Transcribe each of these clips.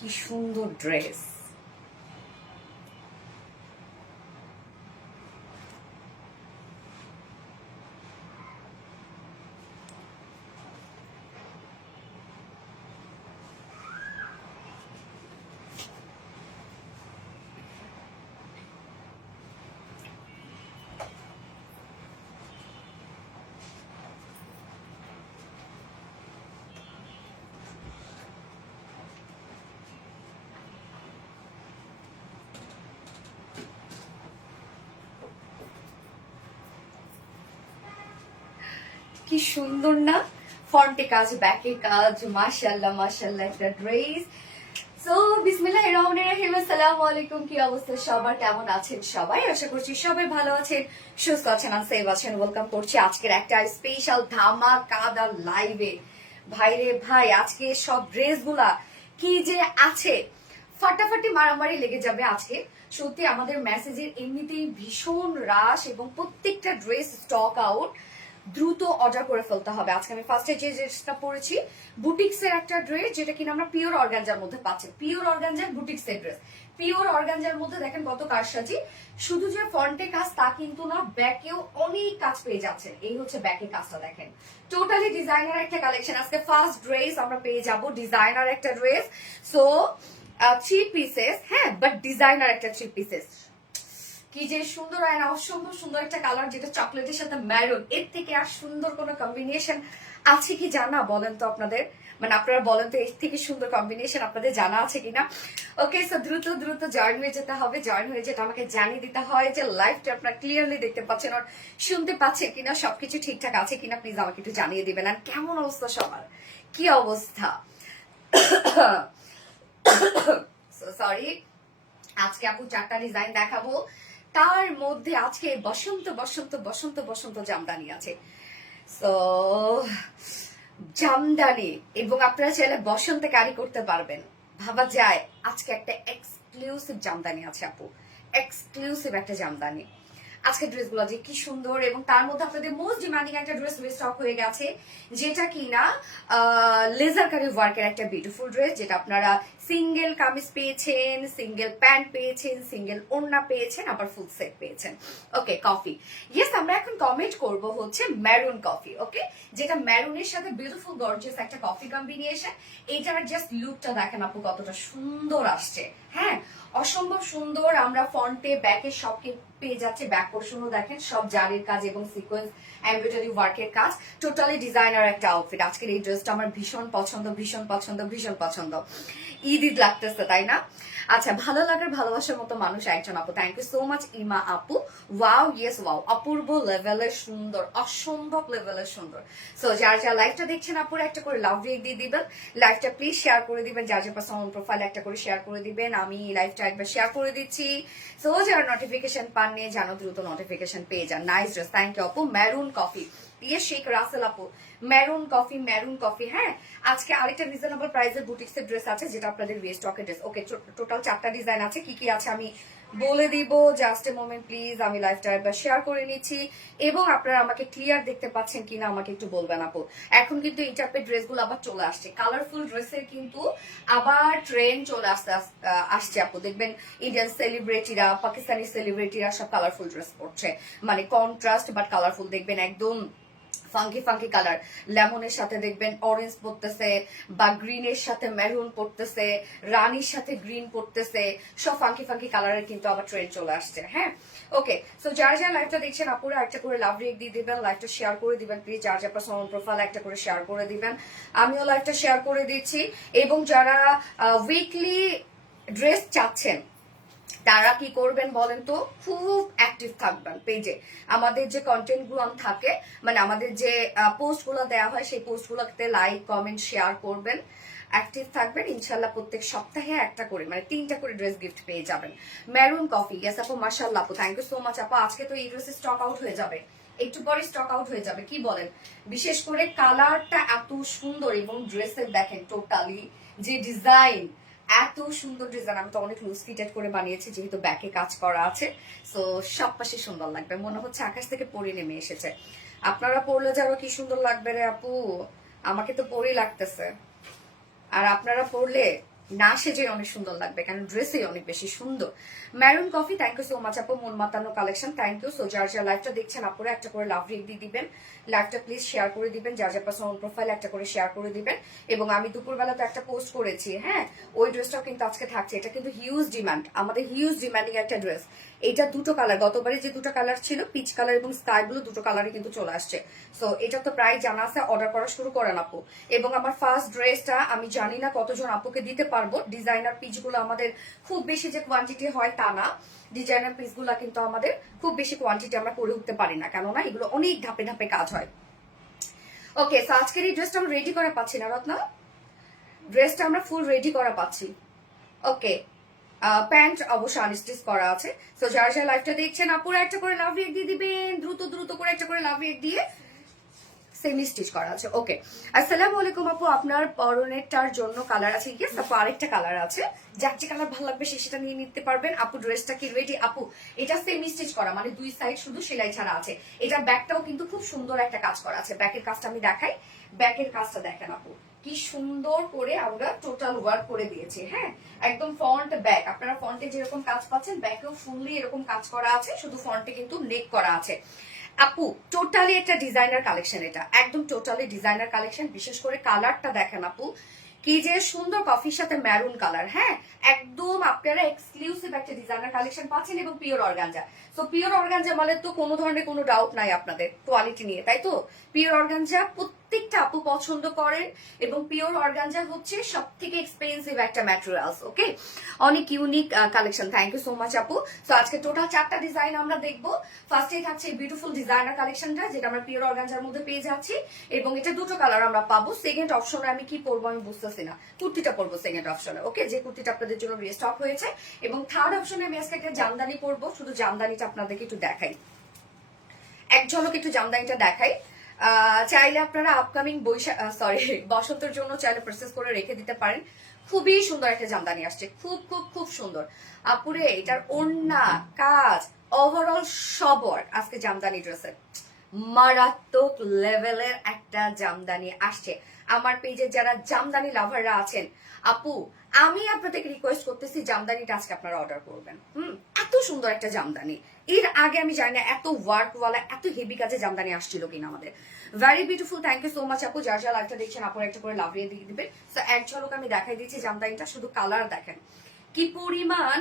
কি সুন্দর ড্রেস। কি সুন্দর না, ফ্রন্টে কাজ ব্যাকে কাজ, মাশাআল্লাহ মাশাআল্লাহ একটা ড্রেস। সো বিসমিল্লাহির রহমানির রহিম, আসসালামু আলাইকুম। কি অবস্থা সবার, কেমন আছেন সবাই? আশা করছি সবাই ভালো আছেন, সুস্থ আছেন, আর সেভ আছেন। ওয়েলকাম করছি আজকের একটা স্পেশাল ধামাকাদার লাইভে। ভাই রে ভাই, আজকে সব ড্রেসগুলা কি যে আছে, ফাটাফাটি মারামারি লেগে যাবে আজকে। সত্যি আমাদের মেসেজের এমনিতেই ভীষণ রাশ এবং প্রত্যেকটা ড্রেস স্টক আউট, দ্রুত অর্ডার করে ফেলতে হবে। আজকে আমি ফার্স্টে যে ড্রেসটা পরেছি বুটিক্স এর একটা ড্রেস, যেটা কিনা আমরা পিওর অর্গানজার মধ্যে পাচ্ছি। পিওর অর্গানজার বুটিক্স এর ড্রেস, পিওর অর্গানজার মধ্যে দেখেন কত কারসাজি। শুধু যে ফ্রন্টে কাজ তা কিন্তু না, ব্যাকেও অনেক কাজ পেয়ে যাচ্ছেন। এই হচ্ছে ব্যাকে কাজটা দেখেন, টোটালি ডিজাইনার একটা কালেকশন। আজকে ফার্স্ট ড্রেস আমরা পেয়ে যাব ডিজাইনার একটা ড্রেস। সো 3 পিসেস, হ্যাঁ, বাট ডিজাইনার একটা 3 পিসেস। কি যে সুন্দর, আর অসম্ভব সুন্দর একটা কালার, যেটা চকলেটের সাথে ম্যারুন। এর থেকে আর সুন্দর কোনো কম্বিনেশন আছে কি জানা বলেন তো আপনাদের, মানে আপনারা বলেন তো এর থেকে সুন্দর কম্বিনেশন আপনাদের জানা আছে কিনা। ওকে, সো দ্রুত দ্রুত জয়েন হয়ে যেতে হবে। জয়েন হয়ে যেটা আমাকে জানিয়ে দিতে হয় যে লাইভটা আপনারা ক্লিয়ারলি দেখতে পাচ্ছেন আর শুনতে পাচ্ছেন কিনা, সবকিছু ঠিকঠাক আছে কিনা, প্লিজ আমাকে একটু জানিয়ে দিবেন। আর কেমন অবস্থা সবার, কি অবস্থা? সরি, আজকে আপু 4টা ডিজাইন দেখাবো, তার মধ্যে আজকে বসন্ত বসন্ত বসন্ত বসন্ত জামদানি আছে। সো জামদানি, এবং আপনারা চাইলে বসন্তে ক্যারি করতে পারবেন, ভাবা যায়। আজকে একটা এক্সক্লুসিভ জামদানি আছে আপু, এক্সক্লুসিভ একটা জামদানি। আজকে ড্রেসগুলো যে কি সুন্দর, এবং তার মধ্যে আপনাদের মোস্ট ডিমান্ডিং একটা ড্রেস স্টক হয়ে গেছে, যেটা কিনা লেজার কারি ওয়ার্কের একটা বিউটিফুল ড্রেস, যেটা আপনারা সিঙ্গেল কামিজ পেয়েছেন, সিঙ্গেল প্যান্ট পেয়েছেন, সিঙ্গেল ওড়না পেয়েছেন, আবার ফুল সেট পেয়েছেন। ওকে, কফি, ইয়েস, আমরা এখন কমেন্ট করব হচ্ছে ম্যারুন কফি। ওকে, যেটা ম্যারুনের সাথে বিউটিফুল গর্জিয়াস একটা কফি কম্বিনেশন। এইটার জাস্ট লুকটা দেখেন আপু, কতটা সুন্দর আসছে। হ্যাঁ, অসম্ভব সুন্দর। আমরা ফ্রন্টে ব্যাকে সব পেয়ে যাচ্ছে। ব্যাক পোর্শনও দেখেন সব জারির কাজ এবং সিকোয়েন্স এমব্রয়ডারি ওয়ার্কের কাজ, টোটালি ডিজাইনার একটা আউটফিট। আজকের এই ড্রেসটা আমার ভীষণ পছন্দ, ভীষণ পছন্দ, ভীষণ পছন্দ। ঈদ ঈদ লাগতেছে, তাই না? আচ্ছা, ভালো লাগার ভালোবাসার মতো মানুষ একজন আপু, থ্যাংক ইউ সো মাচ ইমা আপু। ওয়াও, ইয়েস ওয়াও, অপূর্ব লেভেলের সুন্দর, অসম্ভব লেভেলের সুন্দর। সো যারা যারা লাইভটা দেখছেন আপুরা একটা করে লাভ রেট দিয়ে দিবেন, লাইভটা প্লিজ শেয়ার করে দিবেন, যার যার পার্সোনাল প্রোফাইল একটা করে শেয়ার করে দিবেন। আমি লাইভটা একবার শেয়ার করে দিচ্ছি। সো যারা নোটিফিকেশন পাননি, জানো দ্রুত নোটিফিকেশন পেয়ে যান। নাইস ড্রেস, থ্যাংক ইউ আপু। ম্যারুন কফি, ইয়ে শেখ রাসেল আপু, মেরুন কফি, মেরুন কফি। হ্যাঁ, আজকে আরেকটা রিজনেবল প্রাইসের বুটিক্স এর ড্রেস আছে, যেটা আপনাদের স্টকের ড্রেস। ওকে, টোটাল 4টা ডিজাইন আছে। কি কি আছে আমি বলে দিব, জাস্ট এ মোমেন্ট প্লিজ। আমি লাইভটা একবার শেয়ার করে নিচ্ছি, এবং আপনারা আমাকে ক্লিয়ার দেখতে পাচ্ছেন কিনা আমাকে একটু বলবেন আপু। এখন কিন্তু এই টাইপের ড্রেসগুলো আবার চলে আসছে, কালারফুল ড্রেসের কিন্তু আবার ট্রেন্ড চলে আসছে আপু। দেখবেন ইন্ডিয়ান সেলিব্রিটিরা, পাকিস্তানি সেলিব্রিটিরা সব কালারফুল ড্রেস পরছে, মানে কন্ট্রাস্ট বাট কালারফুল। দেখবেন একদম ফাঙ্কি ফাঙ্কি কালার, লেমনের সাথে দেখবেন অরেঞ্জ পড়তেছে, বা গ্রিনের সাথে মেরুন পড়তেছে, রানির সাথে গ্রিন পড়তেছে, সব ফাঙ্কি ফাঙ্কি কালারের কিন্তু আবার ট্রেন্ড চলে আসছে। হ্যাঁ, ওকে, সো যারা যারা লাইভটা দেখছেন আপুরা একটা করে লাভ রেক দিয়ে দিবেন, লাইভটা শেয়ার করে দিবেন প্লিজ। যার যার পার্সোনাল প্রোফাইল একটা করে শেয়ার করে দিবেন, আমিও লাইভটা শেয়ার করে দিচ্ছি। এবং যারা উইকলি ড্রেস চাচ্ছেন, তারা কি করবেন বলেন তো, খুব অ্যাক্টিভ থাকবেন পেজে। আমাদের যে কন্টেন্ট গুলো থাকে, মানে আমাদের যে পোস্ট গুলো দেওয়া হয়, সেই পোস্ট গুলোতে লাইক কমেন্ট শেয়ার করবেন, অ্যাক্টিভ থাকবেন। ইনশাল্লাহ প্রত্যেক সপ্তাহে একটা করে, মানে 3টা করে ড্রেস গিফট পেয়ে যাবেন। মেরুন কফি, ইয়েস আপু, মাশাআল্লাহ আপু, থ্যাংক ইউ সো মাচ আপু। আজকে তো এই ড্রেসের স্টক আউট হয়ে যাবে, একটু পরে স্টক আউট হয়ে যাবে, কি বলেন? বিশেষ করে কালারটা এত সুন্দর, এবং ড্রেসের দেখেন টোটালি যে ডিজাইন, এত সুন্দর ডিজাইন। আমি তো অনেক লুজ ফিটেড করে বানিয়েছি, যেহেতু ব্যাকে কাজ করা আছে। সো সব পাশে সুন্দর লাগবে, মনে হচ্ছে আকাশ থেকে পরি নেমে এসেছে। আপনারা পরলে যাবো কি সুন্দর লাগবে রে আপু, আমাকে তো পরি লাগতেছে। আর আপনারা পরলে না সেজে অনেক সুন্দর লাগবে, কারণ ড্রেসই অনেক বেশি সুন্দর। Maroon coffee, thank you so much আপু, মন মাতানো কালেকশন, থ্যাংক ইউ। সো যার যার লাইভটা দেখছেন আপুরা একটা করে লাভ রেক দিয়ে দিবেন, লাইভটা প্লিজ শেয়ার করে দিবেন, যার যার পার্সোনাল প্রোফাইল একটা করে শেয়ার করে দিবেন। এবং আমি দুপুরবেলা তো একটা পোস্ট করেছি, হ্যাঁ, ওই ড্রেসটাও কিন্তু আজকে থাকছে। এটা কিন্তু হিউজ ডিমান্ড, আমাদের হিউজ ডিমান্ডিং একটা ড্রেস। এটা দুটো কালার, গতবারে যে দুটো কালার ছিল পিচ কালার এবং স্কাই ব্লু, দুটো কালারে কিন্তু চলে আসছে। সো এটা তো প্রায় জানা আছে, অর্ডার করা শুরু করেন আপু। এবং আমার ফার্স্ট ড্রেসটা আমি জানি না কতজন আপুকে দিতে পারবো। ডিজাইনার পিচগুলো আমাদের খুব বেশি যে কোয়ান্টিটি হয় তা না, ডিজাইনার পিসগুলো কিন্তু আমাদের খুব বেশি কোয়ান্টিটি আমরা করে উঠতে পারি না, কেননা এগুলো অনেক ধাপে ধাপে কাজ হয়। ওকে, সো আজকের এই ড্রেসটা আমরা রেডি করা পাচ্ছি না রত্না, ড্রেসটা আমরা ফুল রেডি করা পাচ্ছি। ওকে, প্যান্ট অবশ্য আনস্টিচ করা আছে। সো যারা যারা লাইভটা দেখছেন আপুরা একটা করে লাভ রেক দিয়ে দিবেন, দ্রুত দ্রুত করে একটা করে লাভ রেক দিয়ে সেমি স্টিচ করা আছে। ওকে, আসসালামু আলাইকুম আপু, আপনার পরনেরটার জন্য কালার আছে? ইয়েস আপু, আরেকটা কালার আছে, যার যে কালার ভালো লাগবে সেটা নিয়ে নিতে পারবেন আপু। ড্রেসটা কি রেডি আপু? এটা সেমি স্টিচ করা, মানে দুই সাইড শুধু সেলাই ছাড়া আছে। এটা ব্যাকটাও কিন্তু খুব সুন্দর একটা কাজ করা আছে। ব্যাকের কাজটা আমি দেখাই, ব্যাকের কাজটা দেখেন আপু, কি সুন্দর করে আমরা টোটাল ওয়ার্ক করে দিয়েছি। হ্যাঁ, একদম ফ্রন্ট ব্যাক, আপনারা ফ্রন্টে যেরকম কাজ পাচ্ছেন ব্যাকেও ফুললি এরকম কাজ করা আছে, শুধু ফ্রন্টে কিন্তু নেক করা আছে। আপু টোটালি একটা ডিজাইনার কালেকশন, এটা একদম টোটালি ডিজাইনার কালেকশন। বিশেষ করে কালারটা দেখেন আপু, কি যে সুন্দর, কফির সাথে ম্যারুন কালার। হ্যাঁ, একদম আপনারা এক্সক্লুসিভ একটা ডিজাইনার কালেকশন পাচ্ছেন এবং pure organza. So pure organza মানে তো কোনো ধরনের কোনো ডাউট নাই আপনাদের কোয়ালিটি নিয়ে, তাই তো? পিওর অর্গানজা প্রত্যেকটা আপু পছন্দ করেন, এবং পিওর অর্গানজা হচ্ছে সব থেকে এক্সপেন্সিভ একটা ম্যাটেরিয়ালস। ওকে, অনেক unique collection, thank you so much আপু। সো আজকে টোটাল 4টা ডিজাইন আমরা দেখবো। ফার্স্টেই থাকছে বিউটিফুল ডিজাইনার কালেকশনটা, যেটা আমরা পিওর অর্গানজার মধ্যে পেয়ে যাচ্ছি, এবং এটা দুটো কালার আমরা পাবো। সেকেন্ড অপশনে আমি কি পরবো আমি বুঝতেছি না, কুর্তিটা পরবো সেকেন্ড অপশনে। ওকে, যে কুর্তিটা আপনাদের জন্য রিস্টক হয়েছে। এবং থার্ড অপশনে আমি আজকে একটা জামদানি পরবো, শুধু জামদানিটা আপনাদেরকে একটু দেখাই, এক ঝলক একটু জামদানিটা দেখাই। চাইলে আপনারা আপকামিং বসন্তের জন্য চাইলে প্রসেস করে রেখে দিতে পারেন। খুবই সুন্দর একটা জামদানি আসছে, খুব খুব খুব সুন্দর আপুরে। এটার ওড়না কাজ ওভারঅল সব ওয়ার্ক আজকে জামদানি ড্রেসের মারাত্মক লেভেলের একটা জামদানি আসছে। আমার পেজে যারা জামদানি লাভাররা আছেন আপু, আমি আপনাদেরকে রিকোয়েস্ট করতেছি জামদানিটা আজকে আপনারা অর্ডার করবেন। এত সুন্দর একটা জামদানি, এর আগে আমি জানি না এত ওয়ার্কওয়ালা এত হেভি কাজে জামদানি আসছিল কিনা আমাদের। Very beautiful, thank you so much আপু। যার যা লাইভটা দেখছেন আপুরা একটা করে লাভ দিয়ে দিবেন। সো এক ঝলক আমি দেখাই দিচ্ছি জামদানিটা, শুধু কালার দেখেন কি পরিমাণ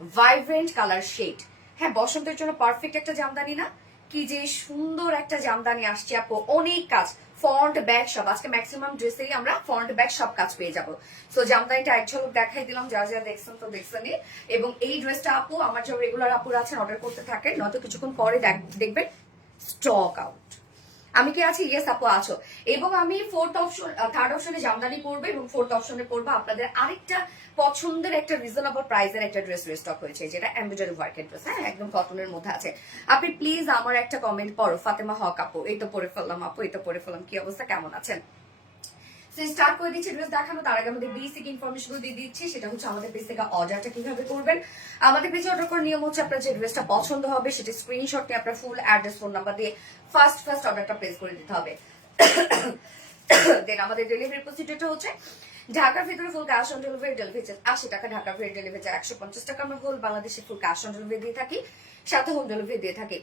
ভাইব্রেন্ট কালার শেড। হ্যাঁ, বসন্তের জন্য পারফেক্ট একটা জামদানি না? কি যে সুন্দর একটা জামদানি আসছে আপু, অনেক কাজ, ফ্রন্ট ব্যাক সব। আজকে ম্যাক্সিমাম ড্রেসেই আমরা ফ্রন্ট ব্যাক সব কাজ পেয়ে যাবো। সো জামদানিটা এক ঝলক দেখাই দিলাম, যারা যারা দেখছেন তো দেখছেনই। এবং এই ড্রেসটা আপু আমার যারা রেগুলার আপুরা আছেন অর্ডার করতে থাকেন, নয়তো কিছুক্ষণ পরে দেখবেন স্টক আউট। আমি কি আছি? ইয়েস আপু আছো। এবং আমি থার্ড অপশনে জামদানি পরবো, এবং ফোর্থ অপশনে পরবো আপনাদের আরেকটা পছন্দের একটা রিজনেবল প্রাইসের একটা ড্রেস রিস্টক হয়েছে, যেটা এমব্রয়ডারি ওয়ার্কের ড্রেস। হ্যাঁ, একদম কটনের মধ্যে আছে। আপনি প্লিজ আমার একটা কমেন্ট পড়ো, ফাতেমা হক আপু। এই তো পরে ফেললাম আপু, এই তো পরে ফেললাম। কি অবস্থা, কেমন আছেন? স্টার্ট করে দিচ্ছি ড্রেস দেখানো, তার আগে আমাদের বেসিক ইনফরমেশন দিয়ে দিচ্ছি। সেটা হচ্ছে আমাদের পেজ থেকে অর্ডারটা কিভাবে করবেন। আমাদের পেজে অর্ডার করার নিয়ম হচ্ছে, আপনার যে ড্রেসটা পছন্দ হবে সেটা স্ক্রিনশট নিয়ে আপনার ফুল অ্যাড্রেস ফোন নাম্বার দিয়ে ফার্স্ট অর্ডারটা প্লেস করে দিতে হবে। দেন আমাদের ডেলিভারি প্রসিডিউরটা হচ্ছে, ঢাকার ভিতরে full cash on delivery, delivery charge 80 টাকা, ঢাকার ভিতরে ডেলিভারি চার্জ 150 টাকা। আমরা হোল বাংলাদেশে ফুল ক্যাশ অন ডেলিভারি দিয়ে থাকি, সাথে হোম ডেলিভারি দিয়ে থাকি।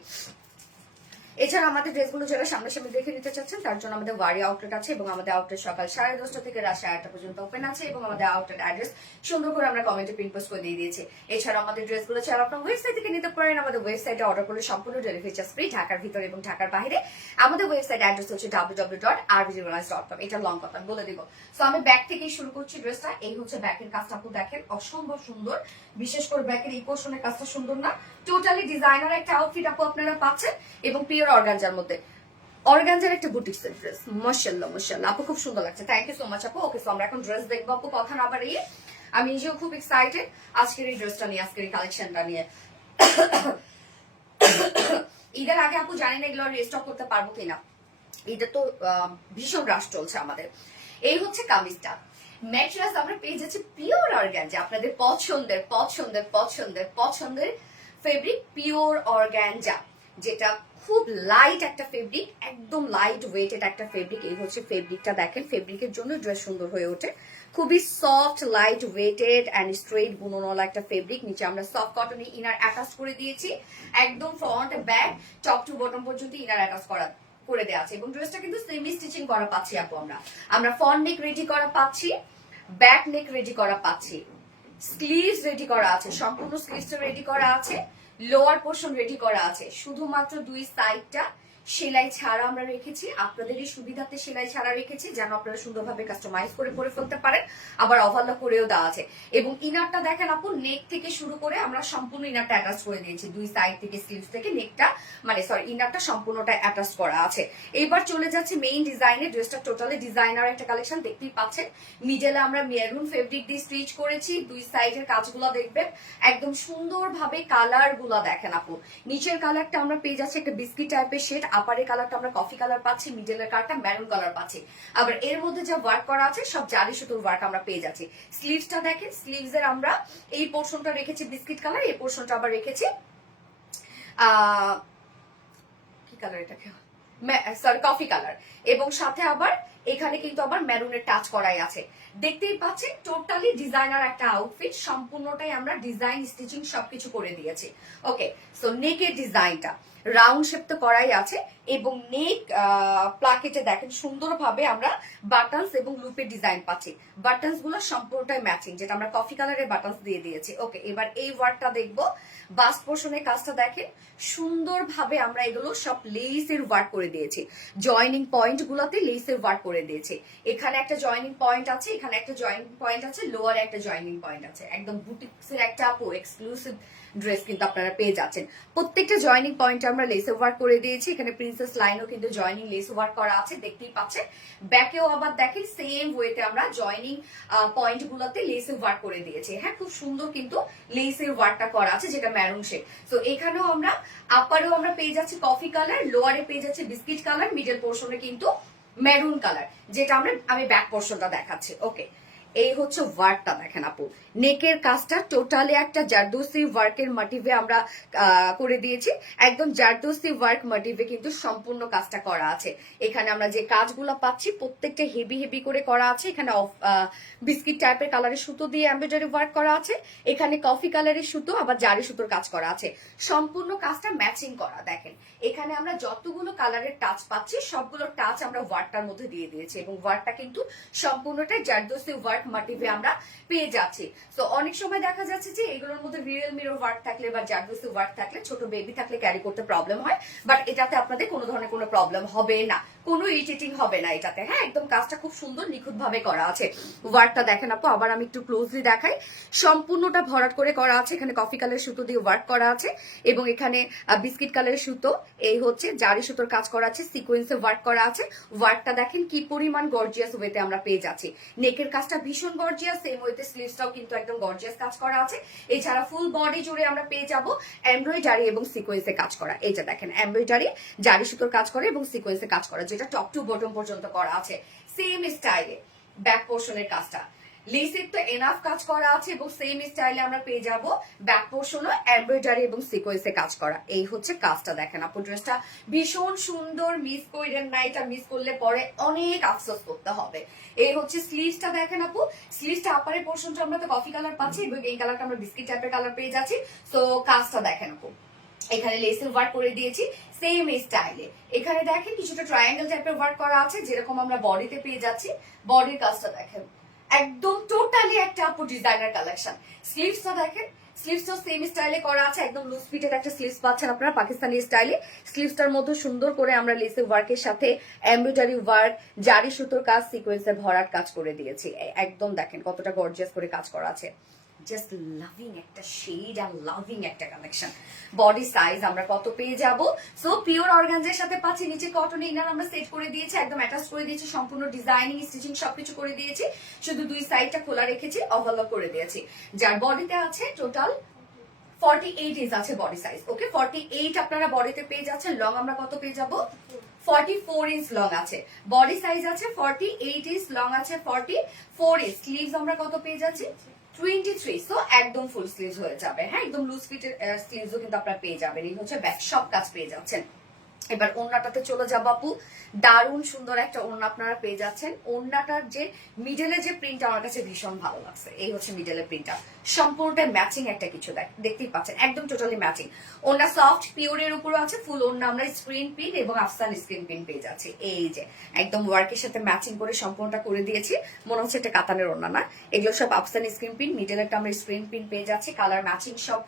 এছাড়া আমাদের ড্রেসগুলো যারা সামনাসামনি দেখে নিতে চাচ্ছেন তার জন্য আমাদের ওয়ারি আউটলেট আছে, এবং আমাদের আউটলেট সকাল 10:30 থেকে রাত 8:30 পর্যন্ত ওপেন আছে। এবং আমাদের আউটলেট অ্যাড্রেস সুন্দর করে আমরা কমেন্টে পিন পোস্ট করে দিয়ে দিয়েছি। এছাড়া আমাদের ড্রেসগুলো চাইলে আপনার ওয়েবসাইট থেকে নিতে পারেন। আমাদের ওয়েবসাইটে অর্ডার করলে সম্পূর্ণ ডেলিভারি চার্জ ফ্রি, ঢাকার ভিতরে এবং ঢাকার বাইরে। আমাদের ওয়েবসাইট অ্যাড্রেস হচ্ছে www.rbjreliance.com। এটা লং কথা বলে দিব। সো আমি ব্যাক থেকেই শুরু করছি ড্রেসটা। এই হচ্ছে ব্যাকের কাজটা, আপু দেখেন অসম্ভব সুন্দর। বিশেষ করে ব্যাকের এই পোর্শনের কাজটা সুন্দর না? টোটালি ডিজাইনার একটা আউটফিট আপু আপনারা পাচ্ছেন, এবং পিওর অর্গানজার মধ্যে। অর্গানজার একটা বুটিক্সের ড্রেস, মাশাআল্লাহ মাশাআল্লাহ আপু, খুব সুন্দর লাগছে। থ্যাংক ইউ সো মাচ আপু। ওকে, সো আমরা এখন ড্রেস দেখবো আপু, কথা না বাড়িয়ে। আমি নিজেও খুব এক্সাইটেড আজকের এই ড্রেসটা নিয়ে, আজকের এই কালেকশনটা নিয়ে। ঈদের আগে আপু জানি না এগুলো রিস্টক করতে পারবো কিনা, এটা তো ভীষণ রাশ চলছে আমাদের। এই হচ্ছে কামিজটা, ম্যাটেরিয়ালস আমরা পেয়ে যাচ্ছি পিওর অর্গানজা, আপনাদের পছন্দের পছন্দের পছন্দের পছন্দের ফেব্রিক পিওর অর্গানজা, যেটা খুব লাইট একটা ফেব্রিক, একদম লাইট ওয়েটেড একটা ফেব্রিক। এই হচ্ছে ফেব্রিকটা, দেখেন ফেব্রিকের জন্য ড্রেস সুন্দর হয়ে ওঠে। খুবই soft light weighted and straight বুননওয়ালা একটা ফেব্রিক। নিচে আমরা সফট কটনের ইনার অ্যাটাচ করে দিয়েছি, একদম front back top to bottom পর্যন্ত ইনার অ্যাটাচ করে দেওয়া আছে। এবং ড্রেসটা কিন্তু সেমি স্টিচিং করা পাচ্ছি আপু, আমরা ফ্রন্ট নেক রেডি করা পাচ্ছি, ব্যাক নেক রেডি করা পাচ্ছি, স্লিভস রেডি করা আছে, সম্পূর্ণ স্লিভস রেডি করা আছে, লোয়ার পোর্শন রেডি করা আছে। শুধুমাত্র দুই সাইডটা সেলাই ছাড়া আমরা রেখেছি, আপনাদেরই সুবিধাতে সেলাই ছাড়া রেখেছি যেন আপনারা সুন্দরভাবে কাস্টমাইজ করে পরে ফেলতে পারেন। আবার ওভারলক করেও দেওয়া আছে। এবং ইনারটা দেখেন আপু, নেক থেকে শুরু করে আমরা সম্পূর্ণ ইনারটা অ্যাটাচ করে দিয়েছি, দুই সাইড থেকে স্লিভস থেকে নেকটা ইনারটা সম্পূর্ণটা অ্যাটাচ করা আছে। এইবার চলে যাচ্ছে মেইন ডিজাইনে। ড্রেসটা টোটালি ডিজাইনার একটা কালেকশন, দেখতেই পাচ্ছেন। মিডলে আমরা মেরুন ফেব্রিক দিয়ে স্টিচ করেছি, দুই সাইডের কাজগুলো দেখবেন একদম সুন্দরভাবে। কালার গুলা দেখেন আপু, নিচের কালারটা আমরা পেয়ে যাচ্ছি একটা বিস্কিট টাইপের শেড, আপারের কালারটা আমরা কফি কালার পাচ্ছি, মিডলের কালারটা মেরুন কালার পাচ্ছি। আবার এর মধ্যে যা ওয়ার্ক করা আছে সব জারি সুতোর ওয়ার্ক আমরা পেয়ে যাচ্ছি। স্লিভসটা দেখেন, স্লিভস এর আমরা এই পোর্শনটা রেখেছি বিস্কিট কালার, এই পোর্শনটা আবার রেখেছি কি কালার, এটাকে সরি কফি কালার। এবং সাথে আবার এখানে কিন্তু আবার মেরুনের টাচ করাই আছে। দেখতেই পাচ্ছেন টোটালি ডিজাইনার একটা আউটফিট, সম্পূর্ণটাই আমরা ডিজাইন স্টিচিং সবকিছু করে দিয়েছি। ওকে, সো নেকের ডিজাইনটা রাউন্ড শেপ তো করাই আছে এবং নেক প্লাকেটে দেখেন সুন্দরভাবে আমরা বাটনস এবং লুপের ডিজাইন পাচ্ছি। বাটনস গুলো সম্পূর্ণটাই ম্যাচিং, যেটা আমরা কফি কালারের বাটনস দিয়ে দিয়েছি। ওকে, এবার এই ওয়ার্কটা দেখবো। বাস্ট পোর্শনের কাজটা দেখেন সুন্দরভাবে আমরা এগুলো সব লেসের ওয়ার্ক করে দিয়েছি, জয়েনিং পয়েন্ট গুলোতে লেসের ওয়ার্ক করে দিয়েছি। এখানে একটা জয়েনিং পয়েন্ট আছে, এখানে একটা জয়েনিং পয়েন্ট আছে, লোয়ারে একটা জয়েনিং পয়েন্ট আছে। একদম বুটিক্সের একটা আপু এক্সক্লুসিভ ড্রেস কিন্তু আপনারা পেয়ে যাচ্ছেন। প্রত্যেকটা জয়েনিং পয়েন্টে আমরা লেস ওয়ার্ক করে দিয়েছি। এখানে প্রিন্সেস লাইনও কিন্তু জয়েনিং লেস ওয়ার্ক করা আছে, দেখতেই পাচ্ছেন। ব্যাকেও আবার দেখেন সেম ওয়েতে আমরা জয়েনিং পয়েন্ট গুলোতে লেস ওয়ার্ক করে দিয়েছি। হ্যাঁ, খুব সুন্দর কিন্তু লেসের ওয়ার্কটা করা আছে, যেটা ম্যারুন শেড। তো এখানেও আমরা আপারেও আমরা পেয়ে যাচ্ছি কফি কালার, লোয়ারে পেয়ে যাচ্ছি বিস্কিট কালার, মিডল পোর্শনে কিন্তু মেরুন কালার, যেটা আমি ব্যাক পোর্শনটা দেখাচ্ছি। ওকে, এই হচ্ছে ওয়ার্কটা দেখেন আপু। নেকের কাজটা টোটালি একটা জারদোসি ওয়ার্কের মোটিভে আমরা করে দিয়েছি, একদম জারদোসি ওয়ার্ক মোটিভে কিন্তু সম্পূর্ণ কাজটা করা আছে। এখানে আমরা যে কাজগুলো পাচ্ছি প্রত্যেকটা হেভি হেভি করে করা আছে। এখানে বিস্কিট টাইপের কালারের সুতো দিয়ে এমব্রয়ডারি ওয়ার্ক করা আছে, এখানে কফি কালারের সুতো আবার জারি সুতোর কাজ করা আছে। সম্পূর্ণ কাজটা ম্যাচিং করা। দেখেন এখানে আমরা যতগুলো কালারের টাচ পাচ্ছি সবগুলো টাচ আমরা ওয়ার্কটার মধ্যে দিয়ে দিয়েছি এবং ওয়ার্কটা কিন্তু সম্পূর্ণটাই জারদোসি ওয়ার্ক মোটিভে আমরা পেয়ে যাচ্ছি। তো অনেক সময় দেখা যাচ্ছে যে এগুলোর মধ্যে রিয়েল মিরর ওয়ার্ক থাকলে বা জারদোসি ওয়ার্ক থাকলে ছোট বেবি থাকলে ক্যারি করতে প্রবলেম হয়, বাট এটাতে আপনাদের কোনো ধরনের কোনো প্রবলেম হবে না, কোনো ইরিটেটিং হবে না এটাতে। হ্যাঁ, একদম কাজটা খুব সুন্দর নিখুঁত ভাবে করা আছে। ওয়ার্কটা দেখেন আপু, আবার আমি একটু ক্লোজলি দেখাই। সম্পূর্ণটা ভরাট করে করা আছে, এখানে কফি কালারের সুতো দিয়ে ওয়ার্ক করা আছে এবং এখানে বিস্কিট কালারের সুতো, এই হচ্ছে জারি সুতোর কাজ করা আছে, সিকোয়েন্সে ওয়ার্ক করা আছে। ওয়ার্কটা দেখেন কি পরিমাণ গর্জিয়াস ওয়েতে আমরা পেয়ে যাচ্ছি। নেকের কাজটা ভীষণ গর্জিয়াস, সেম ওয়েতে স্লিভসটাও কিন্তু একদম গর্জিয়াস কাজ করা আছে। এছাড়া ফুল বডি জুড়ে আমরা পেয়ে যাব এমব্রয়ডারি এবং সিকোয়েন্সে কাজ করা। এই যে দেখেন এমব্রয়ডারি, জারি সুতোর কাজ করে এবং সিকোয়েন্সে কাজ করা, যেটা টপ টু বটম পর্যন্ত করা আছে সেম স্টাইলে। ব্যাক পোর্শনের কাজটা লেসের তো এনাফ কাজ করা আছে এবং সেম স্টাইলে আমরা পেয়ে যাব ব্যাক পোর্শনও এমব্রয়ডারি এবং সিকোয়েন্সে কাজ করা। এই হচ্ছে কাজটা দেখেন আপু, ড্রেসটা ভীষণ সুন্দর, মিস করেন না, এটা মিস করলে পরে অনেক আফসোস করতে হবে। এই হচ্ছে স্লিভসটা দেখেন আপু, স্লিভসটা আপারের পোর্শনটা আমরা তো কফি কালার পাচ্ছি এবং এই কালারটা আমরা বিস্কিট টাইপের কালার পেয়ে যাচ্ছি। তো কাজটা দেখেন আপু, এখানে লেসের ওয়ার্ক করে দিয়েছি সেম স্টাইলে। এখানে দেখেন কিছুটা ট্রায়াঙ্গেল টাইপের ওয়ার্ক করা আছে, যেরকম আমরা বডিতে পেয়ে যাচ্ছি। বডির কাজটা দেখেন একদম টোটালি একটা আপু ডিজাইনার কালেকশন। স্লিভসটা দেখেন, স্লিভসটাও সেম স্টাইলে করা আছে, একদম লুজ ফিটের একটা স্লিভস পাচ্ছেন আপনারা পাকিস্তানি স্টাইলে। স্লিভসটার মধ্যে সুন্দর করে আমরা লেসের ওয়ার্কের সাথে এমব্রয়ডারি ওয়ার্ক, জারি সুতোর কাজ, সিকোয়েন্সের ভরাট কাজ করে দিয়েছি। একদম দেখেন কতটা গর্জিয়াস করে কাজ করা আছে। জাস্ট লাভিং একটা শেড আর লাভিং একটা কালেকশন। বডি সাইজ আমরা কত পেয়ে যাব? সো পিওর অর্গানজার সাথে পাচ্ছি, নিচে কটন ইনার আমরা সেট করে দিয়েছি, একদম অ্যাটাচ করে দিয়েছি, সম্পূর্ণ ডিজাইনিং স্টিচিং সবকিছু করে দিয়েছি, শুধু দুই সাইডটা খোলা রেখেছি, ওভারলক করে দিয়েছি। যার বডিতে আছে টোটাল 48 ইঞ্চ আছে বডি সাইজ। ওকে, 48 আপনারা বডিতে পেয়ে যাচ্ছেন। লং আমরা কত পেয়ে যাব? 44 ইঞ্চ লং আছে। বডি সাইজ আছে 48 ইঞ্চ, লং আছে 44 ইঞ্চ। স্লিভস আমরা কত পেয়ে যাচ্ছি? 23। সো একদম ফুল স্লিভস হয়ে যাবে। হ্যাঁ, একদম লুজ ফিটের স্লিভসও কিন্তু আপনারা পেয়ে যাবেন। এই হচ্ছে ব্যাক, সব কাজ পেয়ে যাচ্ছেন। এবার ওড়নাটাতে চলে যাবো আপু। দারুণ সুন্দর একটা ওড়না আপনারা পেয়ে যাচ্ছেন। ওড়নাটার যে মিডলে যে প্রিন্ট আমার কাছে ভীষণ ভালো লাগছে। এই হচ্ছে মিডলের প্রিন্টটা, সম্পূর্ণটা ম্যাচিং একটা কিছু দেখতেই পাচ্ছেন, একদম টোটালি ম্যাচিং। ওড়না সফট পিওরের উপরও আছে, ফুল ওড়না আমরা স্ক্রিন প্রিন্ট এবং আফসান স্ক্রিন প্রিন্ট পেয়ে যাচ্ছি। এই যে একদম ওয়ার্কের সাথে ম্যাচিং করে সম্পূর্ণটা করে দিয়েছি, মনে হচ্ছে একটা কাতানের ওড়না না। এগুলো সব আফসান স্ক্রিন প্রিন্ট, মিডলেরটা আমরা স্ক্রিন প্রিন্ট পেয়ে যাচ্ছি, কালার ম্যাচিং সব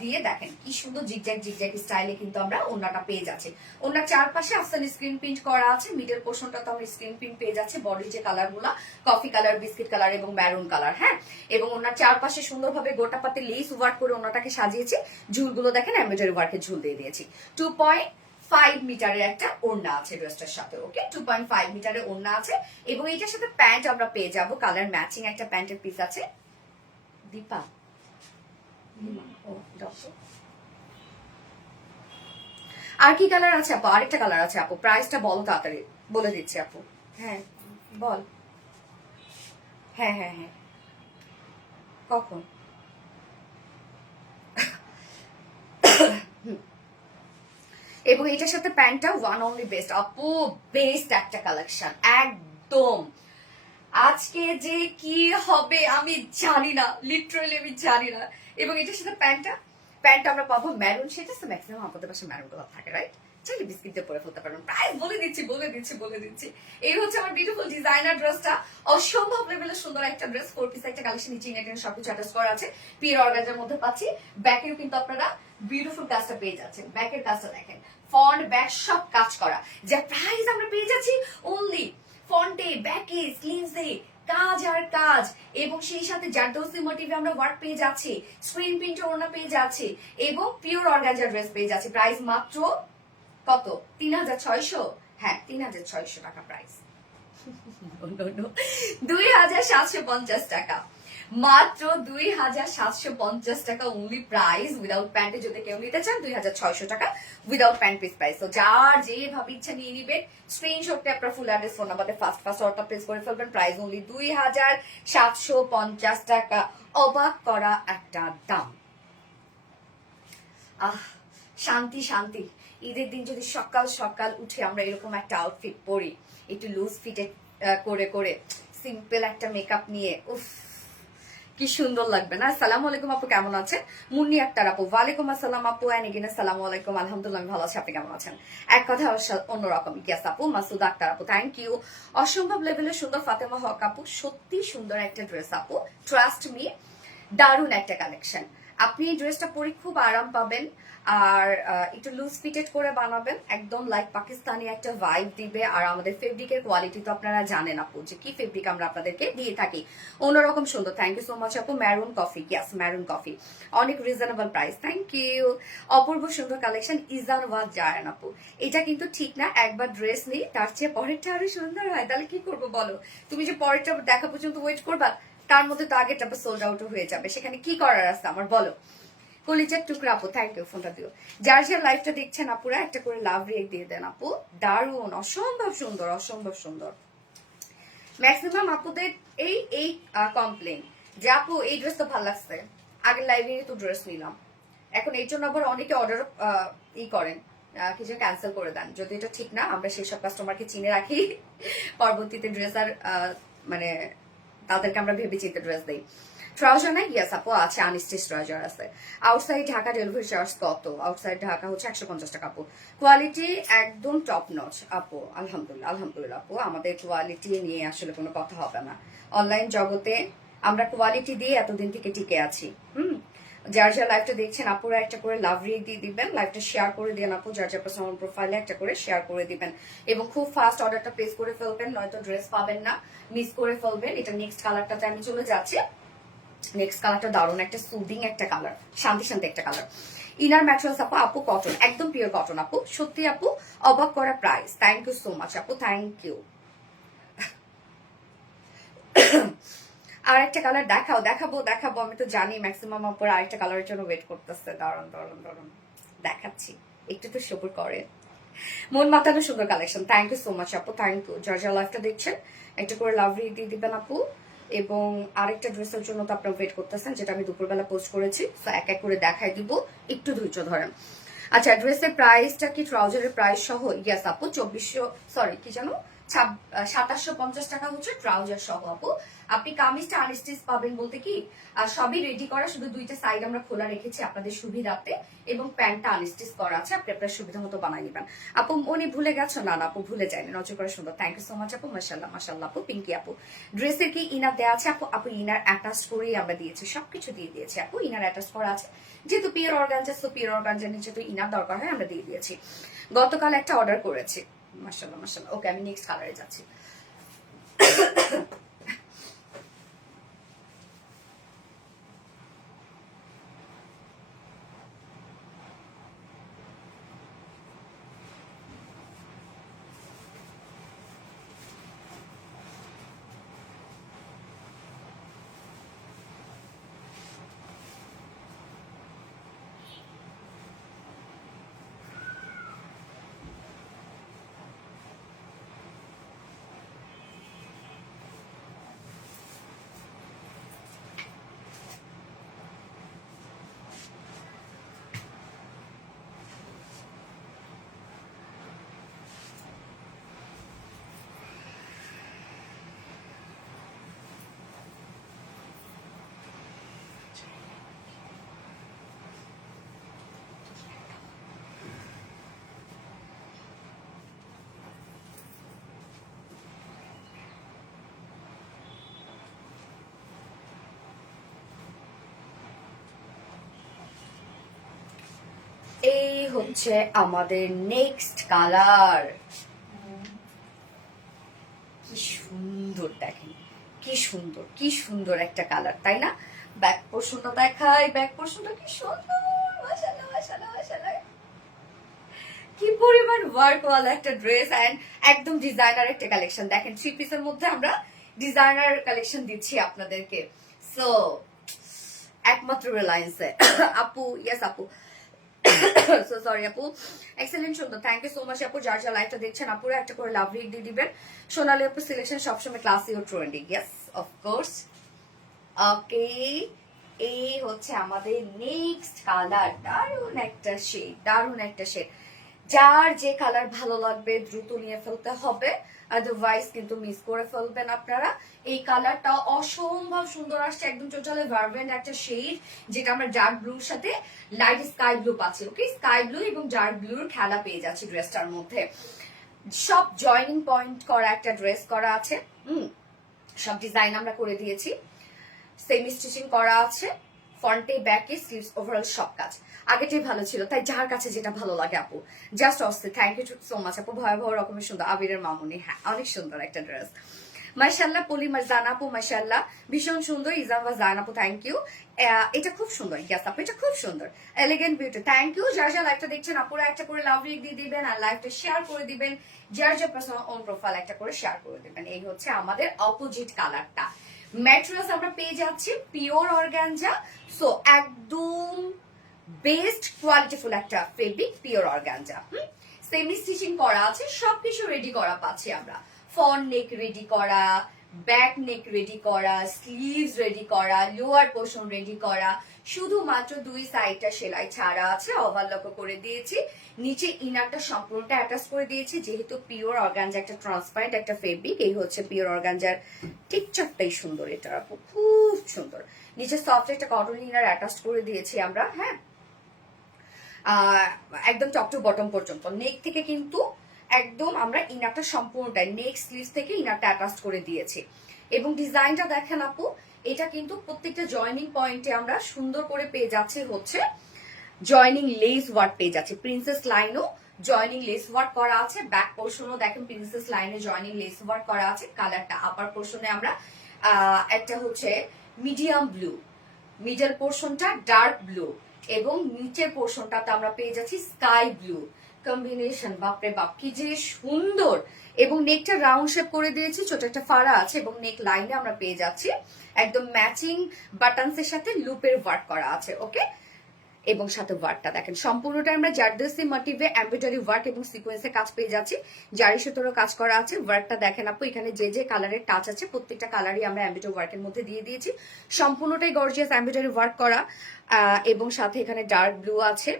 দিয়ে দেখেন কি সুন্দর জিগজ্যাগ জিগজ্যাগ স্টাইলে কিন্তু আমরা ওড়নাটা পেয়ে যাচ্ছি। ওড়নার চারপাশে আফসান স্ক্রিন প্রিন্ট করা আছে, মিডল পোর্শনটা তো আমরা স্ক্রিন প্রিন্ট পেয়ে যাচ্ছি। বডির যে কালার গুলা কফি কালার, বিস্কিট কালার এবং ম্যারুন কালার। হ্যাঁ, এবং ওনার চারপাশে সুন্দরভাবে গোটা পাতে লেস ওয়ার্ক করে ওনাটাকে সাজিয়েছি। ঝুলগুলো দেখেন এমব্রয়ডারি ওয়ার্কের ঝুল দিয়ে দিয়েছি। 2.5 মিটারের একটা ওড়না আছে ড্রেসটার সাথে। ওকে, 2.5 মিটারের ওড়না আছে এবং এটার সাথে প্যান্ট আমরা পেয়ে যাবো, কালার ম্যাচিং একটা প্যান্টের পিস আছে। দীপা আর কি কালার আছে আপু? আরেকটা কালার আছে আপু, প্রাইসটা বলো তাড়াতাড়ি, বলে দিচ্ছি আপু। হ্যাঁ বল। হ্যাঁ হ্যাঁ হ্যাঁ, কখন? এবং এটার সাথে প্যান্টটা ওয়ান অনলি বেস্ট আপু, বেস্ট একটা কালেকশন একদম। আজকে যে কি হবে আমি জানি না, লিটারালি আমি জানি না। এবং এটার সাথে প্যান্টটা আমরা পাবো ম্যারুন, সেটা তো ম্যাক্সিমাম আপনাদের পাশে ম্যারুন কালার থাকে, রাইট? চাইলে বিস্কিট দিয়ে পরে ফেলতে পারবেন। প্রাইস বলে দিচ্ছি। এই হচ্ছে আমার বিউটিফুল ডিজাইনার ড্রেসটা, অসম্ভব লেভেলের সুন্দর একটা ড্রেস, 4 পিস একটা কালেকশন, নিচে নেটের সবকিছু অ্যাটাচ করা আছে, পিওর অর্গানজার মধ্যে পাচ্ছি। ব্যাকেও কিন্তু আপনারা বিউটিফুল কাজটা পেয়ে যাচ্ছেন। ব্যাকের কাজটা দেখেন, ফ্রন্ট ব্যাক সব কাজ করা। যে প্রাইস আমরা পেয়ে যাচ্ছি অনলি ফ্রন্টে, ব্যাকে, স্লিভসে কাজ আর কাজ, এবং সেই সাথে জারদৌসি মোটিভে আমরা ওয়ার্ক পেয়ে যাচ্ছি, স্ক্রিন প্রিন্ট ওড়না পেয়ে যাচ্ছি এবং পিওর অর্গানজা ড্রেস পেয়ে যাচ্ছি। প্রাইস মাত্র কত? 3600। হ্যাঁ, 3600 টাকা প্রাইস। 2750 টাকা, মাত্র 2750 টাকা অনলি প্রাইস। উইদাউট প্যান্টে যদি কেউ নিতে চান 2600 টাকা উইদাউট প্যান্ট পিস প্রাইস। তো যার যেভাবে ইচ্ছা নিয়ে নিবেন, স্ক্রিনশটে আপনার ফুল অ্যাড্রেস ফোন নাম্বারে ফার্স্ট অর্ডার প্লেস করে ফেলবেন। প্রাইস অনলি 2750 টাকা। অবাক করা একটা দাম। আহ, শান্তি শান্তি। ঈদের দিন যদি সকাল সকাল উঠে আমরা এরকম একটা আউটফিট পরি, একটু লুজ ফিটে করে করে সিম্পল একটা মেকআপ নিয়ে, উফ কি সুন্দর লাগবে না? আসসালামু আলাইকুম আপু, কেমন আছেন? মুন্নি আক্তার আপু, ওয়ালাইকুম আসসালাম আপু। এগেন আসসালামু আলাইকুম। আলহামদুলিল্লাহ আমি ভালো আছি, আপনি কেমন আছেন? এক কথা অন্যরকম। ইয়াস আপু, মাসুদ আক্তার আপু, থ্যাংক ইউ। অসম্ভব লেভেলের সুন্দর ফাতেমা হক আপু, সত্যি সুন্দর একটা ড্রেস আপু, ট্রাস্ট মি, দারুণ একটা কালেকশন। আপনি এই ড্রেসটা পরে খুব আরাম পাবেন, আর একটু লুজ ফিটেড করে বানাবেন, একদম লাইক পাকিস্তানি একটা ভাইব দিবে। আর আমাদের ফেব্রিকের কোয়ালিটি তো আপনারা জানেন আপু, যে কি ফেব্রিক আমরা আপনাদেরকে দিয়ে থাকি, অন্যরকম সুন্দর। থ্যাংক ইউ সো মাচ আপু। ম্যারুন কফি, ইয়াস ম্যারুন কফি, অনেক রিজনেবল প্রাইস, থ্যাংক ইউ। অপূর্ব সুন্দর কালেকশন, ইজান ওয়াজ জায়ান আপু। এটা কিন্তু ঠিক না, একবার ড্রেস নেই তার চেয়ে পরেরটা আরো সুন্দর হয়, তাহলে কি করবো বলো? তুমি যে পরেরটা দেখা পর্যন্ত ওয়েট করবা, তার মধ্যে তো আগেরটা সোল্ড আউট হয়ে যাবে, সেখানে কি করার আছে আমার বলো? কলিজার টুকরা আপু, থ্যাংক ইউ, ফোনটা দিও। যার যার লাইফটা দেখছেন আপুরা, একটা করে লাভ রেক দিয়ে দেন আপু, দারুণ, অসম্ভব সুন্দর, অসম্ভব সুন্দর। ম্যাক্সিমাম আপুদের এই কমপ্লেন যে আপু এই ড্রেস তো ভালো লাগছে, আগের লাইভে তো ড্রেস নিলাম, এখন এই জন্য আবার অনেকে অর্ডার করেন, কিছু ক্যান্সেল করে দেন। যদি এটা ঠিক না, আমরা সেই সব কাস্টমারকে চিনে রাখি, পরবর্তীতে ড্রেস আর মানে তাদেরকে আমরা ভেবে চিন্তে ড্রেস দেই। ট্রাউজার নাই? ইয়েস আপু আছে, আনস্টিচ ট্রাউজার আছে। আউটসাইড ঢাকা ডেলিভারি চার্জ কত? আউটসাইড ঢাকা হচ্ছে 150 টাকা আপু। কোয়ালিটি একদম টপ নচ আপু, আলহামদুলিল্লাহ আলহামদুলিল্লাহ আপু, আমাদের কোয়ালিটি নিয়ে আসলে কোনো কথা হবে না। অনলাইন জগতে আমরা কোয়ালিটি দিয়ে এতদিন থেকে টিকে আছি। যার যার লাইভটা দেখছেন আপুরা একটা করে লাভ রিক দিয়ে দিবেন, লাইভটা শেয়ার করে দেন আপু, যার যার পার্সোনাল প্রোফাইলে একটা করে শেয়ার করে দিবেন এবং খুব ফাস্ট অর্ডারটা প্লেস করে ফেলবেন, নয়তো ড্রেস পাবেন না, মিস করে ফেলবেন। এটা নেক্সট কালারটাতে আমি চলে যাচ্ছি। নেক্সট কালারটা দারুণ একটা সুদিং একটা কালার, শান্তি শান্তি একটা কালার। ইনার ম্যাটেরিয়ালস আপু, আপু কটন, একদম পিওর কটন আপু, সত্যি আপু অবাক করা price. Thank you so much আপু, থ্যাংক ইউ। আর একটা কালার দেখাবো, আমি তো জানি ম্যাক্সিমাম আপুরা আরেকটা কালারের জন্য ওয়েট করতেছে। দারুণ দেখাচ্ছি, একটু তো সবুর করে। মন মাতানো সুন্দর collection, thank you so much আপু, থ্যাংক ইউ। যার যার লাইফটা দেখছেন একটা করে লাভ রিক দিয়ে দিবেন আপু। এবং আরেকটা ড্রেসের জন্য তো আপনারা ওয়েট করতেছেন, যেটা আমি দুপুরবেলা পোস্ট করেছি, তো এক এক করে দেখাই দিব, একটু ধৈর্য ধরেন। আচ্ছা, ড্রেসের প্রাইসটা কি ট্রাউজারের প্রাইস সহ? ইয়াস আপু, 2400, সরি কি জানো, 2750 টাকা হচ্ছে ট্রাউজার সহ আপু। আপনি কামিজটা আনস্টিচ পাবেন বলতে কি সবই রেডি করা, শুধু দুইটা সাইড আমরা খোলা রেখেছি আপনাদের সুবিধাতে, এবং প্যান্টটা আনস্টিচ করা আছে, আপনি আপনার সুবিধা মতো বানাই নিবেন। আপু উনি ভুলে গেছো? না না আপু ভুলে যায়নি, নজর করে সুন্দর। থ্যাংক ইউ সো মাচ আপু, মাশাআল্লাহ মাশাআল্লাহ আপু। পিঙ্কি আপু, ড্রেসের কি ইনার দেওয়া আছে আপু? আপু ইনার অ্যাটাচ করেই আমরা দিয়েছি, সবকিছু দিয়ে দিয়েছি আপু, ইনার অ্যাটাচ করা আছে, যেহেতু pure organza, so pure organza নিচে তো ইনার দরকার হয়, আমরা দিয়ে দিয়েছি। গতকাল একটা অর্ডার করেছি, মাশাআল্লাহ মাশাআল্লাহ। ওকে, আমি নেক্সট কালারে যাচ্ছি। এই হচ্ছে আমাদের নেক্সট কালার। কি সুন্দর দেখেন, কি সুন্দর, কি সুন্দর একটা কালার, তাই না? ব্যাক পোর্শনটা দেখাই, ব্যাক পোর্শনটা কি সুন্দর, মাশাআল্লাহ মাশাআল্লাহ মাশাআল্লাহ। কি পরিমাণ ওয়ার্ক ওয়ালা একটা ড্রেস, এন্ড একদম ডিজাইনার একটা কালেকশন। দেখেন, থ্রি পিসের মধ্যে আমরা ডিজাইনার কালেকশন দিচ্ছি আপনাদেরকে, সো একমাত্র রিলায়েন্সে। আপু, ইয়েস আপু, সো সরি আপু, এক্সেলেন্ট সুন্দর, থ্যাংক ইউ সো মাচ আপু। যার যা লাইভটা দেখছেন আপুরা একটা করে লাভ রিক দিয়ে দিবেন। সোনালী আপু সিলেকশন সবসময় ক্লাসি ও ট্রেন্ডিং, ইয়েস অফকোর্স। ওকে, এই হচ্ছে আমাদের নেক্সট কালার, দারুন একটা শেড, দারুন একটা শেড। যার যে কালার ভালো লাগবে দ্রুত নিয়ে ফেলতে হবে, আদারওয়াইজ কিন্তু মিস করে ফেলবেন আপনারা। এই কালারটা অসম্ভব সুন্দর আসছে, একদম টোটালি ভাইব্রেন্ট একটা শেড, যেটা আমরা ডার্ক ব্লুর সাথে লাইট স্কাই ব্লু পাচ্ছি। ওকে, স্কাই ব্লু এবং ডার্ক ব্লুর খেলা পেয়ে যাচ্ছি ড্রেসটার মধ্যে। সব জয়নিং পয়েন্ট করা একটা ড্রেস করা আছে, সব ডিজাইন আমরা করে দিয়েছি, সেমি স্টিচিং করা আছে, ফ্রন্টে ব্যাকে স্লিভস ওভারঅল সব কাজ। আগেটাই ভালো ছিল, তাই যার কাছে যেটা ভালো লাগে আপু জাস্ট অস্থির। থ্যাংক ইউ সো মাচ আপু, ভয়াবহ রকমের সুন্দর। আবিরের মামুনি, হ্যাঁ অনেক সুন্দর একটা ড্রেস, মাশাআল্লাহ। পলিমার জানাপু মাশাআল্লাহ, ভীষণ সুন্দর। ইজামা জানাপু, থ্যাংক ইউ। এটা খুব সুন্দর, ইয়াস আপু এটা খুব সুন্দর, এলিগেন্ট বিউটি, থ্যাংক ইউ। যার যা লাইভটা দেখছেন আপুরা একটা করে লাভ রিক দিয়ে দিবেন, আর লাইভটা শেয়ার করে দিবেন। যার যা পার্সোনাল ওন প্রোফাইল একটা করে শেয়ার করে দিবেন। এই হচ্ছে আমাদের অপোজিট কালারটা। ম্যাটেরিয়ালস আমরা পেয়ে যাচ্ছি পিওর অর্গানজা, সো একদম বেস্ট কোয়ালিটিফুল একটা fabric, pure organza. Semi stitching করা আছে, সবকিছু রেডি করা পাচ্ছি আমরা। ফ্রন্ট নেক রেডি করা, ব্যাক নেক রেডি করা, স্লিভস রেডি করা, লোয়ার পোর্শন রেডি করা, শুধুমাত্র দুই সাইডটা সেলাই ছাড়া আছে, ওভারলক করে দিয়েছি। নিচে ইনারটা সম্পূর্ণটা অ্যাটাচ করে দিয়েছি, যেহেতু পিওর অর্গানজা একটা ট্রান্সপারেন্ট একটা ফেব্রিক। এই হচ্ছে পিওর অর্গানজার টেক্সচারটাই সুন্দর, এটা খুব সুন্দর। নিচে সফট একটা কটন ইনার অ্যাটাচ করে দিয়েছি আমরা, হ্যাঁ, একদম টপ টু বটম পর্যন্ত। নেক থেকে কিন্তু একদম আমরা ইনারটা সম্পূর্ণটা, নেক স্লিভস থেকে ইনারটা অ্যাটাচ করে দিয়েছি। এবং ডিজাইনটা দেখেন আপু, এটা কিন্তু প্রত্যেকটা জয়নিং পয়েন্টে আমরা সুন্দর করে পেয়ে যাচ্ছি হচ্ছে জয়নিং লেস ওয়ার্ক পেয়ে যাচ্ছে। প্রিন্সেস লাইনও জয়নিং লেস ওয়ার্ক করা আছে, ব্যাক পোর্শনও দেখেন প্রিন্সেস লাইনে জয়নিং লেস ওয়ার্ক করা আছে। কালারটা আপার পোর্শনে আমরা একটা হচ্ছে মিডিয়াম ব্লু, মিডল পোর্শনটা ডার্ক ব্লু, এবং নিচের পোর্শনটাতে আমরা পেয়ে যাচ্ছি স্কাই ব্লু কম্বিনেশন। বাপরে বাপ কি যে সুন্দর। এবং নেকটা রাউন্ড শেপ করে দিয়েছি, ছোট একটা ফাড়া আছে, এবং নেক লাইনে আমরা পেয়ে যাচ্ছি একদম ম্যাচিং বাটনসের সাথে লুপের ওয়ার্ক করা আছে। ওকে, এবং সাথে ওয়ার্কটা দেখেন সম্পূর্ণটা আমরা জারদোসি মোটিভে এমব্রয়ডারি ওয়ার্ক এবং সিকোয়েন্সে কাজ পেয়ে যাচ্ছি। জারি সুতোরও কাজ করা আছে। ওয়ার্কটা দেখেন আপু, এখানে যে যে কালারের টাচ আছে প্রত্যেকটা কালারই আমরা এমব্রয়ডারি ওয়ার্কের মধ্যে দিয়ে দিয়েছি। সম্পূর্ণটাই গর্জিয়াস এমব্রয়ডারি ওয়ার্ক করা এবং সাথে এখানে ডার্ক ব্লু আছে।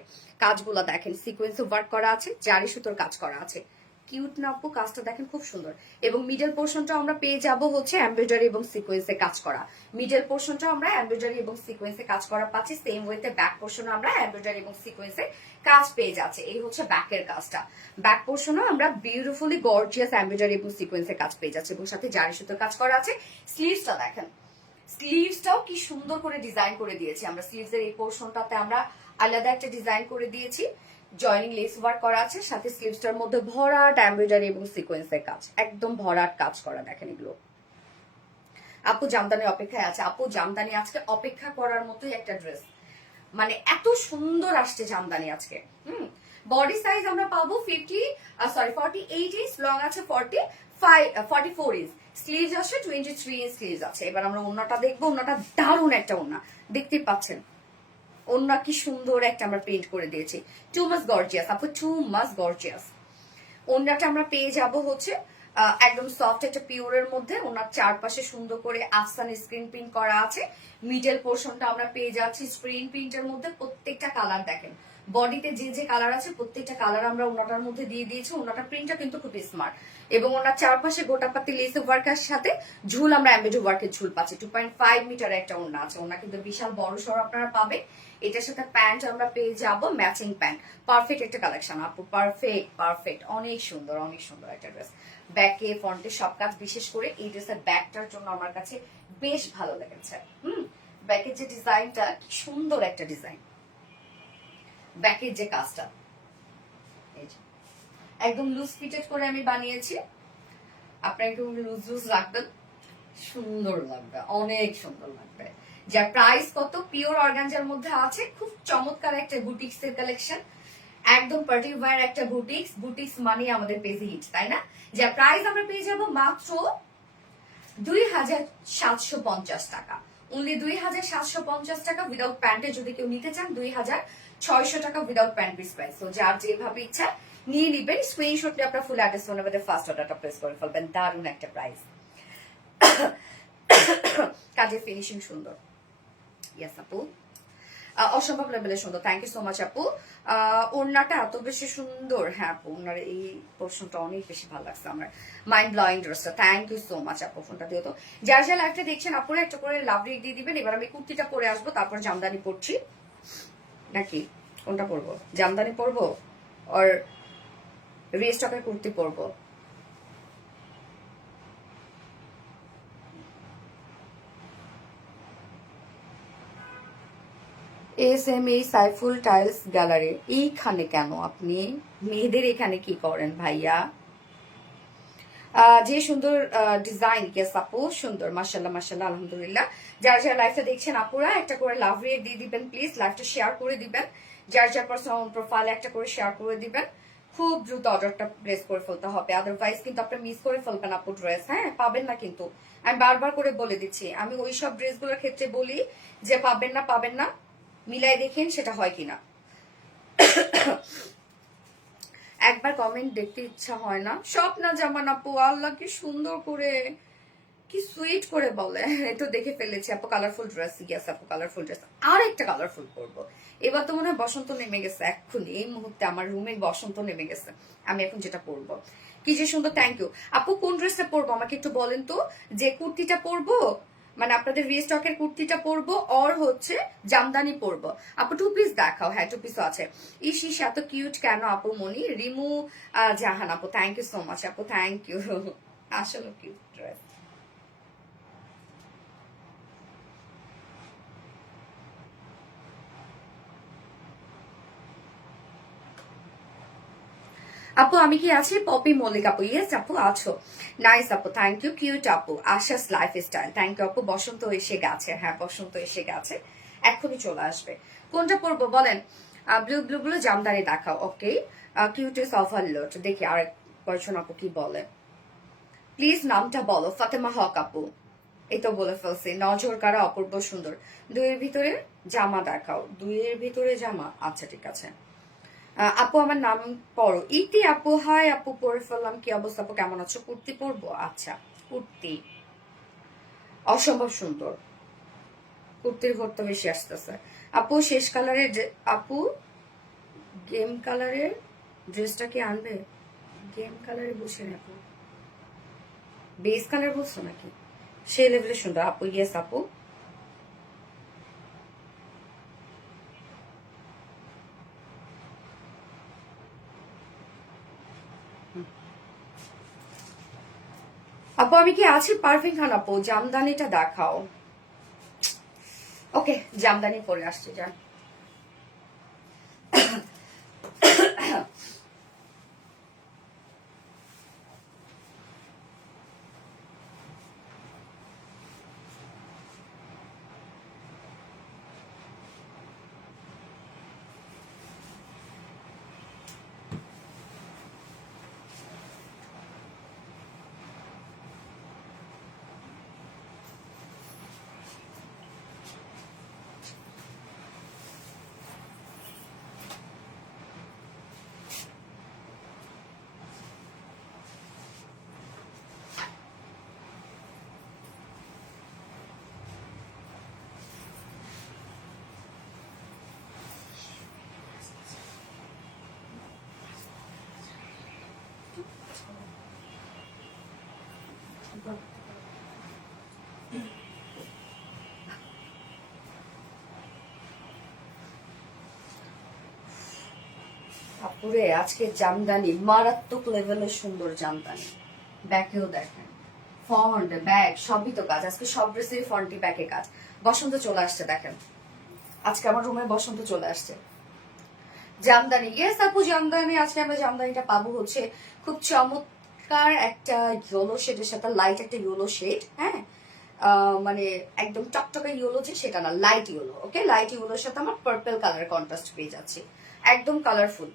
কাজগুলো দেখেন সিকোয়েন্সে ওয়ার্ক করা আছে, জারি সুতোর কাজ করা আছে। কিউট না আপু? কাজটা দেখেন খুব সুন্দর। এবং মিডল পোর্শনটা আমরা পেয়ে যাব হচ্ছে এমব্রয়ডারি এবং সিকোয়েন্সে কাজ করা। মিডল পোর্শনটা আমরা এমব্রয়ডারি এবং সিকোয়েন্সে কাজ করা পাচ্ছি। সেম ওয়েতে ব্যাক পোর্শনে আমরা এমব্রয়ডারি এবং সিকোয়েন্সে কাজ পেয়ে যাচ্ছে। এই হচ্ছে ব্যাকের কাজটা। ব্যাক পোর্শনে আমরা বিউটিফুলি গর্জিয়াস এমব্রয়ডারি এবং সিকোয়েন্সে কাজ পেয়ে যাচ্ছে এবং সাথে জারি সুতোর কাজ করা আছে। স্লিভসটা দেখেন, স্লিভসটাও কি সুন্দর করে ডিজাইন করে দিয়েছি আমরা। স্লিভসের এই পোর্শনটাতে আমরা আলাদা একটা ডিজাইন করে দিয়েছি। জয়নিং লেস ওয়ার্ক করা আছে, সাথে স্লিভসটার মধ্যে ভরাট এমব্রয়ডারি এবং সিকোয়েন্সের কাজ, একদম ভরাট কাজ করা। দেখেন এগুলো। আপু জামদানি অপেক্ষায় আছে। আপু জামদানি আজকে অপেক্ষা করার মতোই একটা ড্রেস, মানে এত সুন্দর আসছে জামদানি আজকে। বডি সাইজ আমরা পাবো 48 ইঞ্চ, লং আছে 44 ইঞ্চ, স্লিভস আছে 23 ইঞ্চ স্লিভস আছে। এবার আমরা ওন্নাটা দেখবো। ওন্নাটা দারুণ একটা ওন্না, দেখতে পাচ্ছেন ওন্না কি সুন্দর একটা আমরা প্রিন্ট করে দিয়েছি। টু মাস গর্জিয়াস আপু, টু মাস গর্জিয়াস। ওন্নাটা আমরা পেয়ে যাব হচ্ছে একদম সফট একটা পিওরের মধ্যে। ওনার চারপাশে সুন্দর করে আফসান স্ক্রিন প্রিন্ট করা আছে। মিডল পোর্শনটা আমরা পেয়ে যাচ্ছি স্ক্রিন প্রিন্টের মধ্যে। প্রত্যেকটা কালার দেখেন, বডিতে যে যে কালার আছে প্রত্যেকটা কালার আমরা ওনাটার মধ্যে দিয়ে দিয়েছি। ওনাটা প্রিন্টটা কিন্তু খুব স্মার্ট এবং ওনার চারপাশে গোটাপাতি লেস ওয়ার্কের সাথে ঝুল আমরা এমব্রয়ডারি ওয়ার্কের ঝুল পাচ্ছি। 2.5 মিটার একটা ওনা আছে। ওনা কিন্তু বিশাল বড় সড় আপনারা পাবেন। এটার সাথে প্যান্ট আমরা পেয়ে যাব ম্যাচিং প্যান্ট। পারফেক্ট একটা কালেকশন আপু, পারফেক্ট, অনেক সুন্দর, অনেক সুন্দর একটা ড্রেস। ব্যাকে ফ্রন্টে সব কাজ, বিশেষ করে এই ড্রেসের ব্যাকটার জন্য আমার কাছে বেশ ভালো লেগেছে। ব্যাকের যে ডিজাইনটা, কি সুন্দর একটা ডিজাইন। ব্যাকের যে কাজটা একদম লুজ ফিটেড করে আমি বানিয়েছি। আপনার একটু লুজ লুজ রাখবেন, সুন্দর লাগবে, অনেক সুন্দর লাগবে। যার প্রাইস কত? পিওর অর্গানজার মধ্যে আছে। খুব চমৎকার একটা বুটিক্স এর কালেকশন, একদম পার্টি ওয়্যার একটা বুটিক্স। বুটিক্স মানে আমাদের পেজে হিট, তাই না? যার প্রাইস আমরা পেয়ে যাবো মাত্র 2750 টাকা। অনলি 2750 টাকা উইদাউট প্যান্টে। যদি কেউ নিতে চান 2600 টাকা উইদাউট প্যান্ট পিস প্রাইস। তো যার যেভাবে ইচ্ছা নিয়ে নিবেন। স্ক্রিনশট নিয়ে আপনার ফুল অ্যাড্রেস ফোন নাম্বারে ফার্স্ট অর্ডারটা প্লেস করে ফেলবেন। দারুণ একটা প্রাইস, কাজের ফিনিশিং সুন্দর। ইয়েস আপু, অসম্ভব লেভেলের সুন্দর। থ্যাংক ইউ সো মাচ আপু। ওড়নাটা এত বেশি সুন্দর। হ্যাঁ আপু, ওনার এই পোর্শনটা অনেক বেশি ভালো লাগছে আমার। মাইন্ড ব্লোয়িং ড্রেসটা। থ্যাংক ইউ সো মাচ আপু। ফোনটা দিয়ে তো যার যা লাইফটা দেখছেন আপুরা একটা করে লাভ রেক দিয়ে দিবেন। এবার আমি কুর্তিটা পরে আসবো, তারপর জামদানি পরছি নাকি কোনটা পরবো? জামদানি পরবো আর রেস্টকের কুর্তি পরবো? এসএমই সাইফুল টাইলস গ্যালারি এইখানে কেন? আপনি মেয়েদের এখানে কি করেন ভাইয়া? যে সুন্দর ডিজাইন, কেস আপু সুন্দর, মাশাল্লাহ মাশাল্লাহ আলহামদুলিল্লাহ। যার যার লাইফটা দেখছেন আপুরা একটা করে লাভ রেট দিয়ে দিবেন প্লিজ। লাইফটা শেয়ার করে দিবেন, যার যার পার্সোনাল প্রোফাইলে একটা করে শেয়ার করে দিবেন। খুব দ্রুত অর্ডারটা প্লেস করে ফেলতে হবে, আদারওয়াইজ কিন্তু আপনি মিস করে ফেলবেন আপু ড্রেস। হ্যাঁ, পাবেন না কিন্তু। আমি বারবার করে বলে দিচ্ছি, আমি ওই সব ড্রেসগুলোর ক্ষেত্রে বলি যে পাবেন না, পাবেন না, মিলাই দেখেন সেটা হয় কিনা। একবার কমেন্ট দেখতে ইচ্ছা হয় না? স্বপ্না জামান আপু, আল্লাহ কি সুন্দর করে, কি সুইট করে বলে। তো দেখে ফেলেছি আপু, কালারফুল ড্রেস। ইয়েস আপু, কালারফুল ড্রেস। আর একটা কালারফুল করবো এবার। তো মনে হয় বসন্ত নেমে গেছে এক্ষুনি, এই মুহূর্তে আমার রুমে বসন্ত নেমে গেছে। আমি এখন যেটা পরবো কি যে সুন্দর। থ্যাংক ইউ আপু। কোন ড্রেসটা পরবো আমাকে একটু বলেন তো। যে কুর্তিটা পরবো, মানে আপনাদের রিস্টকের কুর্তিটা পরবো, আর হচ্ছে জামদানি পরবো। আপু টু পিস দেখাও। হ্যাঁ, টু পিসও আছে। ইস ইস, এত কিউট কেন আপু? মনি রিমু জাহান আপু, থ্যাংক ইউ সো মাচ আপু, থ্যাংক ইউ। আসলে কিউট ড্রেস। আপু আমি কি আছি? পপি মল্লিক আপু, ইয়েস আপু আছো। নাইস আপু, থ্যাংক ইউ। কিউট আপু। Asha's life style, thank you আপু। বসন্ত এসে গেছে। হ্যাঁ, বসন্ত এসে গেছে, এখনই চলে আসবে। কোনটা পরবো বলেন? ব্লু ব্লু ব্লু জামদানি দেখাও। ওকে, কিউটেস্ট ওভারলোড। দেখি আর কয়েকজন আপু কি বলে, প্লিজ নামটা বলো। ফাতেমা হক আপু, এই তো বলে ফেলছি, নজর কারা অপূর্ব সুন্দর। দুইয়ের ভিতরে জামা দেখাও, দুইয়ের ভিতরে জামা। আচ্ছা ঠিক আছে। আপু আমার নাম পড়ো। ইতি আপু, হাই আপু, পড়ে ফেললাম। কি অবস্থা আপু, কেমন আছো? কুর্তি পরবো? আচ্ছা কুর্তি অসম্ভব সুন্দর, কুর্তির ভোট তো বেশি আসতেছে। আপু শেষ কালারের, আপু গেম কালারের ড্রেসটা কি আনবে? গেম কালারে বসে না আপু, বেস কালার বলছো নাকি? সেই লেভেলে সুন্দর আপু। ইয়েস আপু। আপু আমি কি আছি? পারফিন খান আপু জামদানিটা দেখাও। ওকে জামদানি পরে আসছে, যান। আপুরে আজকে জামদানি মারাত্মক লেভেলের সুন্দর জামদানি। ব্যাকেও দেখেন, ফন্ট ব্যাগ সবই তো কাজ। আজকে সব ড্রেসেরই ফন্টি ব্যাকে কাজ। বসন্ত চলে আসছে দেখেন, আজকে আমার রুমে বসন্ত চলে আসছে। জামদানি, ইয়েস আপু জামদানি। আজকে আমরা জামদানিটা পাবো হচ্ছে খুব চমৎকার একটা ইয়েলো শেডের সাথে লাইট একটা ইয়েলো শেড। হ্যাঁ মানে একদম টকটকে ইয়েলো যে সেটা না, লাইট ইয়েলো। ওকে লাইট ইয়েলোর সাথে আমার পার্পল কালার কন্ট্রাস্ট পেয়ে যাচ্ছে, একদম কালারফুল।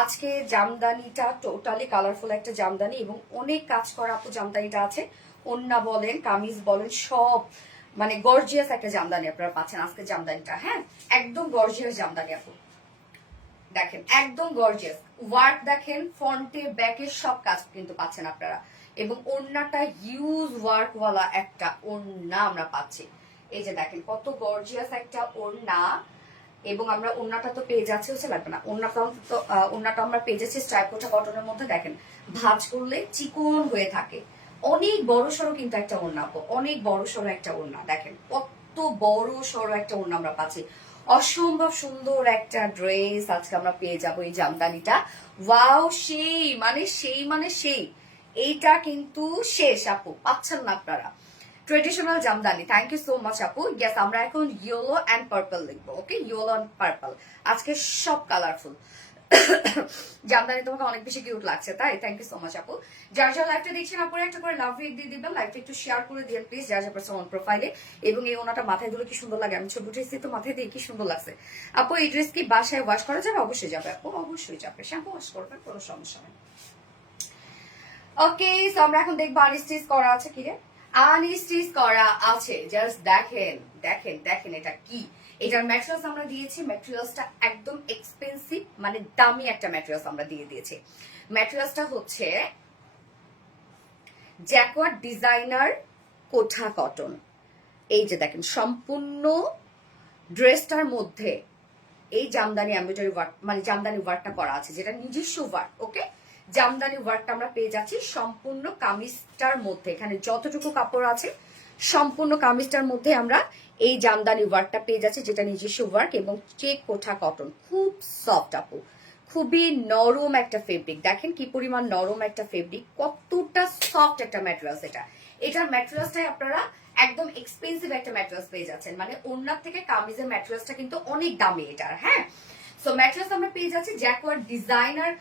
আজকে জামদানিটা টোটালি কালারফুল একটা জামদানি এবং অনেক কাজ করা আপু জামদানিটা আছে। ওন্না বলেন কামিজ বলেন সব মানে গর্জিয়াস একটা জামদানি আপনারা পাচ্ছেন আজকে জামদানিটা। হ্যাঁ একদম গর্জিয়াস জামদানি আপু, দেখেন একদম গর্জিয়াস ওয়ার্ক। দেখেন ফ্রন্টে ব্যাকে সব কাজ কিন্তু পাচ্ছেন আপনারা এবং ওড়নাটা হিউজ ওয়ার্ক ওয়ালা একটা ওড়না আমরা পাচ্ছি। এই যে দেখেন কত গর্জিয়াস একটা ওড়না এবং আমরা ওড়নাটা তো পেয়ে যাচ্ছি, হচ্ছে লাগবে না ওড়নাটা আমরা পেয়ে যাচ্ছি স্ট্রাইপোটা কটনের মধ্যে। দেখেন ভাঁজ করলে চিকন হয়ে থাকে, অনেক বড় সড়ো কিন্তু একটা ওড়না, অনেক বড় সড়ো একটা ওড়না। দেখেন কত বড় সড়ো একটা ওড়না আমরা পাচ্ছি। অসম্ভব সুন্দর একটা ড্রেস আজকে আমরা পেয়ে যাবো এই জামদানিটা। ওয়াও সেই মানে সেই মানে সেই, এইটা কিন্তু শেষ আপু, পাচ্ছেন না আপনারা traditional jamdani. Thank you so much আপু। ইয়েস আমরা এখন ইয়েলো অ্যান্ড পার্পল লিখবো। ওকে ইয়েলো অ্যান্ড পার্পল আজকে সব কালারফুল। জামদানি তোমাকে অনেক বেশি কিউট লাগছে তাই, থ্যাংক ইউ সো মাচ আপু। যার যার লাইভটা দেখছেন আপুরে একটা করে লাভ রেক দিয়ে দিবেন, লাইভটা একটু শেয়ার করে দিয়ে প্লিজ যার যার পার্সোনাল প্রোফাইলে। এবং এই ওনাটা মাথায় দিলে কি সুন্দর লাগে, আমি ছবি উঠেছি তো মাথায় দিয়ে কি সুন্দর লাগছে আপু। এই ড্রেস কি বাসায় ওয়াশ করা যাবে? অবশ্যই যাবে আপু, অবশ্যই যাবে, শ্যাম্পু ওয়াশ করবেন কোনো সমস্যা নেই। ওকে সো আমরা এখন দেখবো আনস্টিচ করা আছে কি রে, আনস্টিচ করা আছে। জাস্ট দেখেন দেখেন দেখেন এটা কি, এটার ম্যাটেরিয়ালস আমরা দিয়েছি। ম্যাটেরিয়ালসটা একদম এক্সপেন্সিভ মানে দামি একটা ম্যাটেরিয়ালস আমরা দিয়ে দিয়েছি। ম্যাটেরিয়ালসটা হচ্ছে জ্যাকওয়ার্ড ডিজাইনার কোঠা কটন। এই যে দেখেন সম্পূর্ণ ড্রেসটার মধ্যে এই জামদানি এমব্রয়ডারি ওয়ার্ক মানে জামদানি ওয়ার্কটা করা আছে, যেটা নিজস্ব ওয়ার্ক। ওকে জামদানি ওয়ার্কটা আমরা পেয়ে যাচ্ছি সম্পূর্ণ কামিজটার মধ্যে। এখানে যতটুকু কাপড় আছে সম্পূর্ণ কামিজটার মধ্যে আমরা এই জামদানি ওয়ার্কটা পেয়ে যাচ্ছি, যেটা নিজস্ব ওয়ার্ক এবং চেক কোঠা কটন। খুব সফট আপু, খুবই নরম একটা ফেব্রিক। দেখেন কি পরিমাণ নরম একটা ফেব্রিক, কতটা সফট একটা ম্যাটেরিয়ালস এটা। এটার ম্যাটেরিয়ালসটাই আপনারা একদম এক্সপেন্সিভ একটা ম্যাটেরিয়ালস পেয়ে যাচ্ছেন, মানে ওনার থেকে কামিজের ম্যাটেরিয়ালসটা কিন্তু অনেক দামি এটার। হ্যাঁ সো ম্যাটেরিয়ালস আমরা পেয়ে যাচ্ছি জ্যাকওয়ার্ড ডিজাইনার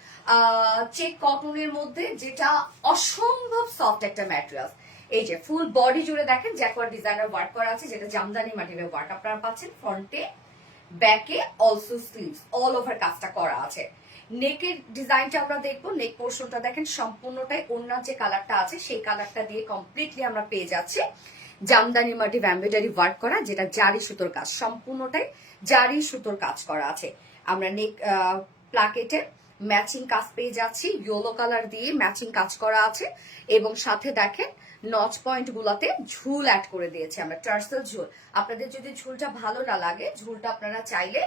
চেক কটনের মধ্যে, যেটা অসম্ভব সফট একটা ম্যাটেরিয়ালস। এই যে ফুল বডি জুড়ে দেখেন জ্যাকওয়ার্ড ডিজাইনার ওয়ার্ক করা আছে, যেটা জামদানি ম্যাটেরিয়াল ওয়ার্ক আপনারা পাচ্ছেন। ফ্রন্টে ব্যাকে অলসো স্লিভস অল ওভার কাজটা করা আছে। নেকের ডিজাইনটা আমরা দেখবো, নেক পোর্শনটা দেখেন সম্পূর্ণটাই ওনার যে কালারটা আছে সেই কালারটা দিয়ে কমপ্লিটলি আমরা পেয়ে যাচ্ছি জামদানি মোটিভ এমব্রয়ডারি ওয়ার্ক করা, যেটা জারি সুতোর কাজ, সম্পূর্ণটাই জারি সুতোর কাজ করা আছে। আমরা নেক প্লাকেটে ম্যাচিং কাজ পেয়ে যাচ্ছি, ইয়েলো কালার দিয়ে ম্যাচিং কাজ করা আছে, এবং সাথে দেখেন নচ পয়েন্ট গুলাতে ঝুল অ্যাড করে দিয়েছে আমরা, টার্সেল ঝুল। আপনাদের যদি ঝুলটা ভালো না লাগে, ঝুলটা আপনারা চাইলে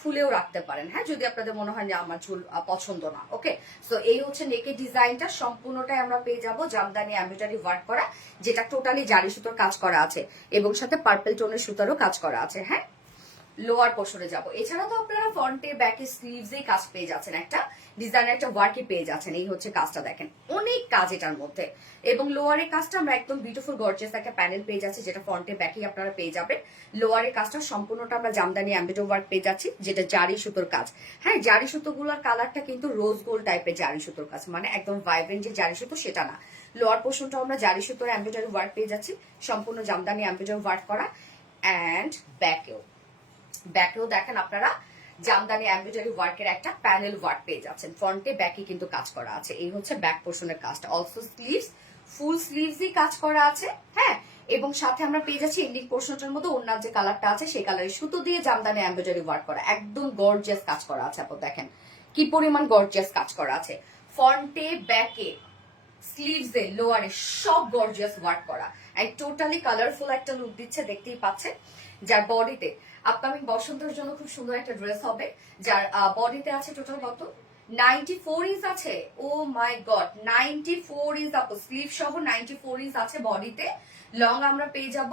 খুলেও রাখতে পারেন, হ্যাঁ, যদি আপনাদের মনে হয় যে আমার ঝুল পছন্দ না। ওকে, সো এই হচ্ছে নেকের ডিজাইনটা, সম্পূর্ণটাই আমরা পেয়ে যাব জামদানি এমব্রয়ডারি ওয়ার্ক করা, যেটা টোটালি জারি সুতোর কাজ করা আছে, এবং সাথে পার্পল টোনের সুতারও কাজ করা আছে। হ্যাঁ, লোয়ার পোর্শনে যাব। এছাড়া তো আপনারা ফ্রন্টে ব্যাকে স্লিভসে কাজ পেয়ে যাচ্ছেন, একটা ডিজাইনের একটা ওয়ার্কে পেয়ে যাচ্ছেন। এই হচ্ছে কাজটা, দেখেন অনেক কাজ এটার মধ্যে। এবং লোয়ারের কাজটা আমরা একদম বিউটিফুল গর্জিয়াস একটা প্যানেল পেয়ে যাচ্ছি, যেটা ফ্রন্টে ব্যাকে আপনারা পেয়ে যাবেন। লোয়ারের কাজটা সম্পূর্ণটা আমরা জামদানি এমব্রয়ডারি ওয়ার্ক পেয়ে যাচ্ছি, যেটা জারি সুতোর কাজ। হ্যাঁ, জারি সুতোগুলোর কালারটা কিন্তু রোজ গোল্ড টাইপের জারি সুতোর কাজ, মানে একদম ভাইব্রেন্ট যে জারি সুতো সেটা না। লোয়ার পোর্শনটা আমরা জারি সুতোর এমব্রয়ডারি ওয়ার্ক পেয়ে যাচ্ছি, সম্পূর্ণ জামদানি এমব্রয়ডারি ওয়ার্ক করা। অ্যান্ড ব্যাকেও দেখেন আপনারা জামদানি এমব্রয়ডারি ওয়ার্কের একটা প্যানেল ওয়ার্ক পেয়ে যাচ্ছেন, ফ্রন্টে ব্যাকে কিন্তু কাজ করা আছে। এই হচ্ছে ব্যাক পোর্শনের কাজটা, অলসো স্লিভস, ফুল স্লিভসই কাজ করা আছে। হ্যাঁ, এবং সাথে আমরা পেয়ে যাচ্ছি এন্ডিং পোর্শনটার মধ্যে ওনার যে কালারটা আছে সেই কালারের সুতো দিয়ে জামদানি এমব্রয়ডারি ওয়ার্ক করা, একদম গর্জিয়াস কাজ করা আছে। আপু দেখেন কি পরিমাণ গর্জিয়াস কাজ করা আছে, ফ্রন্টে ব্যাকে স্লিভসে লোয়ারে সব গর্জিয়াস ওয়ার্ক করা, এন্ড টোটালি কালারফুল একটা লুক দিচ্ছে, দেখতেই পাচ্ছেন। যার বডিতে আপকামিং বসন্তের জন্য খুব সুন্দর একটা ড্রেস হবে, যার বডিতে আছে টোটাল কত 94 ইঞ্চ আছে। ও মাই গড, 94 ইঞ্চ আপু, স্লিভ সহ 94 ইঞ্চ আছে বডিতে। লং আমরা পেয়ে যাব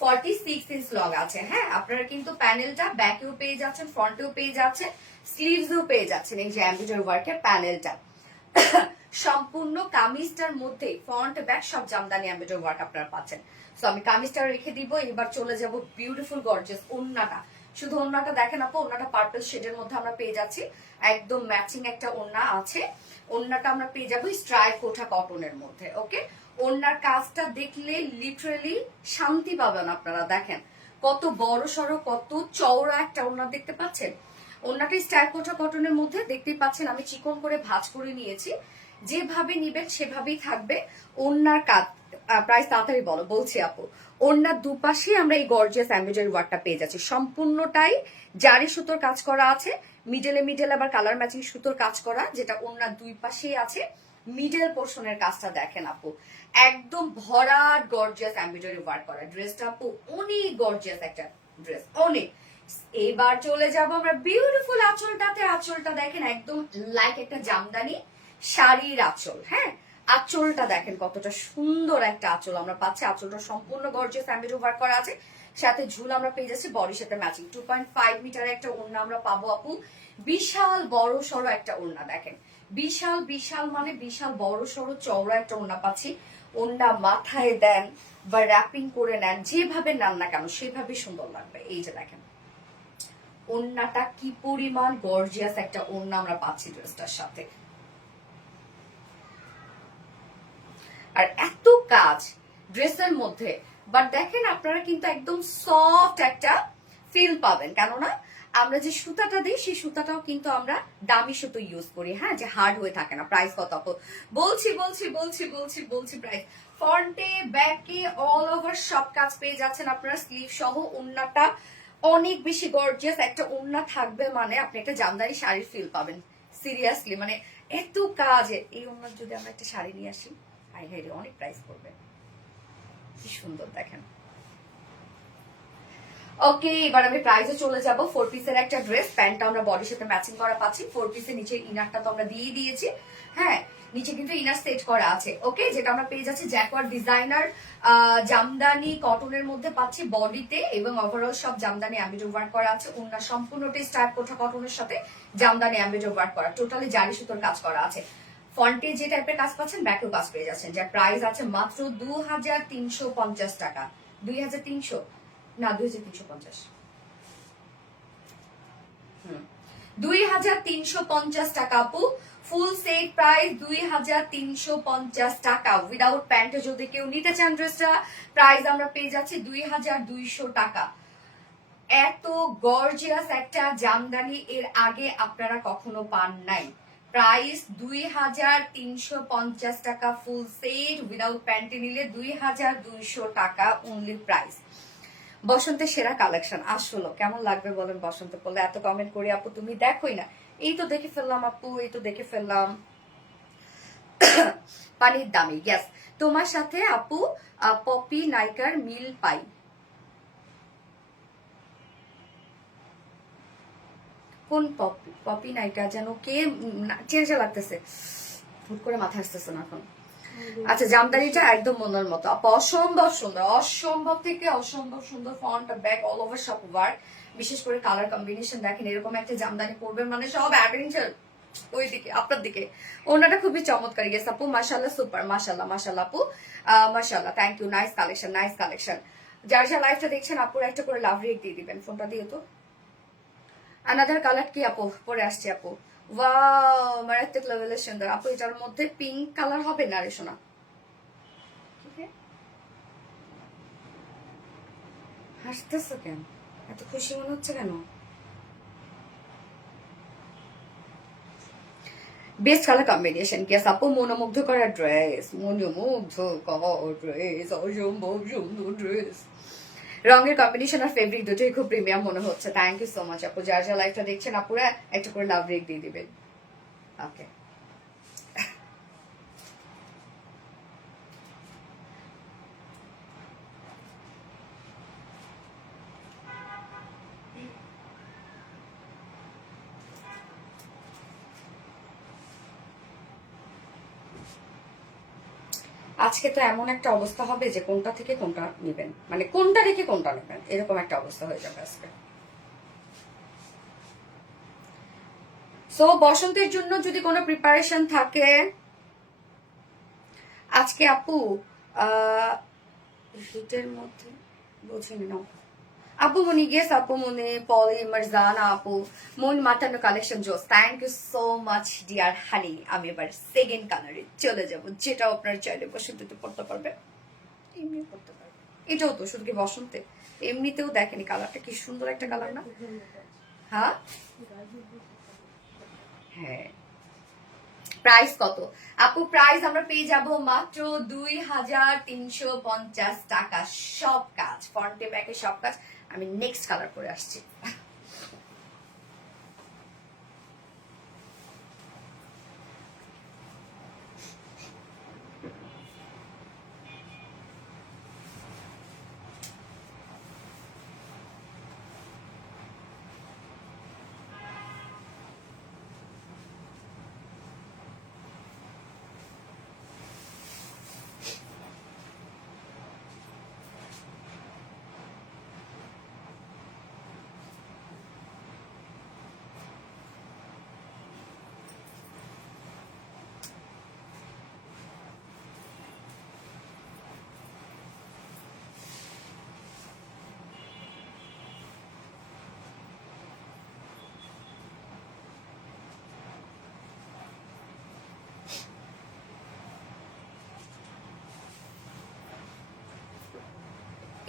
46 ইঞ্চ লং আছে। হ্যাঁ, আপনারা কিন্তু প্যানেলটা ব্যাকেও পেয়ে যাচ্ছেন, ফ্রন্টেও পেয়ে যাচ্ছেন, স্লিভসেও পেয়ে যাচ্ছেন এই যে এমব্রয়ডারি ওয়ার্কের প্যানেলটা। সম্পূর্ণ কামিজটার মধ্যে ফ্রন্ট ব্যাক সব জামদানি এমব্রয়ডারি ওয়ার্ক আপনারা পাচ্ছেন। সো আমি কামিজটা রেখে দিব, এবার চলে যাব বিউটিফুল গর্জিয়াস ওন্নাটা। শুধু ওন্নাটা দেখেন আপু, ওন্নাটা পার্পল শেডের মধ্যে আমরা পেয়ে যাচ্ছি, একদম ম্যাচিং একটা ওন্না আছে। ওন্নাটা আমরা পেয়ে যাবো স্ট্রাইপ কোঠা কটনের মধ্যে। ওকে, ওন্নার কাজটা দেখলে লিটারালি শান্তি পাবেন আপনারা। দেখেন কত বড় সড়ো, কত চওড়া একটা ওন্না দেখতে পাচ্ছেন। ওন্নাটা স্ট্রাইপ কোঠা কটনের মধ্যে দেখতেই পাচ্ছেন, আমি চিকন করে ভাঁজ করে নিয়েছি, যেভাবে নিবেন সেভাবেই থাকবে। ওন্নার কাজ প্রাইস তাড়াতাড়ি বলছি আপু। ওন্নার দুপাশে আমরা এই গর্জিয়াস এমব্রয়ডারি ওয়ার্কটা পেয়ে যাচ্ছি, সম্পূর্ণটাই জারি সুতোর কাজ করা আছে, মিডল আবার কালার ম্যাচিং সুতোর কাজ করা, যেটা ওন্নার দুই পাশেই আছে। মিডল পোর্শনের কাজটা দেখেন আপু, একদম ভরাট গর্জিয়াস এমব্রয়ডারি ওয়ার্ক করা ড্রেসটা আপু, অনেক গর্জিয়াস একটা ড্রেস, অনেক। এবার চলে যাব আমরা বিউটিফুল আঁচলটাতে। আঁচলটা দেখেন একদম লাইক একটা জামদানি শাড়ির আঁচল। হ্যাঁ, আঁচলটা দেখেন কতটা সুন্দর একটা আঁচল আমরা পাচ্ছি। আঁচলটা সম্পূর্ণ গর্জিয়াস এমব্রয়ডারি ওয়ার্ক করা আছে, সাথে ঝুল আমরা পেয়ে যাচ্ছি বডির সাথে ম্যাচিং। 2.5 মিটারের একটা ওড়না আমরা পাবো আপু, বিশাল বড় সড়ো একটা ওড়না। দেখেন বিশাল বিশাল মানে বিশাল বড় সড়ো চওড়া একটা ওড়না পাচ্ছি। ওড়না মাথায় দেন বা র্যাপিং করে নেন, যেভাবে নেন না কেন সেভাবে সুন্দর লাগবে। এই যে দেখেন ওড়নাটা কি পরিমাণ গর্জিয়াস একটা ওড়না আমরা পাচ্ছি ড্রেসটার সাথে, আর এত কাজ ড্রেসের মধ্যে। বাট দেখেন আপনারা কিন্তু একদম সফট একটা ফিল পাবেন, কেননা আমরা যে সুতাটা দিই সেই সুতাটাও কিন্তু আমরা দামি সুতো ইউজ করি। হ্যাঁ, যে হার্ড হয়ে থাকে না। প্রাইস কত আপু? বলছি প্রাইস। ফ্রন্টে ব্যাকে অল ওভার সব কাজ পেয়ে যাচ্ছেন আপনারা, স্লিভ সহ। ওড়নাটা অনেক বেশি গর্জিয়াস একটা ওড়না থাকবে, মানে আপনি একটা জামদানি শাড়ির ফিল পাবেন। সিরিয়াসলি মানে এত কাজ। এই ওড়নার যদি আমরা একটা শাড়ি নিয়ে আসি, হাই হাই রে, অনেক প্রাইস পড়বে। কি সুন্দর দেখেন। ওকে, এবার আমি প্রাইসে চলে যাব। 4 পিসের একটা ড্রেস, প্যান্টটা আমরা বডির সাথে ম্যাচিং করা পাচ্ছি। 4 পিসের নিচে ইনারটা তো আমরা দিয়ে দিয়েছি। হ্যাঁ, নিচে কিন্তু ইনার সেট করা আছে। ওকে, যেটা আমরা পেয়ে যাচ্ছি জ্যাকওয়ার্ড ডিজাইনার জামদানি কটনের মধ্যে পাচ্ছি বডিতে, এবং ওভারঅল সব জামদানি এমব্রয়ডারি ওয়ার্ক করা আছে। ওন্না সম্পূর্ণটাই স্টাইপ কোঠা কটনের সাথে জামদানি এমব্রয়ডারি ওয়ার্ক করা, টোটালি জারি সুতোর কাজ করা আছে। ফ্রন্টে যে টাইপের কাজ পাচ্ছেন ব্যাকেও কাজ পেয়ে যাচ্ছেন, যার প্রাইস আছে মাত্র 2350 টাকা। 2300 না, 2350, 2350 টাকা আপু। ফুল সেট প্রাইস 2350 টাকা। উইদাউট প্যান্টে যদি কেউ নিতে চান ড্রেসটা, প্রাইস আমরা পেয়ে যাচ্ছি 2200 টাকা। এত গর্জিয়াস একটা জামদানি এর আগে আপনারা কখনো পান নাই। প্রাইস 2350 টাকা ফুল সেট, উইদাউট প্যান্টি নিলে 2200 টাকা অনলি প্রাইস। বসন্তের সেরা কালেকশন আসলো, কেমন লাগবে বলেন বসন্ত পড়লে? এত কমেন্ট করি আপু তুমি দেখোই না। এই তো দেখে ফেললাম আপু, এই তো দেখে ফেললাম। পানির দামি, গ্যাস তোমার সাথে আপু পপি নাইকার মিল পাই। কোন পপি? পপি নাইকা যেন কে, চেঞ্জে লাগতেছে, হুট করে মাথা আসতেছে না এখন। আচ্ছা, জামদানিটা একদম মনের মতো আপু, অসম্ভব সুন্দর, অসম্ভব থেকে অসম্ভব সুন্দর ফ্রন্ট আর ব্যাক অল ওভার সব ওয়ার্ক। বিশেষ করে কালার কম্বিনেশন দেখেন, এরকম একটা জামদানি পরবেন মানে সব অ্যাডভেঞ্চার ওই দিকে আপনার দিকে। ওনাটা খুবই চমৎকার। গেস আপু মাশাআল্লাহ, সুপার, মাশাআল্লাহ মাশাআল্লাহ আপু, মাশাআল্লাহ, thank you, nice collection, nice collection. যারা যারা লাইভটা দেখছেন আপুর একটা করে লাভ রেক দিয়ে দিবেন, ফোনটা দিয়ে তো। আনাদার কালার কি আপু পরে আসছে আপু? ওয়াও, মারাত্মক লেভেলের সুন্দর আপু। এটার মধ্যে পিঙ্ক কালার হবে না রে সোনা? হাসতেছো কেন? এত খুশি মনে হচ্ছে কেন? বেস্ট কালার কম্বিনেশন, কি আপু? মনোমুগ্ধ করা ড্রেস, মনোমুগ্ধ করা ড্রেস, অসম্ভব সুন্দর ড্রেস। রঙের কম্বিনেশন আর ফেব্রিক দুটোই খুব প্রিমিয়াম মনে হচ্ছে। থ্যাংক ইউ সো মাচ আপু। যার যা লাইফটা দেখছেন আপুরা একটা করে লাভ রেক দিয়ে দিবেন। ওকে, আজকে তো এমন একটা অবস্থা হবে যে কোনটা থেকে কোনটা নেবেন, মানে কোনটা রেখে কোনটা নেবেন, এরকম একটা অবস্থা হয়ে যাবে আজকে। সো বসন্তের জন্য যদি কোনো প্রিপারেশন থাকে আজকে আপু, হিটের মধ্যে বুঝিনি না আপু মনি, গেস আপু মনি, পলি মারজানা আপু, মন মাটানো কালেকশন জোস, thank you so much dear honey. আমি এবার সেকেন্ড কালারে চলে যাব, যেটা আপনার চাইলে বসন্তে পড়তে পারবে, এমনি পড়তে পারবে। এটাও তো শুধু কি বসন্তে, এমনিতেও দেখেনি কালারটা কি সুন্দর একটা কালার না? হ্যাঁ হ্যাঁ। প্রাইস কত আপু? প্রাইস আমরা পেয়ে যাব মাত্র 2350 টাকা। সব কাজ, ফ্রন্টে ব্যাকে সব কাজ। আমি নেক্সট কালার করে আসছি।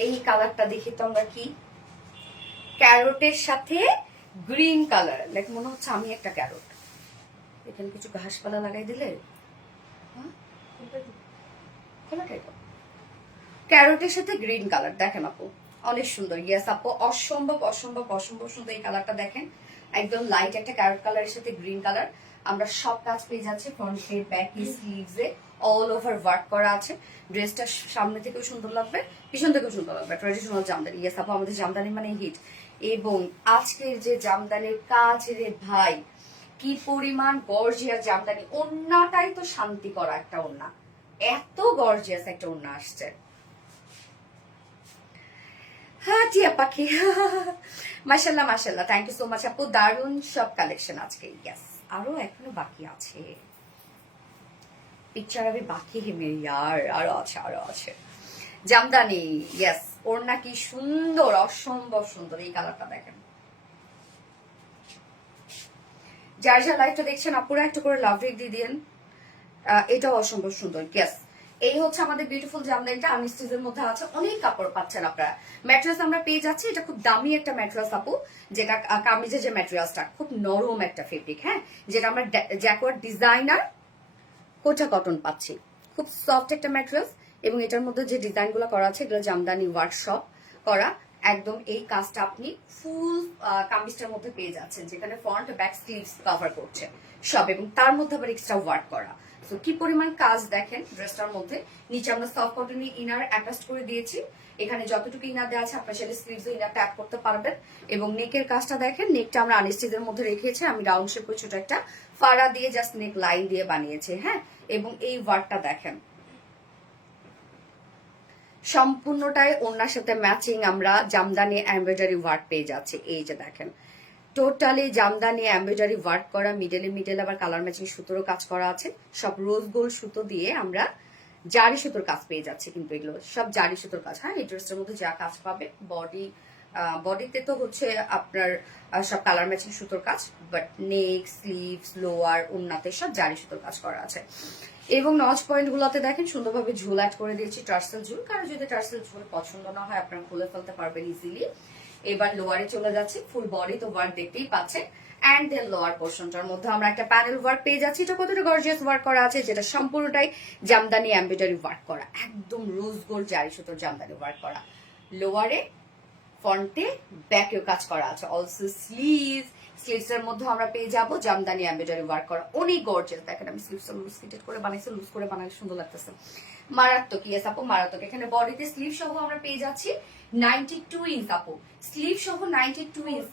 এই কালারটা দেখি তো আমরা কি, ক্যারোটের সাথে গ্রিন কালার, লাইক মনে হচ্ছে আমি একটা ক্যারোট। এখানে কিছু ঘাসপালা লাগাই দিলে, ক্যারোটের সাথে গ্রিন কালার দেখেন আপু, অনেক সুন্দর। ইয়েস আপু, অসম্ভব অসম্ভব অসম্ভব সুন্দর এই কালারটা দেখেন, একদম লাইট একটা ক্যারোট কালারের সাথে গ্রিন কালার। আমরা সব কাজ পেয়ে যাচ্ছি, ফ্রন্টে ব্যাকে স্লিভসে অল ওভার ওয়ার্ক করা আছে। ড্রেসটা সামনে থেকেও সুন্দর লাগবে, পিছন থেকেও সুন্দর লাগবে। ট্রেডিশনাল জামদানি, ইয়েস আপু, আমাদের জামদানি মানে হিট। এবং আজকের যে জামদানির কাজ রে ভাই, কি পরিমাণ গর্জিয়াস জামদানি। ওন্নাটাই তো শান্তি করা একটা ওন্না, এত গর্জিয়াস একটা ওন্না আসছে। হ্যাঁ টিয়া পাখি, মাশাল্লাহ মাশাল্লাহ, থ্যাংক ইউ সো মাচ আপু, দারুন সব কালেকশন আজকে। ইয়েস, আরো এখনো বাকি আছে, পিকচার আমি বাকি হে মেরি ইয়ার, আরো আছে আরো আছে। জামদানি, ইয়েস, ওড়না কি সুন্দর, অসম্ভব সুন্দর। এই কালারটা দেখেন। যার যা লাইভটা দেখছেন আপুরা একটু করে লাভ রেক দিয়ে দিন। এটাও অসম্ভব সুন্দর। ইয়েস, এই হচ্ছে আমাদের বিউটিফুল জামদানিটা আনস্টিচের মধ্যে আছে, অনেক কাপড় পাচ্ছেন আপনারা। ম্যাট্রেস আমরা পেয়ে যাচ্ছি, এটা খুব দামি একটা ম্যাট্রেস আপু, যেটা কামিজের যে ম্যাটেরিয়ালসটা খুব নরম একটা ফেব্রিক, হ্যাঁ, যেটা আমরা জ্যাকওয়ার্ড ডিজাইনার কোটা কটন পাচ্ছি, খুব সফট একটা ম্যাটেরিয়ালস। এবং এটার মধ্যে যে ডিজাইনগুলো করা আছে এগুলো জামদানি ওয়ার্কশপ করা, একদম এই কাজটা আপনি ফুল কামিজটার মধ্যে পেয়ে যাচ্ছেন, যেখানে ফ্রন্ট ব্যাক স্লিভস কভার করছে সব, এবং তার মধ্যে আবার এক্সট্রা ওয়ার্ক করা। তো কি পরিমাণ কাজ দেখেন ড্রেসটার মধ্যে। নিচে আমরা সফট কটনের ইনার অ্যাটাচ করে দিয়েছি, এখানে যতটুকু ইনার দেওয়া আছে আপনার সেটা স্লিভস ইনার ট্যাপ করতে পারবেন। এবং নেকের কাজটা দেখেন, নেকটা আমরা আনস্টিচের মধ্যে রেখেছি, আমি রাউন্ড শেপ করে ছোট একটা ফাড়া দিয়ে জাস্ট নেক লাইন দিয়ে বানিয়েছে, হ্যাঁ। এবং এই ওয়ার্কটা দেখেন সম্পূর্ণটাই ওনার সাথে ম্যাচিং আমরা জামদানি এমব্রয়ডারি ওয়ার্ক পেয়ে যাচ্ছি। এই যে দেখেন টোটালি জামদানি এমব্রয়ডারি ওয়ার্ক করা, মিডল আবার কালার ম্যাচিং সুতোরও কাজ করা আছে, সব রোজ গোল্ড সুতো দিয়ে আমরা জারি সুতোর কাজ পেয়ে যাচ্ছি, কিন্তু এগুলো সব জারি সুতোর কাজ, হ্যাঁ। এই ড্রেসটার মধ্যে যা কাজ পাবে বডিতে তো হচ্ছে আপনার সব কালার ম্যাচিং সুতোর কাজ, বাট নেক স্লিভস লোয়ার ওন্নাতে সব জারি সুতোর কাজ করা আছে। এবং নচ পয়েন্ট গুলোতে দেখেন সুন্দরভাবে ঝুল অ্যাড করে দিয়েছি, টার্সেল ঝুল, কারণ যদি টার্সেল ঝুল পছন্দ না হয় আপনারা খুলে ফেলতে পারবেন ইজিলি। এবার লোয়ারে চলে যাচ্ছে, ফুল বডি তো ওয়ার্ক দেখতেই পাচ্ছেন, অ্যান্ড দেন লোয়ার পোর্শনটার মধ্যে আমরা একটা প্যানেল ওয়ার্ক পেয়ে যাচ্ছি। এটা কতটা গর্জিয়াস ওয়ার্ক করা আছে, যেটা সম্পূর্ণটাই জামদানি এমব্রয়ডারি ওয়ার্ক করা, একদম রোজ গোল্ড জারি সুতোর জামদানি ওয়ার্ক করা। লোয়ারে ফ্রন্টে ব্যাকেও কাজ করা আছে, অলসো স্লিভস এর মধ্যে আমরা পেয়ে যাবো জামদানি এমব্রয়ডারি ওয়ার্ক করা, অনেক গর্জিয়াস। দেখেন আমি স্লিভসটা লুজ ফিটেড করে বানাইছি, লুজ করে বানালে সুন্দর লাগতেছে, মারাত্মক। ইয়েস আপু মারাত্মক। এখানে বডিতে স্লিভ সহ আমরা পেয়ে যাচ্ছি 92 ইঞ্চ আপু, স্লিভ সহ 92 ইঞ্চ,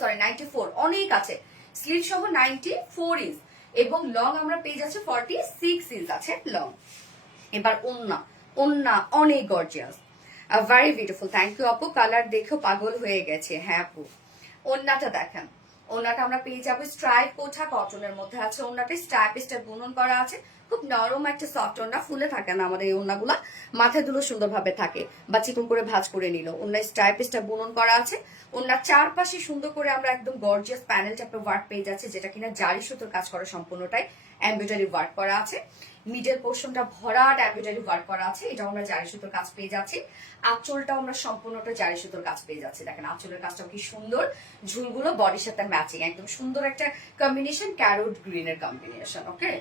সরি 94, অনেক আছে, স্লিভ সহ 94 ইঞ্চ, এবং লং আমরা পেয়ে যাচ্ছি 46 ইঞ্চ আছে লং। এবার ওন্না অনেক gorgeous, very beautiful. Thank you আপু, কালার দেখেও পাগল হয়ে গেছে, হ্যাঁ আপু। ওন্নাটা দেখেন, ওন্নাটা আমরা পেয়ে যাবো স্ট্রাইপ কোঠা কটনের মধ্যে আছে, ওন্নাতে স্ট্রাইপ বুনন করা আছে, খুব নরম একটা সফট ওন্না, ফুলে থাকে না আমাদের এই ওন্নাগুলা, মাথায় দুলো সুন্দরভাবে থাকে, বা চিকন করে ভাঁজ করে নিল। ওন্নায় স্ট্রাইপ বুনন করা আছে, ওন্নার চারপাশে সুন্দর করে আমরা একদম গর্জিয়াস প্যানেল টাইপের ওয়ার্ক পেয়ে যাচ্ছে, যেটা কিনা জারি সুতোর কাজ করা, সম্পূর্ণটাই এমব্রয়ডারি ওয়ার্ক করা আছে। মিডল পোর্শনটা ভরাট এমব্রয়ডারি ওয়ার্ক করা আছে, এটাও আমরা জারি সুতোর কাজ পেয়ে যাচ্ছি। আঁচলটাও আমরা সম্পূর্ণটা জারি সুতোর কাজ পেয়ে যাচ্ছি, দেখেন আঁচলের কাজটাও কি সুন্দর, ঝুলগুলো বডির সাথে ম্যাচিং, একদম সুন্দর একটা কম্বিনেশন, ক্যারোট গ্রিনের কম্বিনেশন। ওকে,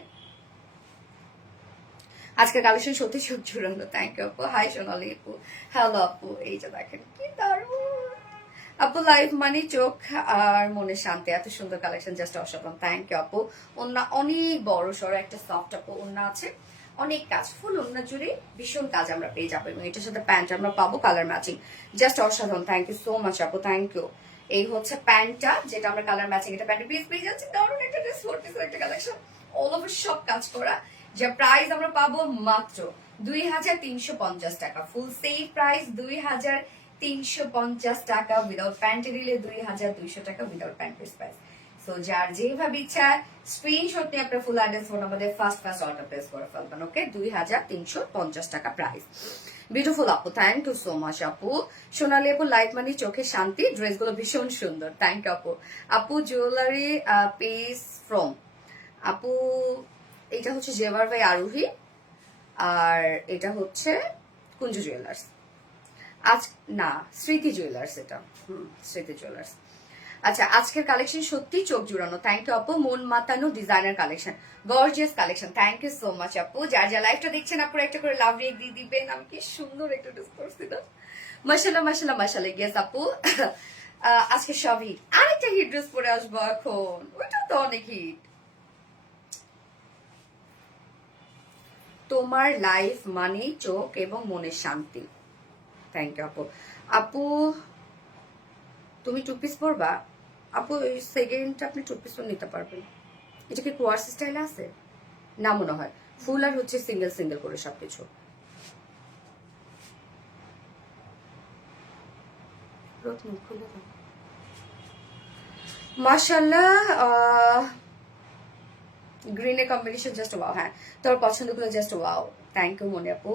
আজকের কালেকশন সত্যি চোখ জুড়ানো। থ্যাংক ইউ আপু। হাই সোনালি আপু, হ্যালো আপু। এই যে দেখেন কি দারুণ আপু, লাইফ মানে চোখ আর মনের শান্তি, এত সুন্দর কালেকশন, জাস্ট অসাধারণ। থ্যাংক ইউ আপু। ওন্না অনেক বড় সড়ো একটা সফট আপু ওন্না আছে, অনেক কাজ, ফুল ওন্না জুড়ে ভীষণ কাজ আমরা পেয়ে যাবো, এবং এটার সাথে প্যান্ট আমরা পাবো কালার ম্যাচিং, জাস্ট অসাধারণ। থ্যাংক ইউ সো মাচ আপু, থ্যাংক ইউ। এই হচ্ছে প্যান্টটা, যেটা আমরা কালার ম্যাচিং, এটা প্যান্টের পিস পেয়ে যাচ্ছি, দারুণ একটা ড্রেস, একটা কালেকশন, অল ওভার সব কাজ করা। যে প্রাইস আমরা পাবো মাত্র 2350 টাকা, ফুল সেল প্রাইস 2350 টাকা, উইদাউট প্যান্ট নিলে 2200 টাকা, উইদাউট প্যান্ট প্রাইস। সো যার যেভাবে ইচ্ছা স্ক্রিনশট নিয়ে আপনার ফুল অ্যাড্রেস ফোন আমাদের ফার্স্ট অর্ডার প্লেস করে ফেলবেন। ওকে, 2350 টাকা প্রাইস। বিউটিফুল আপু, থ্যাংক ইউ সো মাচ আপু। সোনালি আপু, লাইফ মানে চোখের শান্তি, ড্রেসগুলো ভীষণ সুন্দর, থ্যাংক ইউ আপু। আপু জুয়েলারি পিস ফ্রম আপু, এটা হচ্ছে জেভার বাই আরোহী, আর এটা হচ্ছে কুঞ্জু জুয়েলার্স, আজ না স্মৃতি জুয়েলার্স, এটা স্মৃতি জুয়েলার্স। আচ্ছা, আজকের কালেকশন সত্যি চোখ জুড়ানো, থ্যাংক ইউ আপু। মন মাতানো designer collection, gorgeous collection, thank you so much আপু। যার যা লাইফটা দেখছেন আপনারা একটা করে লাভ রেট দিয়ে দিবেন, আমি কি সুন্দর একটা ড্রেস করছি না, মাশাআল্লাহ মাশাআল্লাহ মাশাআল্লাহ। গেস আপু, আজকে সব হিট, আরেকটা হিট ড্রেস পরে আসবো এখন, ওইটা তো অনেক হিট। তোমার লাইফ মানে চোখ এবং মনের শান্তি, থ্যাংক ইউ আপু। আপু তুমি টু পিস পরবা আপু, এই সেকেন্ডটা আপনি টু পিস নিতে পারবেন। এটা কি কোয়ার্স স্টাইল আছে না, মনে হয় ফুল আর হচ্ছে সিঙ্গেল সিঙ্গেল করে সবকিছু। মাশাআল্লাহ, গ্রিনের কম্বিনেশন জাস্ট ওয়াও, হ্যাঁ তোর পছন্দগুলো জাস্ট ওয়াও, থ্যাংক ইউ মনে আপু।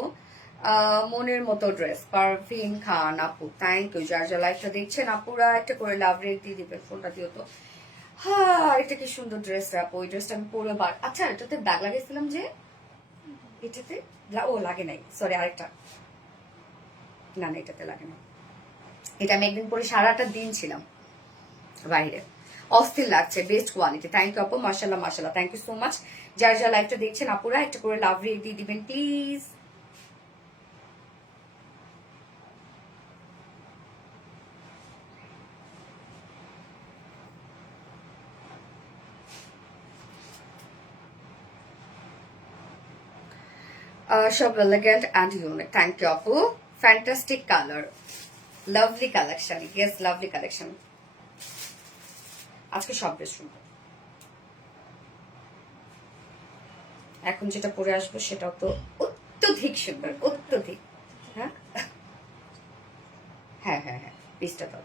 মনের মতো ড্রেস, পারভিন খান আপু, থ্যাংক ইউ। যার যা লাইফটা দেখছেন আপুরা একটা করে লাভ রেট দিয়ে দিবেন, ফোনটা দিও তো। হ্যাঁ, এটা কি সুন্দর ড্রেস আপু, ওই ড্রেসটা আমি পরে আচ্ছা এটাতে দাগ লাগাইছিলাম যে, এটাতে ও লাগে নাই, সরি আরেকটা, না না এটাতে লাগে না। এটা আমি একদিন পরে সারাটা দিন ছিলাম বাইরে, অস্থির লাগছে, বেস্ট কোয়ালিটি। থ্যাংক ইউ আপু, মাশাআল্লাহ মাশাআল্লাহ, থ্যাংক ইউ সো মাচ। যারা যারা লাইভটা দেখছেন আপুরা একটা করে লাভ রিয়েক্ট দিয়ে দিবেন প্লিজ। সব elegant and unique, thank you আপু। Fantastic colour, lovely collection, yes lovely collection. আজকে সব বেশ সুন্দর। এখন যেটা পরে আসবো সেটাও তো অত্যধিক সুন্দর, অত্যধিক। হ্যাঁ হ্যাঁ হ্যাঁ হ্যাঁ, পিসটা দাও।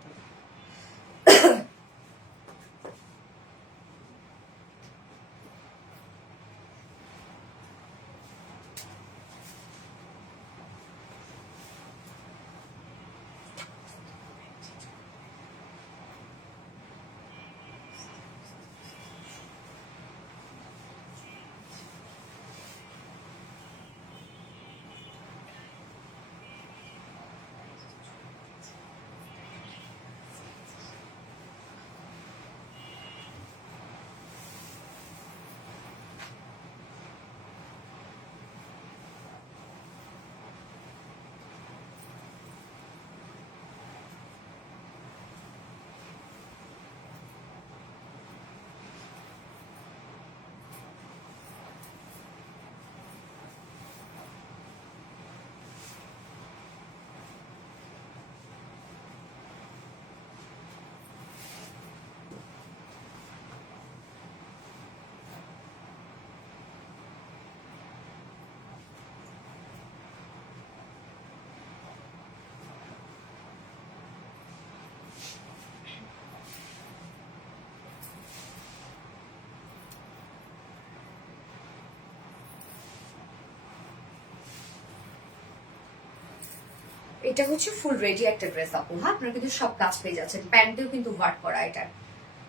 এটা হচ্ছে ফুল রেডি একটা ড্রেস আপু। হ্যাঁ, আপনারা কিন্তু সব কাজ পেয়ে যাচ্ছেন। প্যান্টেও কিন্তু ওয়ার্ক করা, এটা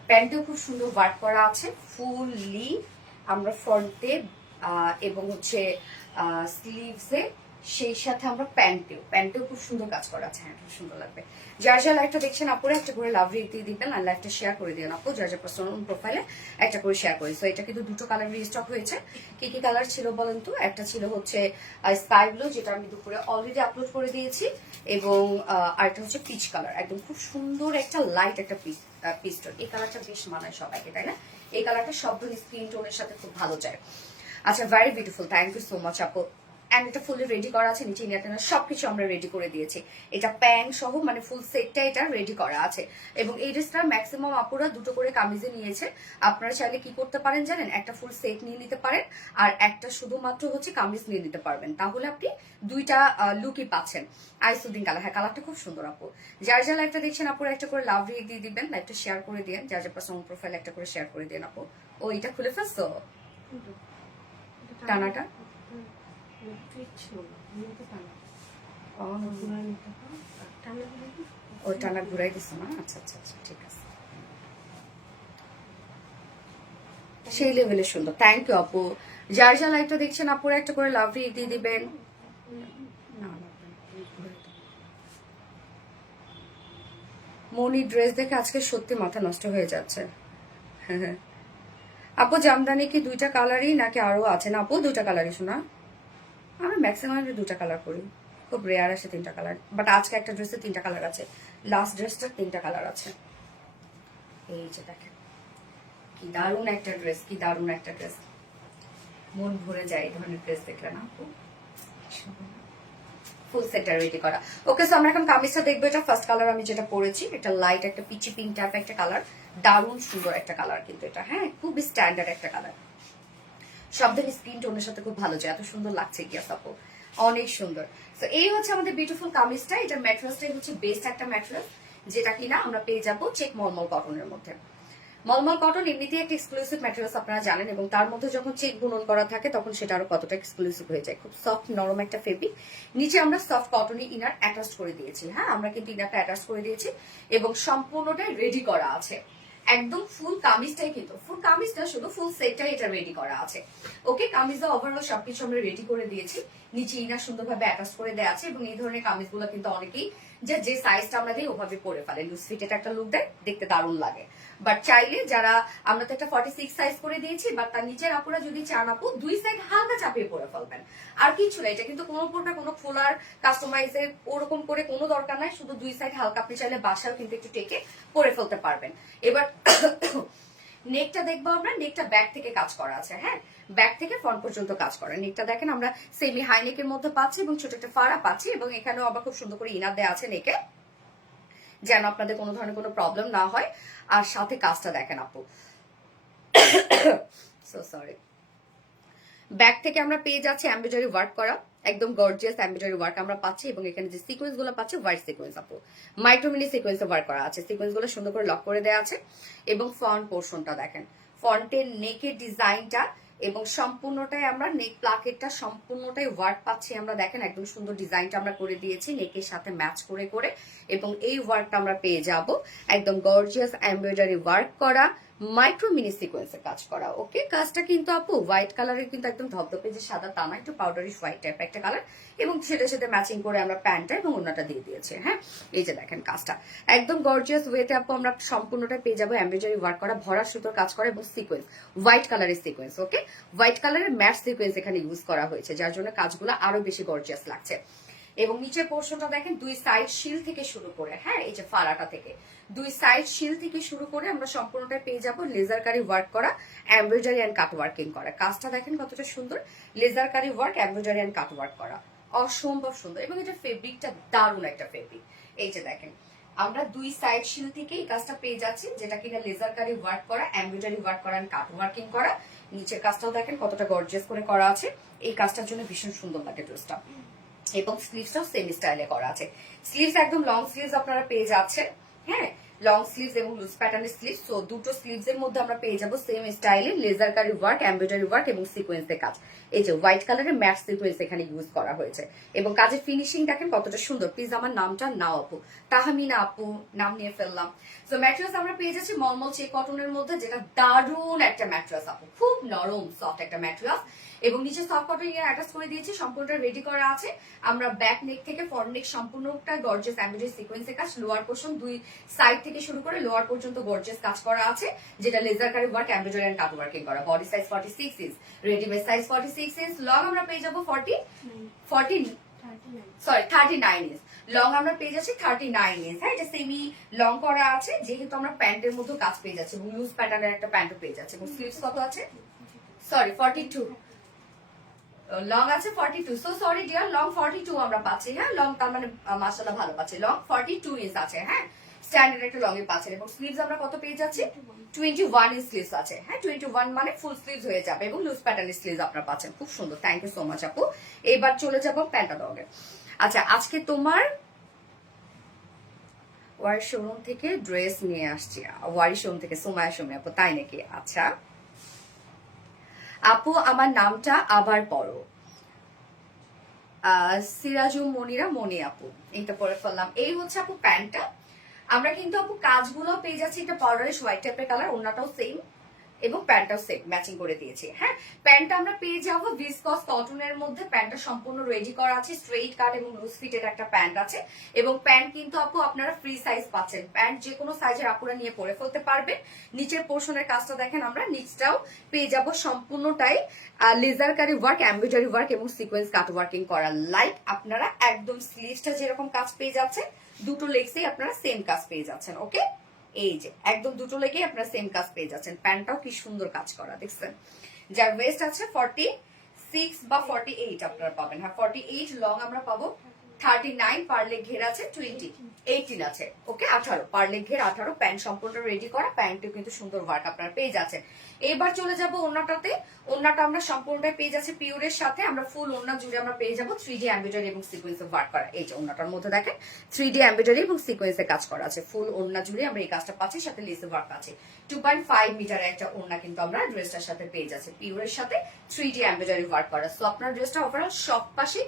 প্যান্টেও খুব সুন্দর ওয়ার্ক করা আছে ফুললি। আমরা ফ্রন্টে এবং হচ্ছে স্লিভসে, সেই সাথে আমরা প্যান্টেও খুব সুন্দর কাজ করা আছে। হ্যাঁ, খুব সুন্দর লাগবে। যার যার লাইভটা দেখছেন আপুরা একটা করে লাভ রিক দিয়ে দিবেন আর লাইভটা শেয়ার করে দিন আপু, যার যার পার্সোনাল প্রোফাইলে একটা করে শেয়ার করি। সো এটা কিন্তু দুটো কালার রিস্টক হয়েছে। কি কি কালার ছিল বলেন তো? একটা ছিল হচ্ছে স্কাই ব্লু, যেটা আমি দুপুরে অলরেডি আপলোড করে দিয়েছি, এবং আরেকটা হচ্ছে পিচ কালার, একদম খুব সুন্দর একটা লাইট একটা পিস্টল। এই কালারটা বেশ মানায় সবাইকে, তাই না? এই কালারটা সব স্কিন টোনের সাথে খুব ভালো যায়। আচ্ছা, very beautiful, thank you so much আপু। অ্যান্ড এটা ফুলি রেডি করা আছে, নিচে ইনার সবকিছু আমরা রেডি করে দিয়েছি। এটা প্যান্ট সহ মানে ফুল সেটটা এটা রেডি করা আছে। এবং এই ড্রেসটার ম্যাক্সিমাম আপুরা দুটো করে কামিজে নিয়েছে। আপনারা চাইলে কি করতে পারেন জানেন? একটা ফুল সেট নিয়ে নিতে পারেন আর একটা শুধুমাত্র হচ্ছে কামিজ নিয়ে নিতে পারবেন, তাহলে আপনি দুইটা লুকই পাচ্ছেন। আইসুদিন কালার, হ্যাঁ কালারটা খুব সুন্দর আপু। যার যার লাইভটা দেখছেন আপুরা একটা করে লাভ রিয়েক্ট দিয়ে দিবেন, লাইভটা শেয়ার করে দিন, যার যার পার্সোনাল প্রোফাইল একটা করে শেয়ার করে দিন আপু। ও এটা খুলে ফেলছো টানাটা? ও টানা ঘুরাই দিছো না? আচ্ছা আচ্ছা আচ্ছা, ঠিক আছে, সেই লেভেলে সুন্দর। থ্যাংক ইউ আপু। যার যার লাইভটা দেখছেন আপুরা একটা করে লাভ রিয়েক্ট দিয়ে দিবেন। মনি ড্রেস দেখে আজকে সত্যি মাথা নষ্ট হয়ে যাচ্ছে। হ্যাঁ আপু, জামদানি কি দুইটা কালারই নাকি আরো আছে? না আপু, দুইটা কালারই শোনা। আমি ম্যাক্সিমাম দুটা কালার করি, খুব রেয়ার আসে তিনটা কালার, বাট আজকে একটা ড্রেসে তিনটা কালার আছে, লাস্ট ড্রেসটা তিনটা কালার আছে। এই যে দেখেন, কি দারুণ একটা ড্রেস, কি দারুণ একটা ড্রেস, মন ভরে যায় এই ধরনের ড্রেস দেখলে না আপু। ফুল সেটটা রেডি করা। ওকে, সো আমরা এখন কামিজটা দেখবো। এটা ফার্স্ট কালার আমি যেটা পরেছি, এটা লাইট একটা পিচি পিঙ্ক টাইপ একটা কালার, দারুণ সুন্দর একটা কালার কিন্তু এটা। হ্যাঁ, খুবই স্ট্যান্ডার্ড একটা কালার, শব্দের স্কিন টোনের সাথে খুব ভালো যায়, এত সুন্দর লাগছে কি আপু, অনেক সুন্দর। তো এই হচ্ছে আমাদের বিউটিফুল কামিজটা। এটার ম্যাট্রেসটাই হচ্ছে বেস্ট একটা ম্যাট্রেস, যেটা কিনা আমরা পেয়ে যাবো চেক মলমল কটনের মধ্যে। মলমল কটন এমনিতেই একটা এক্সক্লুসিভ ম্যাটেরিয়ালস, আপনারা জানেন, এবং তার মধ্যে যখন চেক বুনন করা থাকে তখন সেটা আরো কতটা এক্সক্লুসিভ হয়ে যায়। খুব সফট নরম একটা ফেব্রিক, নিচে আমরা সফট কটনই ইনার অ্যাটাচ করে দিয়েছি। হ্যাঁ, আমরা কিন্তু ইনারটা অ্যাটাচ করে দিয়েছি এবং সম্পূর্ণটাই রেডি করা আছে। একদম ফুল কামিজটাই কিন্তু ফুল কামিজটা শুধু ফুল সেটটাই এটা রেডি করা আছে। ওকে, কামিজটা ওভারঅল সবকিছু আমরা রেডি করে দিয়েছি, নিচে ইনার সুন্দরভাবে অ্যাটাচ করে দেওয়া আছে এবং এই ধরনের কামিজগুলো কিন্তু অনেকেই যে সাইজটা আমরা দিই ওভাবে পরে ফেলে, লুজ ফিটেড একটা লুক দেয়, দেখতে দারুণ লাগে। বাট চাইলে যারা আমরা তো একটা 46 সাইজ করে দিয়েছি, বাট তার নিচের আপুরা যদি চান আপু দুই সাইড হালকা চাপিয়ে পরে ফেলবেন, আর কিছু না। এটা কিন্তু কোনো প্রকার কোনো ফোলার কাস্টমাইজের ওরকম করে কোনো দরকার নাই, শুধু দুই সাইড হালকা আপনি চাইলে বাসাও কিন্তু একটু টেকে পরে ফেলতে পারবেন। এবার নেকটা দেখবো আমরা, নেকটা ব্যাক থেকে কাজ করা আছে, হ্যাঁ ব্যাক থেকে ফ্রন্ট পর্যন্ত কাজ করা। নেকটা দেখেন আমরা সেমি হাই নেকের মধ্যে পাচ্ছি এবং ছোট একটা ফাড়া পাচ্ছি এবং এখানেও আবার খুব সুন্দর করে ইনার দেওয়া আছে নেকে, যেন আপনাদের কোনো ধরনের কোনো প্রবলেম না হয়। আর সাথে কাজটা দেখেন আপু, সো সরি, ব্যাক থেকে আমরা পেয়ে যাচ্ছি এমব্রয়ডারি ওয়ার্ক করা, একদম গর্জিয়াস এমব্রয়ডারি ওয়ার্ক আমরা পাচ্ছি এবং এখানে যে সিকোয়েন্স গুলো পাচ্ছি হোয়াইট সিকোয়েন্স আপু, মাইক্রোমিনি সিকোয়েন্সে ওয়ার্ক করা আছে, সিকোয়েন্স গুলো সুন্দর করে লক করে দেওয়া আছে। এবং ফ্রন্ট পোর্শনটা দেখেন, ফ্রন্টের নেকের ডিজাইনটা এবং সম্পূর্ণটাই আমরা নেক প্লাকেটটা সম্পূর্ণটাই ওয়ার্ক পাচ্ছি আমরা, দেখেন একদম সুন্দর ডিজাইনটা আমরা করে দিয়েছি নেকের সাথে ম্যাচ করে করে, এবং এই ওয়ার্কটা আমরা পেয়ে যাব একদম গর্জিয়াস এমব্রয়ডারি ওয়ার্ক করা, মাইক্রো মিনি সিকোয়েন্সে কাজ করা। ওকে, কাজটা কিন্তু আপু হোয়াইট কালারের, কিন্তু একদম ধপধপে যে সাদা তা না, একটু পাউডারিশ হোয়াইট টাইপের একটা কালার, এবং সেটার সাথে ম্যাচিং করে আমরা প্যান্টটা এবং ওনাটা দিয়ে দিয়েছি। হ্যাঁ, এই যে দেখেন কাজটা একদম গর্জিয়াস ওয়েতে আপু আমরা সম্পূর্ণটা পেয়ে যাবো এমব্রয়ডারি ওয়ার্ক করা, ভরা সুতোর কাজ করা এবং সিকোয়েন্স হোয়াইট কালারের সিকোয়েন্স। ওকে, হোয়াইট কালারের ম্যাট সিকোয়েন্স এখানে ইউজ করা হয়েছে, যার জন্য কাজগুলো আরো বেশি গর্জিয়াস লাগছে। এবং নিচের পোর্শনটা দেখেন দুই সাইড শিল থেকে শুরু করে, হ্যাঁ এই যে ফাড়াটা থেকে দুই সাইড শিল থেকে শুরু করে আমরা সম্পূর্ণটা পেয়ে যাবো লেজার কারি ওয়ার্ক করা, এমব্রয়ডারি অ্যান্ড কাট ওয়ার্কিং করা। কাজটা দেখেন কতটা সুন্দর, লেজার কারি work, embroidery and cut work করা, অসম্ভব সুন্দর। এবং এটা ফেব্রিকটা দারুণ একটা ফেব্রিক। এই যে দেখেন আমরা দুই সাইড শিল থেকে এই কাজটা পেয়ে যাচ্ছি, যেটা কিনা লেজার কারি ওয়ার্ক করা, এমব্রয়ডারি ওয়ার্ক করা, কাট ওয়ার্কিং করা। নিচের কাজটাও দেখেন কতটা গর্জিয়াস করে করা আছে, এই কাজটার জন্য ভীষণ সুন্দর লাগে ড্রেসটা। এবং স্লিভসটাও সেম স্টাইলে করা আছে, স্লিভস একদম লং স্লিভস আপনারা পেয়ে যাচ্ছে, হ্যাঁ লং স্লিভস এবং লুজ প্যাটার্নের স্লিভস। সো দুটো স্লিভস এর মধ্যে আমরা পেয়ে যাবো সেম স্টাইলে লেজার কারি ওয়ার্ক, এমব্রয়ডারি ওয়ার্ক এবং সিকোয়েন্সের কাজ। এই যে হোয়াইট কালারের ম্যাট সিকোয়েন্স এখানে ইউজ করা হয়েছে এবং কাজের ফিনিশিং দেখেন কতটা সুন্দর। প্লিজ আমার নামটা নাও আপু, তাহমিনা আপু নাম নিয়ে ফেললাম। সো ম্যাট্রেস আমরা পেয়ে যাচ্ছি মলমল চেক কটনের মধ্যে, যেটা দারুণ একটা ম্যাট্রেস আপু, খুব নরম সফট একটা ম্যাট্রেস এবং নিচে সফট কটন ইয়ার অ্যাটাচ করে দিয়েছি, সম্পূর্ণটা রেডি করা আছে। আমরা ব্যাক নেক থেকে ফ্রন্ট নেক সম্পূর্ণটা গর্জিয়াস এমব্রয়ডারি সিকোয়েন্সের কাজ, লোয়ার পোর্শন দুই সাইড থেকে শুরু করে লোয়ার পর্যন্ত গর্জিয়াস কাজ করা আছে, যেটা লেজার কারি work, embroidery and cut working করা। Body size 46 inch, readymade size 46 inch, long আমরা পেয়ে যাবো 39 ইঞ্চ, লং আমরা পেয়ে যাচ্ছি 39 ইঞ্চ। হ্যাঁ, এটা সেমি লং করা আছে, যেহেতু আমরা প্যান্টের মধ্যে কাজ পেয়ে যাচ্ছি এবং লুজ প্যাটার্নের একটা প্যান্টও পেয়ে যাচ্ছে। এবং স্লিভস কত আছে, সরি 42, লং আছে 42, সো সরি ডিয়ার, লং 42 আমরা পাচ্ছি। হ্যাঁ, লং তার মানে মাশাআল্লাহ ভালো পাচ্ছি, লং 42 ইঞ্চ আছে। হ্যাঁ, স্ট্যান্ডার্ড একটা লং এ পাচ্ছেন। এবং স্লিভস আমরা কত পেয়ে যাচ্ছি, 21 ইঞ্চ স্লিভস আছে। হ্যাঁ, 21 মানে ফুল স্লিভস হয়ে যাবে এবং লুজ প্যাটার্নের স্লিভস আপনারা পাচ্ছেন, খুব সুন্দর। থ্যাংক ইউ সো মাচ আপু। এবার চলে যাবো প্যান্টা ডগে। আচ্ছা, আজকে তোমার ওয়ারি শোরুম থেকে ড্রেস নিয়ে আসছি, ওয়ারি শোরুম থেকে সুমায়া সুমি আপু, তাই নাকি? আচ্ছা আপু, আমার নামটা আবার পড়ো, সিরাজু মনিরা মনি আপু, এইটা পরে ফেললাম। এই হচ্ছে আপু প্যান্টটা। আমরা কিন্তু আপু কাজগুলো পেয়ে যাচ্ছি, এটা পাউডারিশ হোয়াইট টাইপের কালার, ওন্নাটাও সেম এবং প্যান্টটাও সেম ম্যাচিং করে দিয়েছি। হ্যাঁ, প্যান্টটা আমরা পেয়ে যাবো ভিসকস কটনের মধ্যে, প্যান্টটা সম্পূর্ণ রেডি করা আছে, স্ট্রেইট কাট এবং লুজ ফিটের একটা প্যান্ট আছে। এবং প্যান্ট কিন্তু আপু আপনারা ফ্রি সাইজ পাচ্ছেন, প্যান্ট যে কোনো সাইজের আপুরা নিয়ে পরে ফেলতে পারবেন। নিচের পোর্শনের কাজটা দেখেন, আমরা নিচটাও পেয়ে যাব সম্পূর্ণটাই লেজার কারি ওয়ার্ক, এমব্রয়ডারি ওয়ার্ক এবং সিকোয়েন্স কাট ওয়ার্কিং করা। লাইক আপনারা একদম স্লিভসটা যেরকম কাজ পেয়ে যাচ্ছেন, দুটো লেগসেই আপনারা সেম কাজ পেয়ে যাচ্ছেন। ওকে, এই যে একদম দুটো লেগে আপনারা সেম কাজ পেয়ে যাচ্ছেন। প্যান্টটাও কি সুন্দর কাজ করা দেখছেন, যার ওয়েস্ট আছে 46 বা 48 আপনারা পাবেন। হ্যাঁ, 48, লং আমরা পাবো 39, পার লেগ ঘের আছে 18 আছে। ওকে, 18 পার লেগ ঘের 18, প্যান্ট সম্পূর্ণ রেডি করা, প্যান্টও কিন্তু সুন্দর ওয়ার্ক আপনারা পেয়ে যাচ্ছেন। এবার চলে যাব ওন্নাটাতে। ওন্নাটা আমরা সম্পূর্ণটাই পেয়ে যাচ্ছি পিওরের সাথে, আমরা ফুল ওন্না জুড়ে আমরা পেয়ে যাবো 3D এমব্রয়ডারি এবং সিকোয়েন্সে ওয়ার্ক করা। এই যে ওন্নাটার মধ্যে দেখেন 3D এমব্রয়ডারি এবং সিকোয়েন্সে কাজ করা আছে, ফুল ওন্না জুড়ে আমরা এই কাজটা পাচ্ছি, সাথে লেসে ওয়ার্ক আছে। 2.5 মিটার একটা ওন্না কিন্তু আমরা ড্রেসটার সাথে পেয়ে যাচ্ছি, পিওরের সাথে 3D এমব্রয়ডারি ওয়ার্ক করা। সো আপনার ড্রেসটা ওভারঅল সব পাশে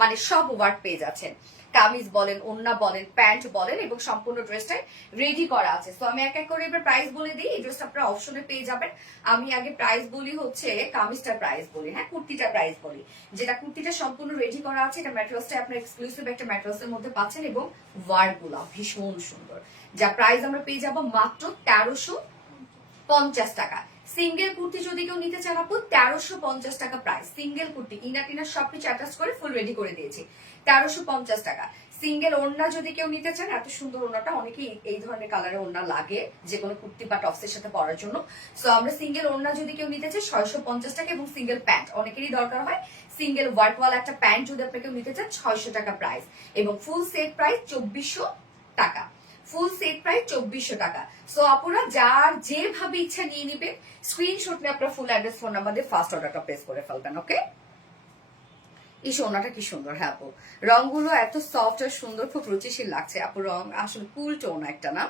মানে সব ওয়ার্ক পেয়ে যাচ্ছেন। কামিজ বলেন, ওড়না বলেন, প্যান্ট বলেন, এবং সম্পূর্ণ ড্রেসটা রেডি করা আছে। তো আমি এক এক করে এবার প্রাইস বলে দিই। এই ড্রেসটা আপনারা অপশনে পেয়ে যাবেন। আমি আগে প্রাইস বলি, হচ্ছে কামিজটার প্রাইস বলি, হ্যাঁ কুর্তিটার প্রাইস বলি। যেটা কুর্তিটা সম্পূর্ণ রেডি করা আছে, এটা ম্যাটেরিয়ালসটা আপনার এক্সক্লুসিভ একটা ম্যাটেরিয়ালসের মধ্যে পাচ্ছেন, এবং ওয়ার্ক গুলা ভীষণ সুন্দর। যা প্রাইস আমরা পেয়ে যাবো মাত্র 1350 টাকা। সিঙ্গেল কুর্তি যদি কেউ নিতে চান আপু 1350 টাকা প্রাইস। সিঙ্গেল কুর্তি ইনার টিনার সবকিছু অ্যাটাচ করে ফুল রেডি করে দিয়েছি, 1350 টাকা। সিঙ্গেল ওড়না যদি কেউ নিতে চান, এত সুন্দর ওড়নাটা অনেকেই এই ধরনের কালারের ওড়না লাগে যে কোনো কুর্তি বা টপসের সাথে পরার জন্য। সো আমরা সিঙ্গেল ওড়না যদি কেউ নিতে চাই 650 টাকা, এবং সিঙ্গেল প্যান্ট অনেকেরই দরকার হয়, সিঙ্গেল ওয়ার্কওয়ালা একটা প্যান্ট যদি আপনি কেউ নিতে চান 600 টাকা প্রাইস, এবং ফুল সেট প্রাইস 2400 টাকা। ফুল সেট প্রাইস 2400 টাকা। সো আপুরা যার যেভাবে ইচ্ছা নিয়ে নিবে, স্ক্রিনশট নিয়ে আপনার ফুল অ্যাড্রেস ফোন নাম্বার দিয়ে ফার্স্ট অর্ডারটা প্লেস করে ফেলবেন। ওকে, এই সোনাটা কি সুন্দর। হ্যাঁ আপু, রংগুলো এত সফট আর সুন্দর, খুব রুচিশীল লাগছে আপু। রং আসলে কুল টোন একটা না,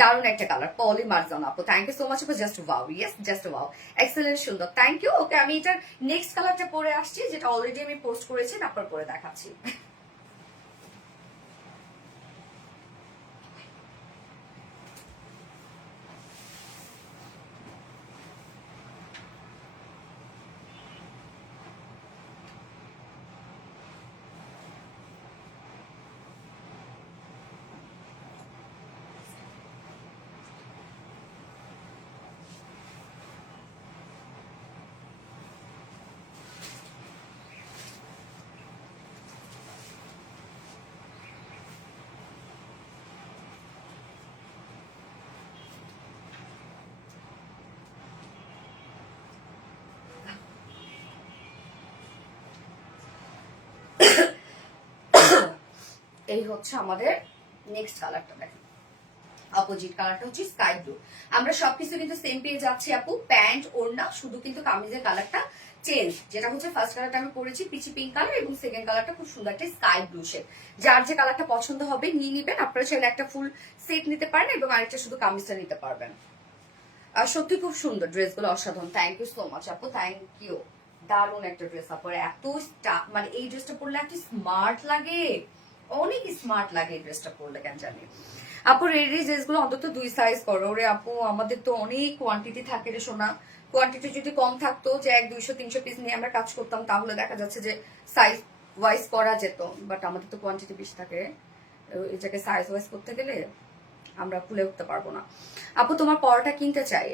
দারুণ একটা কালার, পলি মার্জন আপু। থ্যাংক ইউ সো মাচ আপু, just wow, yes just wow, excellent সুন্দর, থ্যাংক ইউ। ওকে, আমি এটার নেক্সট কালারটা পরে আসছি, যেটা অলরেডি আমি পোস্ট করেছি, তারপর পরে দেখাচ্ছি। এই হচ্ছে আমাদের নেক্সট কালারটা, দেখেন অপোজিট কালারটা হচ্ছে স্কাই ব্লু। আমরা সবকিছু কিন্তু সেম পেয়ে যাচ্ছি আপু, প্যান্ট ওড়না, শুধু কিন্তু কামিজের কালারটা চেঞ্জ। যেটা হচ্ছে ফার্স্ট কালারটা আমি করেছি পিচি পিঙ্ক কালার, এবং সেকেন্ড কালারটা খুব সুন্দর একটা স্কাই ব্লু শেড। যার যে কালারটা পছন্দ হবে নিয়ে নিবেন। আপনারা চাইলে একটা ফুল সেট নিতে পারেন, এবং আরেকটা শুধু কামিজটা নিতে পারবেন। আর সত্যি খুব সুন্দর ড্রেসগুলো, অসাধারণ। থ্যাংক ইউ সো মাচ আপু, থ্যাংক ইউ। দারুণ একটা ড্রেস আপু, এত মানে এই ড্রেসটা পরলে এত স্মার্ট লাগে, অনেক স্মার্ট লাগে এই ড্রেসটা পরলে, কেন জানি। আপু রেডি ড্রেসগুলো অন্তত 2 সাইজ করো রে আপু, আমাদের তো অনেক কোয়ান্টিটি থাকে রে সোনা। কোয়ান্টিটি যদি কম থাকতো, যে 200-300 পিস নিয়ে আমরা কাজ করতাম, তাহলে দেখা যাচ্ছে যে সাইজ ওয়াইজ করা যেত, বাট আমাদের তো কোয়ান্টিটি বেশি থাকে। এই জায়গায় সাইজ ওয়াইজ করতে গেলে আমরা খুলে উঠতে পারবো না। আপু তোমার পরোটা কিনতে চাই।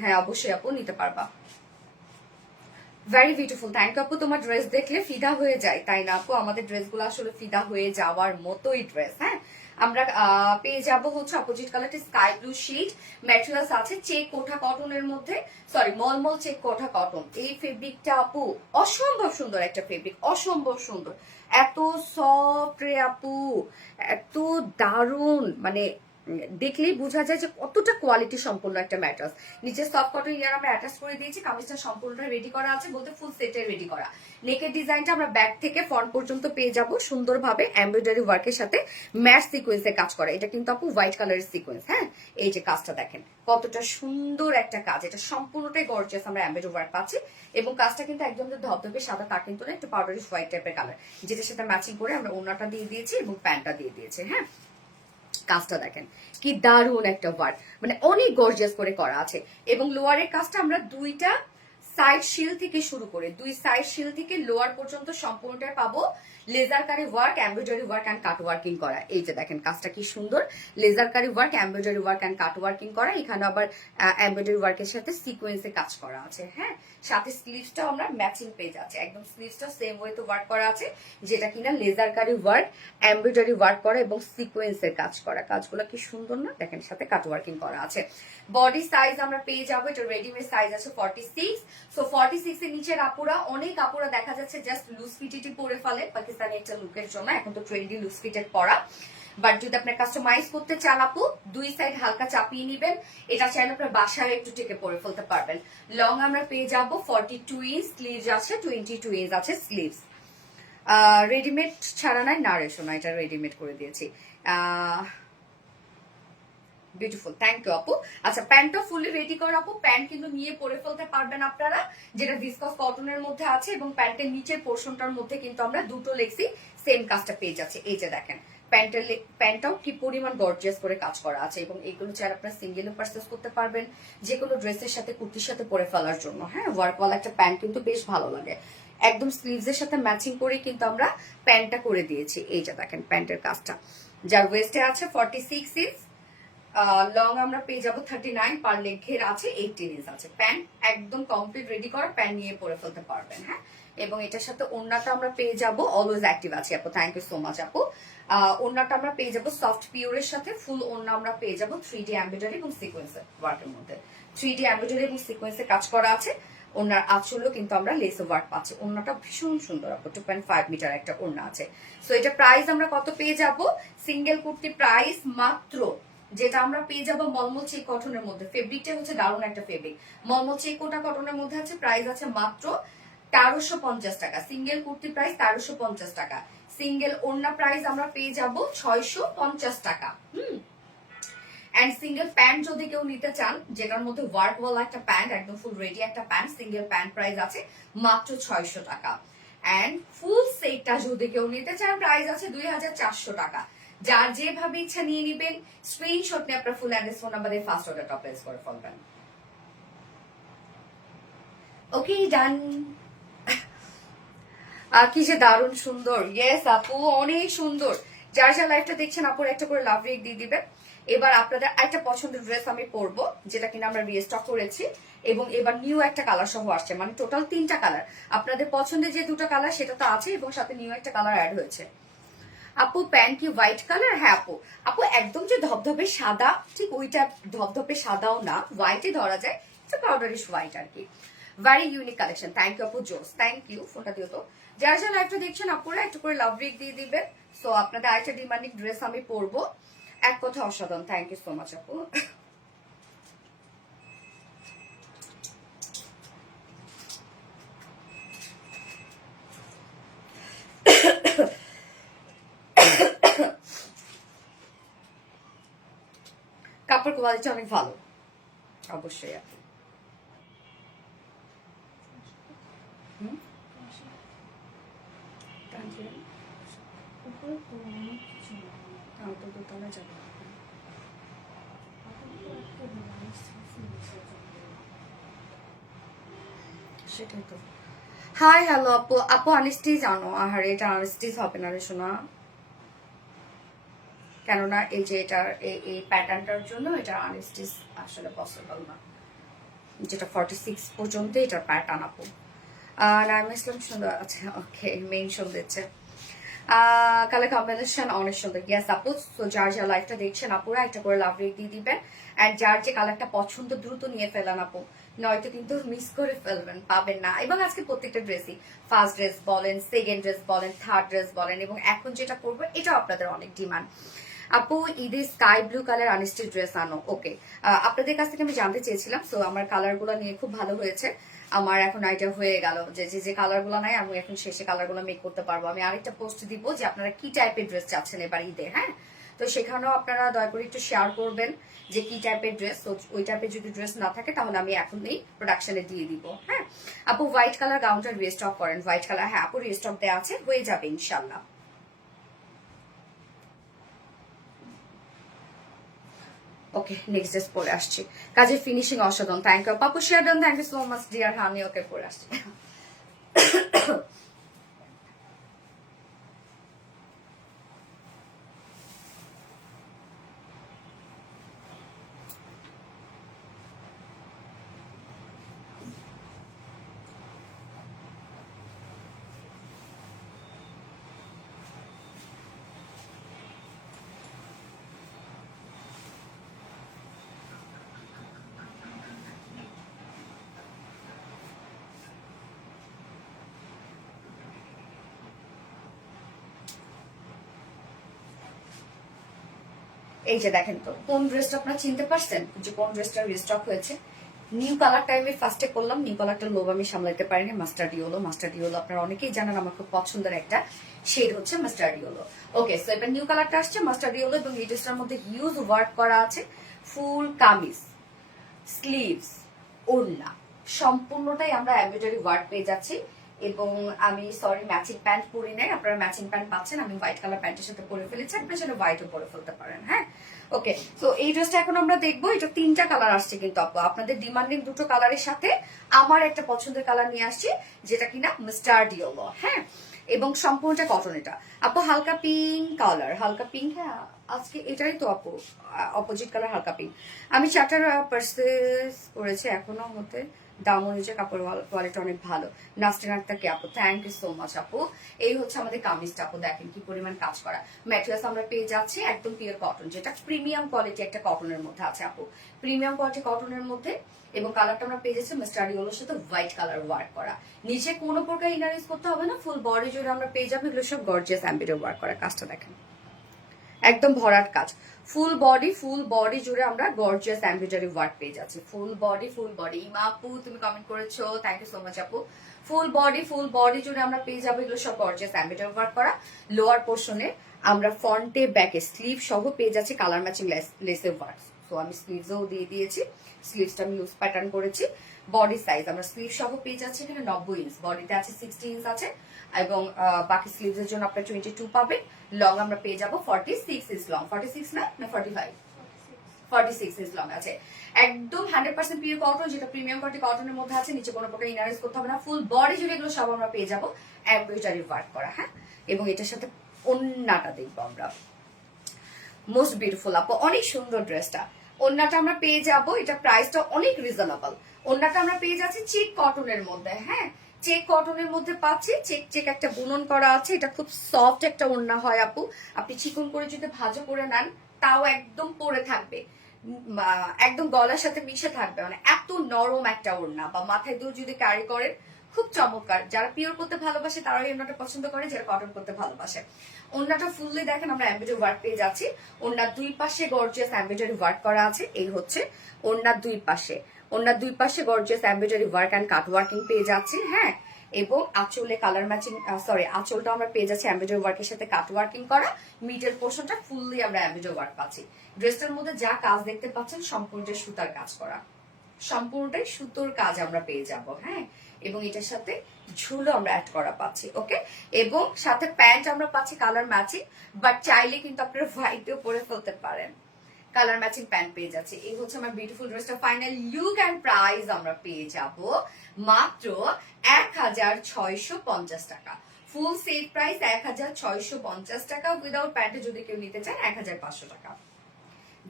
হ্যাঁ অবশ্যই আপু, নিতে পারবা। ভেরি বিউটিফুল, থ্যাংক ইউ আপু। তোমার ড্রেস দেখলে ফিদা হয়ে যায়, তাই না আপু? আমাদের ড্রেসগুলো আসলে ফিদা হয়ে যাওয়ার মতোই ড্রেস। হ্যাঁ, আমরা পেয়ে যাবো হচ্ছে অপোজিট কালারটি স্কাই ব্লু শিট, ম্যাটেরিয়ালস আছে চেক কোঠা কটনের মধ্যে, সরি মলমল চেক কোঠা কটন। এই ফেব্রিকটা আপু অসম্ভব সুন্দর একটা ফেব্রিক, অসম্ভব সুন্দর, এত সফট রে আপু, এত দারুণ, মানে দেখলেই বোঝা যায় যে কতটা কোয়ালিটি সম্পূর্ণ একটা ম্যাটেরিয়ালস। নিচে সফট কটন ইয়ার আমরা অ্যাটাচ করে দিয়েছি, কামিজটা সম্পূর্ণটা রেডি করা আছে, বলতে ফুল সেটে রেডি করা। নেকের ডিজাইনটা আমরা ব্যাক থেকে ফ্রন্ট পর্যন্ত পেয়ে যাব সুন্দরভাবে এমব্রয়ডারি ওয়ার্কের সাথে ম্যাচ সিকোয়েন্সে কাজ করা। এটা কিন্তু আপু হোয়াইট কালারের সিকোয়েন্স। হ্যাঁ, এই যে কাজটা দেখেন কতটা সুন্দর একটা কাজ, এটা সম্পূর্ণটাই গর্জিয়াস আমরা এমব্রয়ডারি ওয়ার্ক পাচ্ছি, এবং কাজটা কিন্তু একদম ধবধবে সাদা, তা কিন্তু না, একটু পাউডারি হোয়াইট টাইপের কালার, যেটার সাথে ম্যাচিং করে আমরা ওড়নাটা দিয়ে দিয়েছি এবং প্যান্টটা দিয়ে দিয়েছি। হ্যাঁ, কাজটা দেখেন কি দারুণ একটা ওয়ার্ক, মানে অনেক গর্জিয়াস করে করা আছে। এবং লোয়ারের কাজটা আমরা দুইটা সাইড শিল থেকে শুরু করে, দুই সাইড শিল থেকে লোয়ার পর্যন্ত সম্পূর্ণটা পাবো লেজার কারি work, embroidery work and cut working করা। এই যে দেখেন কাজটা কি সুন্দর, লেজার কারি work, embroidery work and cut working করা। এখানে আবার এমব্রয়ডারি ওয়ার্কের সাথে সিকোয়েন্সে কাজ করা আছে। হ্যাঁ, সাথে স্লিভসটাও আমরা ম্যাচিং পেয়ে যাচ্ছে, একদম স্লিভসটা সেম ওয়েতে ওয়ার্ক করা আছে, যেটা কিনা লেজার কারি ওয়ার্ক, এমব্রয়ডারি ওয়ার্ক করা এবং সিকোয়েন্সের কাজ করা। কাজগুলো কি সুন্দর না, দেখেন সাথে কাট ওয়ার্কিং করা আছে। বডি সাইজ আমরা পেয়ে যাবো, এটা রেডিমেড সাইজ আছে 46। সো 46 এর নিচের আপুরা, অনেক আপুরা দেখা যাচ্ছে জাস্ট লুজ ফিটেডই পরে ফেলে পাকিস্তানি একটা লুকের জন্য, এখন তো ট্রেন্ডি লুজ ফিটেড পরা। বাট যদি আপনার কাস্টমাইজ করতে চান আপু, দুই সাইড হালকা চাপিয়ে নিবেন, এটা চাইলে আপনার বাসায় একটু টেকে পরে ফেলতে পারবেন। লং আমরা পেয়ে যাবো 42 ইঞ্চ, স্লিভস আছে 22 ইঞ্চ আছে স্লিভস। রেডিমেড ছাড়া নাই না রেশো না, এটা রেডিমেড করে দিয়েছি। বিউটিফুল, থ্যাংক ইউ আপু। আচ্ছা, প্যান্টটা ফুললি রেডি করা আপু। প্যান্ট কিন্তু নিয়ে পরে ফেলতে পারবেন আপনারা, যেটা ভিসকস কটনের মধ্যে আছে, এবং প্যান্টের নিচের পোর্শনটার মধ্যে কিন্তু আমরা দুটো লেগসি সেম কাজটা পেয়ে যাচ্ছে। এই যে দেখেন, প্যান্টটাও কি পরিমাণ গর্জিয়াস করে কাজ করা আছে, এবং এইগুলো চাইলে আপনারা সিঙ্গেলও পারচেজ করতে পারবেন, যে কোনো ড্রেসের সাথে কুর্তির সাথে পরে ফেলার জন্য। হ্যাঁ, ওয়ার্কওয়ালা একটা প্যান্ট কিন্তু বেশ ভালো লাগে, একদম স্লিভস এর সাথে ম্যাচিং করে কিন্তু আমরা প্যান্টটা করে দিয়েছি। এই যে দেখেন প্যান্টের কাজটা, যার ওয়েস্টে আছে 46 ইঞ্চ, লং আমরা পেয়ে যাবো 39, পার লেগ ঘের আছে 18 ইঞ্চ আছে। প্যান্ট একদম কমপ্লিট রেডি করা, প্যান্ট নিয়ে পরে ফেলতে পারবেন। হ্যাঁ, এবং এটার সাথে ওড়নাটা আমরা পেয়ে যাবো, অলওয়েজ অ্যাক্টিভ আছে আপু, থ্যাংক ইউ সো মাচ আপু। ওড়নাটা আমরা পেয়ে যাবো সফট পিওরের সাথে, ফুল ওড়না আমরা পেয়ে যাবো 3D এমব্রয়ডারি এবং সিকোয়েন্সের ওয়ার্কের মধ্যে। 3D এমব্রয়ডারি এবং সিকোয়েন্সের কাজ করা আছে। ওনার আঁচলও কিন্তু আমরা লেস ওয়ার্ক পাচ্ছি। ওড়নাটা ভীষণ সুন্দর আপু, 2.5 মিটার একটা ওড়না আছে। সো এটা প্রাইস আমরা কত পেয়ে যাব? সিঙ্গেল কুর্তি প্রাইস মাত্র, যেটা আমরা পেয়ে যাবো মলমল চেক কটনের মধ্যে, ফেব্রিকটা হচ্ছে দারুণ একটা ফেব্রিক, মলমল চেক কোটা কটনের মধ্যে আছে। প্রাইস আছে মাত্র 1350 টাকা। সিঙ্গেল কুর্তি প্রাইস 1350 টাকা। সিঙ্গেল ওড়না প্রাইস আমরা পেয়ে যাব 650 টাকা। এন্ড সিঙ্গেল প্যান্ট যদি কেউ নিতে চান, যেটার মধ্যে ওয়ার্ক ওয়ালা একটা প্যান্ট, একদম ফুল রেডি একটা প্যান্ট, সিঙ্গেল প্যান্ট প্রাইস আছে মাত্র 600 টাকা। এন্ড ফুল সেটটা যদি কেউ নিতে চান, প্রাইস আছে 2400 টাকা। যার যেভাবে ইচ্ছা নিয়ে নিবেন, স্ক্রিনশট নিয়ে আপনার ফুল অ্যাড্রেস ফোন নাম্বারে ফার্স্ট অর্ডারটা প্লেস করে ফেলবেন। ওকে, ডান। কি যে দারুণ সুন্দর, ইয়েস আপু, অনেক সুন্দর। যার যা লাইফটা দেখছেন আপুর একটা করে লাভ রেক দিয়ে দিবেন। এবার আপনাদের একটা পছন্দের ড্রেস আমি পরবো, যেটা কিনা আমরা রিস্টক করেছি, এবং এবার নিউ একটা কালার সহ আসছে, মানে টোটাল 3টা কালার। আপনাদের পছন্দের যে 2টা কালার সেটা তো আছে, এবং সাথে নিউ একটা কালার অ্যাড হয়েছে। আপু প্যান্ট কি হোয়াইট কালার? হ্যাঁ আপু, আপু একদম যে ধবধবে সাদা, ঠিক ওইটা ধবধবে সাদাও না, হোয়াইটে ধরা যায়, এটা পাউডারিশ হোয়াইট আর কি। Very unique collection, thank you আপু, জোস, থ্যাংক ইউ। ফোনটা দিও তো। যারা যারা লাইভটা দেখছেন আপুরা একটু করে লাভ রেক দিয়ে দিবেন। সো আপনাদের আরেকটা ডিমান্ডিং ড্রেস আমি পরবো, এক কথা অসাধারণ, থ্যাংক ইউ সো মাচ আপু। কাপড় কোয়ালিটি অনেক ভালো, অবশ্যই আপু। সেটাই তো। হাই হ্যালো আপু, আপু আনস্টিচ আনো। আর এটা আনস্টিচ হবে না রে শোনা, কেননা এই যে এটার এই প্যাটার্নটার জন্য এটা আনস্টিচ আসলে পসিবল না, যেটা 46 পর্যন্ত এটার প্যাটার্ন আপু। নাইম ইসলাম সুন্দর, আচ্ছা ওকে, মেনশন দিচ্ছে। কালার কম্বিনেশন অনেক সুন্দর, ইয়েস আপু। তো যার যা লাইফটা দেখছেন আপুরা একটা করে লাভ রেক দিয়ে দিবেন। অ্যান্ড যার যে কালারটা পছন্দ দ্রুত নিয়ে ফেলেন আপু, নয়তো কিন্তু মিস করে ফেলবেন, পাবেন না। এবং আজকে প্রত্যেকটা ড্রেসই, ফার্স্ট ড্রেস বলেন, সেকেন্ড ড্রেস বলেন, থার্ড ড্রেস বলেন, এবং এখন যেটা করবো এটাও আপনাদের অনেক ডিমান্ড। আপু ঈদে sky blue colour unstitch dress আনো। ওকে, আপনাদের কাছ থেকে আমি জানতে চেয়েছিলাম, সো আমার কালার গুলো নিয়ে খুব ভালো হয়েছে। আমার এখন আইডিয়া হয়ে গেল যে যে কালার গুলো নাই, আমি এখন শেষে কালার গুলো মেক করতে পারবো। আমি আরেকটা পোস্ট দিব যে আপনারা কি টাইপের ড্রেস চাচ্ছেন এবার ঈদে। হ্যাঁ, তো সেখানেও আপনারা দয়া করে একটু শেয়ার করবেন যে কি টাইপের ড্রেস। তো ওই টাইপের যদি ড্রেস না থাকে তাহলে আমি এখনই প্রোডাকশনে দিয়ে দিব। হ্যাঁ আপু, হোয়াইট কালার গাউনটা রিস্টক করেন। হোয়াইট কালার, হ্যাঁ আপু রিস্টক দেওয়া আছে, হয়ে যাবে ইনশাল্লাহ। ওকে, নেক্সট ড্রেস পরে আসছি। কাজের ফিনিশিং অসাধারণ, thank you Papu, share done, thank you so much dear honey. Okay, পরে আসছি। এই যে দেখেন তো, কোন ড্রেসটা আপনারা চিনতে পারছেন যে কোন ড্রেসটা রিস্টক হয়েছে? নিউ কালারটা আমি ফার্স্টে করলাম, নিউ কালারটা লোভ আমি সামলাতে পারিনি। মাস্টার্ড ইয়েলো, মাস্টার্ড ইয়েলো আপনারা অনেকেই জানেন আমার খুব পছন্দের একটা শেড হচ্ছে মাস্টার্ড ইয়েলো। ওকে, সো এবার নিউ কালারটা আসছে মাস্টার্ড ইয়েলো, এবং এই ড্রেসটার মধ্যে হিউজ ওয়ার্ক করা আছে, ফুল কামিজ, স্লিভস, ওড়না সম্পূর্ণটাই আমরা এমব্রয়ডারি ওয়ার্ক পেয়ে যাচ্ছি। এবং আমি সরি ম্যাচিং প্যান্ট পরি নাই, আপনারা ম্যাচিং প্যান্ট পাচ্ছেন। আমি হোয়াইট কালার প্যান্টের সাথে পরে ফেলেছি, আপনারা সেটা হোয়াইটও পরে ফেলতে পারেন। হ্যাঁ, ওকে। তো এই ড্রেসটা এখন আমরা দেখবো। এটা 3টা কালার আসছে কিন্তু আপু, আপনাদের ডিমান্ডিং 2টো কালারের সাথে আমার একটা পছন্দের কালার নিয়ে আসছি, যেটা কিনা মাস্টার্ড ইয়েলো। হ্যাঁ, এবং সম্পূর্ণটা কটন। এটা আপু হালকা পিঙ্ক কালার, হালকা পিঙ্ক। হ্যাঁ, আজকে এটাই তো আপু অপোজিট কালার হালকা পিঙ্ক। আমি 4টা পারচেজ করেছি এখনো হতে, দাম অনুযায়ী কাপড় কোয়ালিটি অনেক ভালো। নাস্টিন আক্তারকে আপু, থ্যাংক ইউ সো মাচ আপু। এই হচ্ছে আমাদের কামিজটা আপু, দেখেন কি পরিমাণ কাজ করা। ম্যাটেরিয়ালস আমরা পেয়ে যাচ্ছি একদম পিওর কটন, যেটা প্রিমিয়াম কোয়ালিটি একটা কটনের মধ্যে আছে আপু, প্রিমিয়াম কোয়ালিটি কটনের মধ্যে। এবং কালারটা আমরা পেয়ে যাচ্ছি মাস্টার্ড ইয়েলোর সাথে হোয়াইট কালার ওয়ার্ক করা। নিচে কোনো প্রকার ইনার ইউজ করতে হবে না, ফুল বডি জুড়ে আমরা পেয়ে যাবো এগুলো সব গর্জিয়াস এমব্রয়ডারি ওয়ার্ক করা। কাজটা দেখেন একদম ভরাট কাজ, ফুল বডি জুড়ে আমরা গর্জিয়াস এমব্রয়ডারি ওয়ার্ক পেয়ে যাচ্ছি। Full body. ইমা আপু তুমি কমেন্ট করেছো, থ্যাংক ইউ সো মাচ আপু। ফুল বডি জুড়ে আমরা পেয়ে যাবো এগুলো সব গর্জিয়াস এমব্রয়ডারি ওয়ার্ক করা। লোয়ার পোর্শনে আমরা ফ্রন্টে ব্যাকে স্লিভ সহ পেয়ে যাচ্ছি কালার ম্যাচিং লেসের ওয়ার্ক। তো আমি স্লিভসও দিয়ে দিয়েছি, স্লিভসটা আমি লুজ প্যাটার্ন করেছি। বডি সাইজ আমরা স্লিভ সহ পেয়ে যাচ্ছি এখানে 90 ইঞ্চ, বডিতে আছে 60 ইঞ্চ আছে, এবং বাকি স্লিভসের জন্য আপনার 22 পাবেন। লং আমরা পেয়ে যাবো 46 ইঞ্চ লং, 46 না 45, 46 ইঞ্চ লং আছে। একদম 100% পিওর কটন, যেটা প্রিমিয়াম কোয়ালিটি কটনের মধ্যে আছে। নিচে কোনো প্রকার ইনার ইউজ করতে হবে না, ফুল বডি জুড়ে এগুলো সব আমরা পেয়ে যাবো এমব্রয়ডারি ওয়ার্ক করা। হ্যাঁ, এবং এটার সাথে ওন্নাটা দেখবো আমরা, মোস্ট বিউটিফুল আপু, অনেক সুন্দর ড্রেসটা। ওন্নাটা আমরা পেয়ে যাব, এটা প্রাইসটা অনেক রিজনেবল। ওন্নাটা আমরা পেয়ে যাচ্ছি চেক কটনের মধ্যে। হ্যাঁ, চেক কটনের মধ্যে পাচ্ছি, চেক একটা বুনন করা আছে। এটা খুব সফট একটা ওন্না হয় আপু, আপনি চিকন করে যদি ভাঁজও করে নেন তাও একদম পরে থাকবে, একদম গলার সাথে মিশে থাকবে, মানে এত নরম একটা ওড়না। বা মাথায় দিয়ে যদি ক্যারি করেন খুব চমৎকার। যারা পিওর করতে ভালোবাসে তারাই ওড়নাটা পছন্দ করে, যারা কটন করতে ভালোবাসে। ওড়নাটা ফুললি দেখেন আমরা এমব্রয়ডারি ওয়ার্ক পেয়ে যাচ্ছি। ওড়নার দুই পাশে গর্জিয়াস এমব্রয়ডারি ওয়ার্ক করা আছে। এই হচ্ছে ওড়নার দুই পাশে gorgeous embroidery work and cut working পেয়ে যাচ্ছি। হ্যাঁ, এবং আঁচলে কালার ম্যাচিং, আঁচলটা আমরা পেয়ে যাচ্ছি এমব্রয়ডারি ওয়ার্কের সাথে কাট ওয়ার্কিং করা। মিডল পোর্শনটা ফুললি আমরা এমব্রয়ডারি ওয়ার্ক পাচ্ছি। ড্রেসটার মধ্যে যা কাজ দেখতে পাচ্ছেন সম্পূর্ণটাই সুতার কাজ করা, সম্পূর্ণটাই সুতোর কাজ আমরা পেয়ে যাব। হ্যাঁ, এবং এটার সাথে ঝুলো আমরা অ্যাড করা পাচ্ছি। ওকে, এবং সাথে প্যান্ট আমরা পাচ্ছি কালার ম্যাচিং, বাট চাইলে কিন্তু আপনারা হোয়াইটও পরে ফেলতে পারেন। কালার ম্যাচিং প্যান্ট পেয়ে যাচ্ছে। এই হচ্ছে আমার বিউটিফুল ড্রেসটা ফাইনাল লুক এন্ড প্রাইস আমরা পেয়ে যাব মাত্র 1650 টাকা। ফুল সেট প্রাইস 1650 টাকা। উইদাউট প্যান্টে যদি কেউ নিতে চান 1500 টাকা।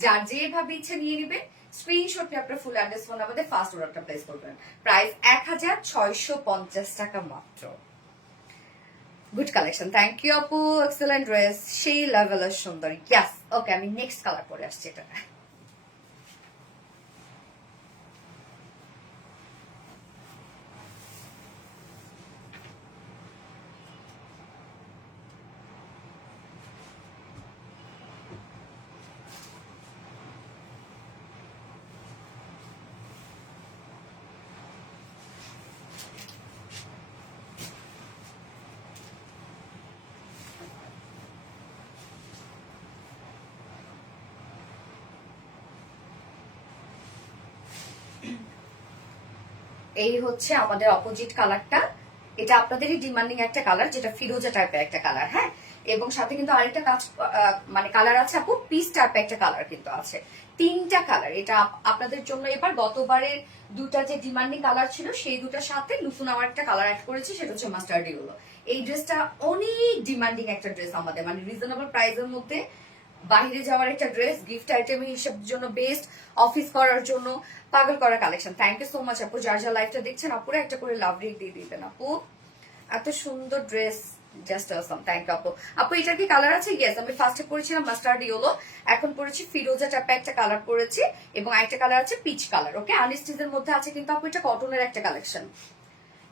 যার যেভাবে ইচ্ছে নিয়ে নেবেন, স্ক্রিনশট নিয়ে আপনার ফুল অ্যাড্রেস ফোন আমাদের ফার্স্ট অর্ডারটা প্লেস করবেন। প্রাইস 1650 টাকা মাত্র। গুড কালেকশন, থ্যাংক ইউ আপু, এক্সেলেন্ট ড্রেস, সেই লেভেলের সুন্দরী। ইয়াস, ওকে, আমি নেক্সট কালার পরে আসছি এটা। এই হচ্ছে আমাদের অপোজিট কালারটা। এটা আপনাদেরই ডিমান্ডিং একটা কালার, যেটা ফিরোজা টাইপের একটা কালার। হ্যাঁ, এবং সাথে কিন্তু আরেকটা কাজ মানে কালার আছে আপু, পিস টাইপের একটা কালার কিন্তু আছে। 3টা কালার এটা আপনাদের জন্য। এবার গতবারের 2টা যে ডিমান্ডিং কালার ছিল সেই 2টার সাথে নতুন আমার একটা কালার অ্যাড করেছি, সেটা হচ্ছে মাস্টার্ড ইয়েলো। এই ড্রেসটা অনেক ডিমান্ডিং একটা ড্রেস আমাদের, মানে রিজনেবল প্রাইসের মধ্যে বাইরে যাওয়ার একটা ড্রেস, গিফট আইটেম হিসেবের জন্য বেস্ট, অফিস করার জন্য পাগল করা collection. Thank you so much আপু, যার যা লাইফটা দেখছেন আপুরা একটা করে লাভ রেক দিয়ে দিবেন আপু। এত সুন্দর dress, just awesome. Thank you আপু। আপু এটার কি কালার আছে? ইয়েস, আমি ফার্স্টে পরেছিলাম মাস্টার্ড ইয়েলো, এখন পরেছি ফিরোজা টাইপে একটা কালার পরেছি, এবং একটা কালার আছে পিচ কালার। ওকে, আনস্টিচের মধ্যে আছে কিন্তু আপু, এটা কটনের একটা কালেকশন।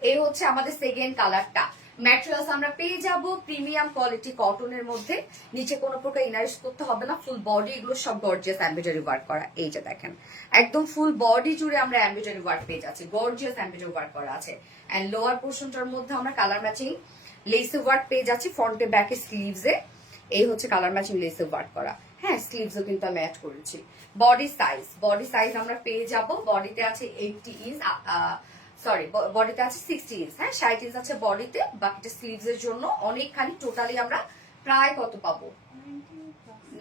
এই হচ্ছে আমাদের সেকেন্ড কালারটা। ম্যাটেরিয়ালস আমরা পেয়ে যাব প্রিমিয়াম কোয়ালিটি কটনের মধ্যে। নিচে কোনো প্রকার ইনার ইউজ করতে হবে না, ফুল বডি এগুলো সব গর্জিয়াস এমব্রয়ডারি ওয়ার্ক করা। এই যে দেখেন একদম ফুল বডি জুড়ে আমরা এমব্রয়ডারি ওয়ার্ক পেয়ে যাচ্ছি, গর্জিয়াস এমব্রয়ডারি ওয়ার্ক করা আছে। এন্ড লোয়ার পোর্শনটার মধ্যে আমরা কালার ম্যাচিং লেস ওয়ার্ক পেয়ে যাচ্ছি ফ্রন্টে ব্যাকে স্লিভসে। এই হচ্ছে কালার ম্যাচিং লেস ওয়ার্ক করা। হ্যাঁ, স্লিভসও কিন্তু আমি অ্যাড করেছি। বডি সাইজ আমরা পেয়ে যাব, বডিতে আছে 80 ইঞ্চ, সরি বডিতে আছে 60 ইঞ্চ, হ্যাঁ 60 ইঞ্চ আছে বডিতে, বাকিটা স্লিভস এর জন্য অনেকখানি, টোটালি আমরা প্রায় কত পাবো,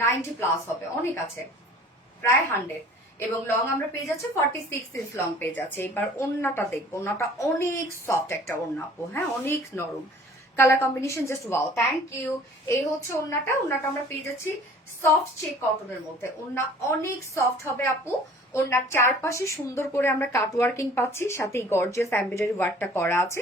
90 প্লাস হবে, অনেক আছে, প্রায় 100। এবং লং আমরা পেয়ে যাচ্ছি 46 ইঞ্চ লং পেয়ে যাচ্ছে। এবার ওড়নাটা দেখবো, ওড়নাটা অনেক সফট একটা ওড়না আপু, হ্যাঁ অনেক নরম, colour combination just wow, thank you. এই হচ্ছে ওড়নাটা, ওড়নাটা আমরা পেয়ে যাচ্ছি সফট চেক কটনের মধ্যে, ওড়না অনেক সফট হবে আপু। ওড়নার চারপাশে সুন্দর করে আমরা কাট ওয়ার্কিং পাচ্ছি, সাথে গর্জিয়াস এমব্রয়ডারি ওয়ার্কটা করা আছে,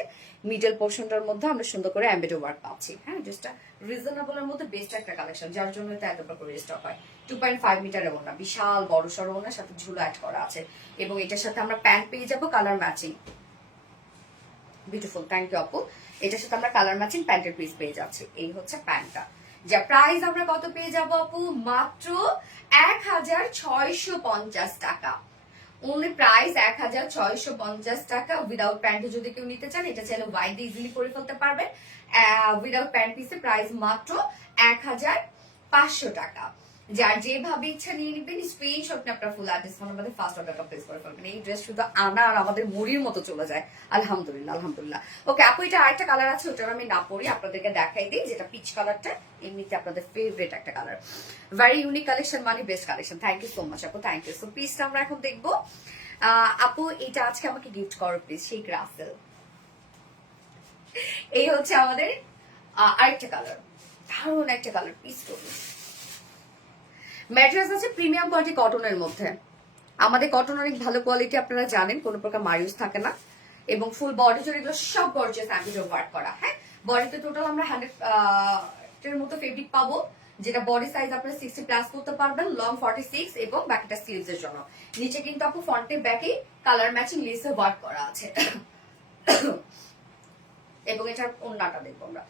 মিডল পোর্শনটার মধ্যে আমরা সুন্দর করে এমব্রয়ডারি ওয়ার্ক পাচ্ছি, হ্যাঁ জাস্ট রিজনেবলের মধ্যে বেস্ট একটা কালেকশন, যার জন্য এটা এত করে স্টক হয়। 2.5 মিটারের ওড়না, বিশাল বড় সড়ো ওড়নার সাথে ঝুলো অ্যাড করা আছে, এবং এটার সাথে আমরা প্যান্ট পেয়ে যাবো colour matching, beautiful, thank you আপু। এটার সাথে আমরা কালার ম্যাচিং প্যান্টের পিস পেয়ে যাচ্ছি। এই হচ্ছে প্যান্টটা, যা প্রাইস আমরা কত পেয়ে যাবো আপু, মাত্র 1650 টাকা। অনলি প্রাইস 1650 টাকা। উইদাউট প্যান্ট যদি কেউ নিতে চান, এটা চাইলে ওয়াইড দিয়ে ইজিলি করে ফেলতে পারবেন। উইদাউট প্যান্ট পিসে প্রাইস মাত্র 1500 টাকা। যার যেভাবে ইচ্ছা নিয়ে নিবেন, স্ক্রিনশট নিয়ে আপনার ফুল অ্যাড্রেস ফোন নাম্বারে ফার্স্ট অর্ডারটা প্লেস করে ফেলবেন। এই ড্রেস শুধু আনা আর আমাদের মুড়ির মতো চলে যায়, আলহামদুলিল্লাহ আলহামদুলিল্লাহ। ওকে আপু, এটা আরেকটা কালার আছে, ওটা আমি না পড়ি, আপনাদেরকে দেখাই দিই, যেটা পিচ কালারটা, এমনিতে আপনাদের ফেভারিট একটা কালার, ভেরি ইউনিক কালেকশন, মানে best collection. Thank you so much আপু, থ্যাংক ইউ। সো পিসটা আমরা এখন দেখবো। আপু এটা আজকে আমাকে গিফট করো প্লিজ, শেখ রাসেল। এই হচ্ছে আমাদের আরেকটা কালার, দারুণ একটা কালার, পিস করুন। ম্যাট্রেস আছে প্রিমিয়াম কোয়ালিটি কটনের মধ্যে, আমাদের কটন অনেক ভালো কোয়ালিটি, আপনারা জানেন কোনো প্রকার মারিউস থাকে না, এবং ফুল বডি জুড়ে এগুলো সব গর্জিয়াস এমব্রয়ডারি ওয়ার্ক করা, হ্যাঁ বডিতে টোটাল আমরা 100 এর মতো ফেব্রিক পাবো, যেটা বডি সাইজ আপনারা 60 প্লাস করতে পারবেন, লং 46, এবং বাকিটা স্লিভস এর জন্য। নিচে কিন্তু আপু ফ্রন্টে ব্যাকে কালার ম্যাচিং লেসে ওয়ার্ক করা আছে, এবং এটার ওড়নাটা দেখবো আমরা,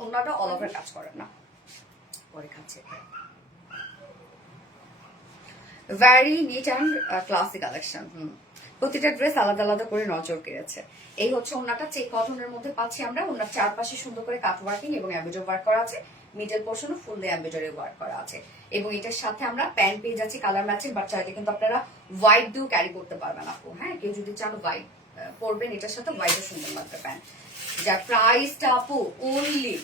ওড়নাটা অল ওভার কাজ করেন না, পরে খাচ্ছে, very neat and classy collection. প্রতিটা ড্রেস আলাদা আলাদা করে নজর কেড়েছে। এই হচ্ছে ওড়নাটা, চেক কটনের মধ্যে পাচ্ছি আমরা, ওড়নার চারপাশে সুন্দর করে কাট ওয়ার্কিং এবং এমব্রয়ডারি ওয়ার্ক করা আছে, মিডল পোর্শনও ফুল এমব্রয়ডারি ওয়ার্ক করা আছে, এবং এটার সাথে আমরা প্যান্ট পেয়ে যাচ্ছি কালার ম্যাচিং, বাট চাইলে কিন্তু আপনারা হোয়াইট দিয়েও ক্যারি করতে পারবেন আপু, হ্যাঁ কেউ যদি চান হোয়াইট পরবেন, এটার সাথে হোয়াইটও সুন্দর লাগবে প্যান্ট। যার প্রাইসটা আপু অনলি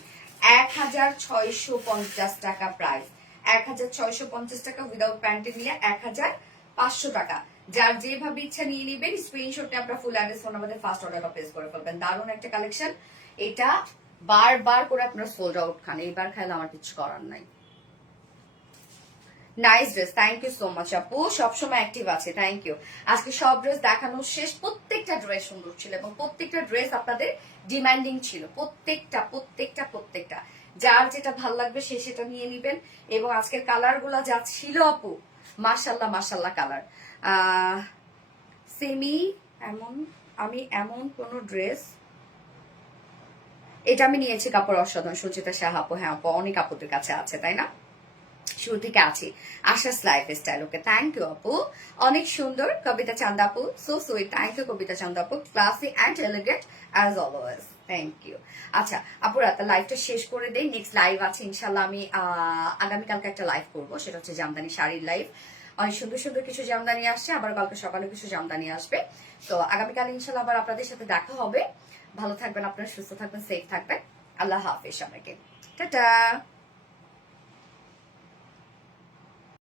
1650 টাকা প্রাইস, 1650 টাকা, উইদাউট প্যান্টে নিলে 1500 টাকা। যার যেভাবে ইচ্ছা নিয়ে নিবেন, স্ক্রিনশটে আপনার ফুল অ্যাড্রেস ফোন আমাদের ফার্স্ট অর্ডারটা প্লেস করে ফেলবেন। দারুণ একটা কালেকশন, এটা বারবার করে আপনার সোল্ড আউট খান, এইবার খাইলে আমার কিছু করার নাই। Nice dress, thank you so much আপু, সবসময় অ্যাক্টিভ আছে, থ্যাংক ইউ। আজকে সব ড্রেস দেখানো শেষ, প্রত্যেকটা ড্রেস সুন্দর ছিল, এবং প্রত্যেকটা ড্রেস আপনাদের ডিমান্ডিং ছিল, প্রত্যেকটা প্রত্যেকটা প্রত্যেকটা। যার যেটা ভাল লাগবে সে সেটা নিয়ে নিবেন। এবং আজকের কালার গুলা যা ছিল আপু, মাশাল্লাহ মাশাল্লাহ কালার। সেমি এমন, আমি এমন কোন ড্রেস, এটা আমি নিয়েছি কাপড় অসাধারণ, সুচিতা শাহ আপু, হ্যাঁ আপু অনেক আপুদের কাছে আছে তাই না, শুরু থেকে আছি। Asha's life style, okay thank you আপু, অনেক সুন্দর। কবিতা চান্দা আপু, so sweet, thank you Kabita Chanda আপু, classy and elegant as always, thank you. আচ্ছা আপু, রাত লাইভটা শেষ করে দেই, নেক্সট লাইভ আছে ইনশাল্লাহ, আমি আগামীকালকে একটা লাইভ করবো, সেটা হচ্ছে জামদানি শাড়ির লাইভ। অনেক সুন্দর সুন্দর কিছু জামদানি আসছে, আবার কালকে সকালে কিছু জামদানি আসবে। তো আগামীকাল ইনশাল্লাহ আবার আপনাদের সাথে দেখা হবে। ভালো থাকবেন আপনারা, সুস্থ থাকবেন, সেফ থাকবেন, আল্লাহ হাফেজ সবাইকে, টাটা।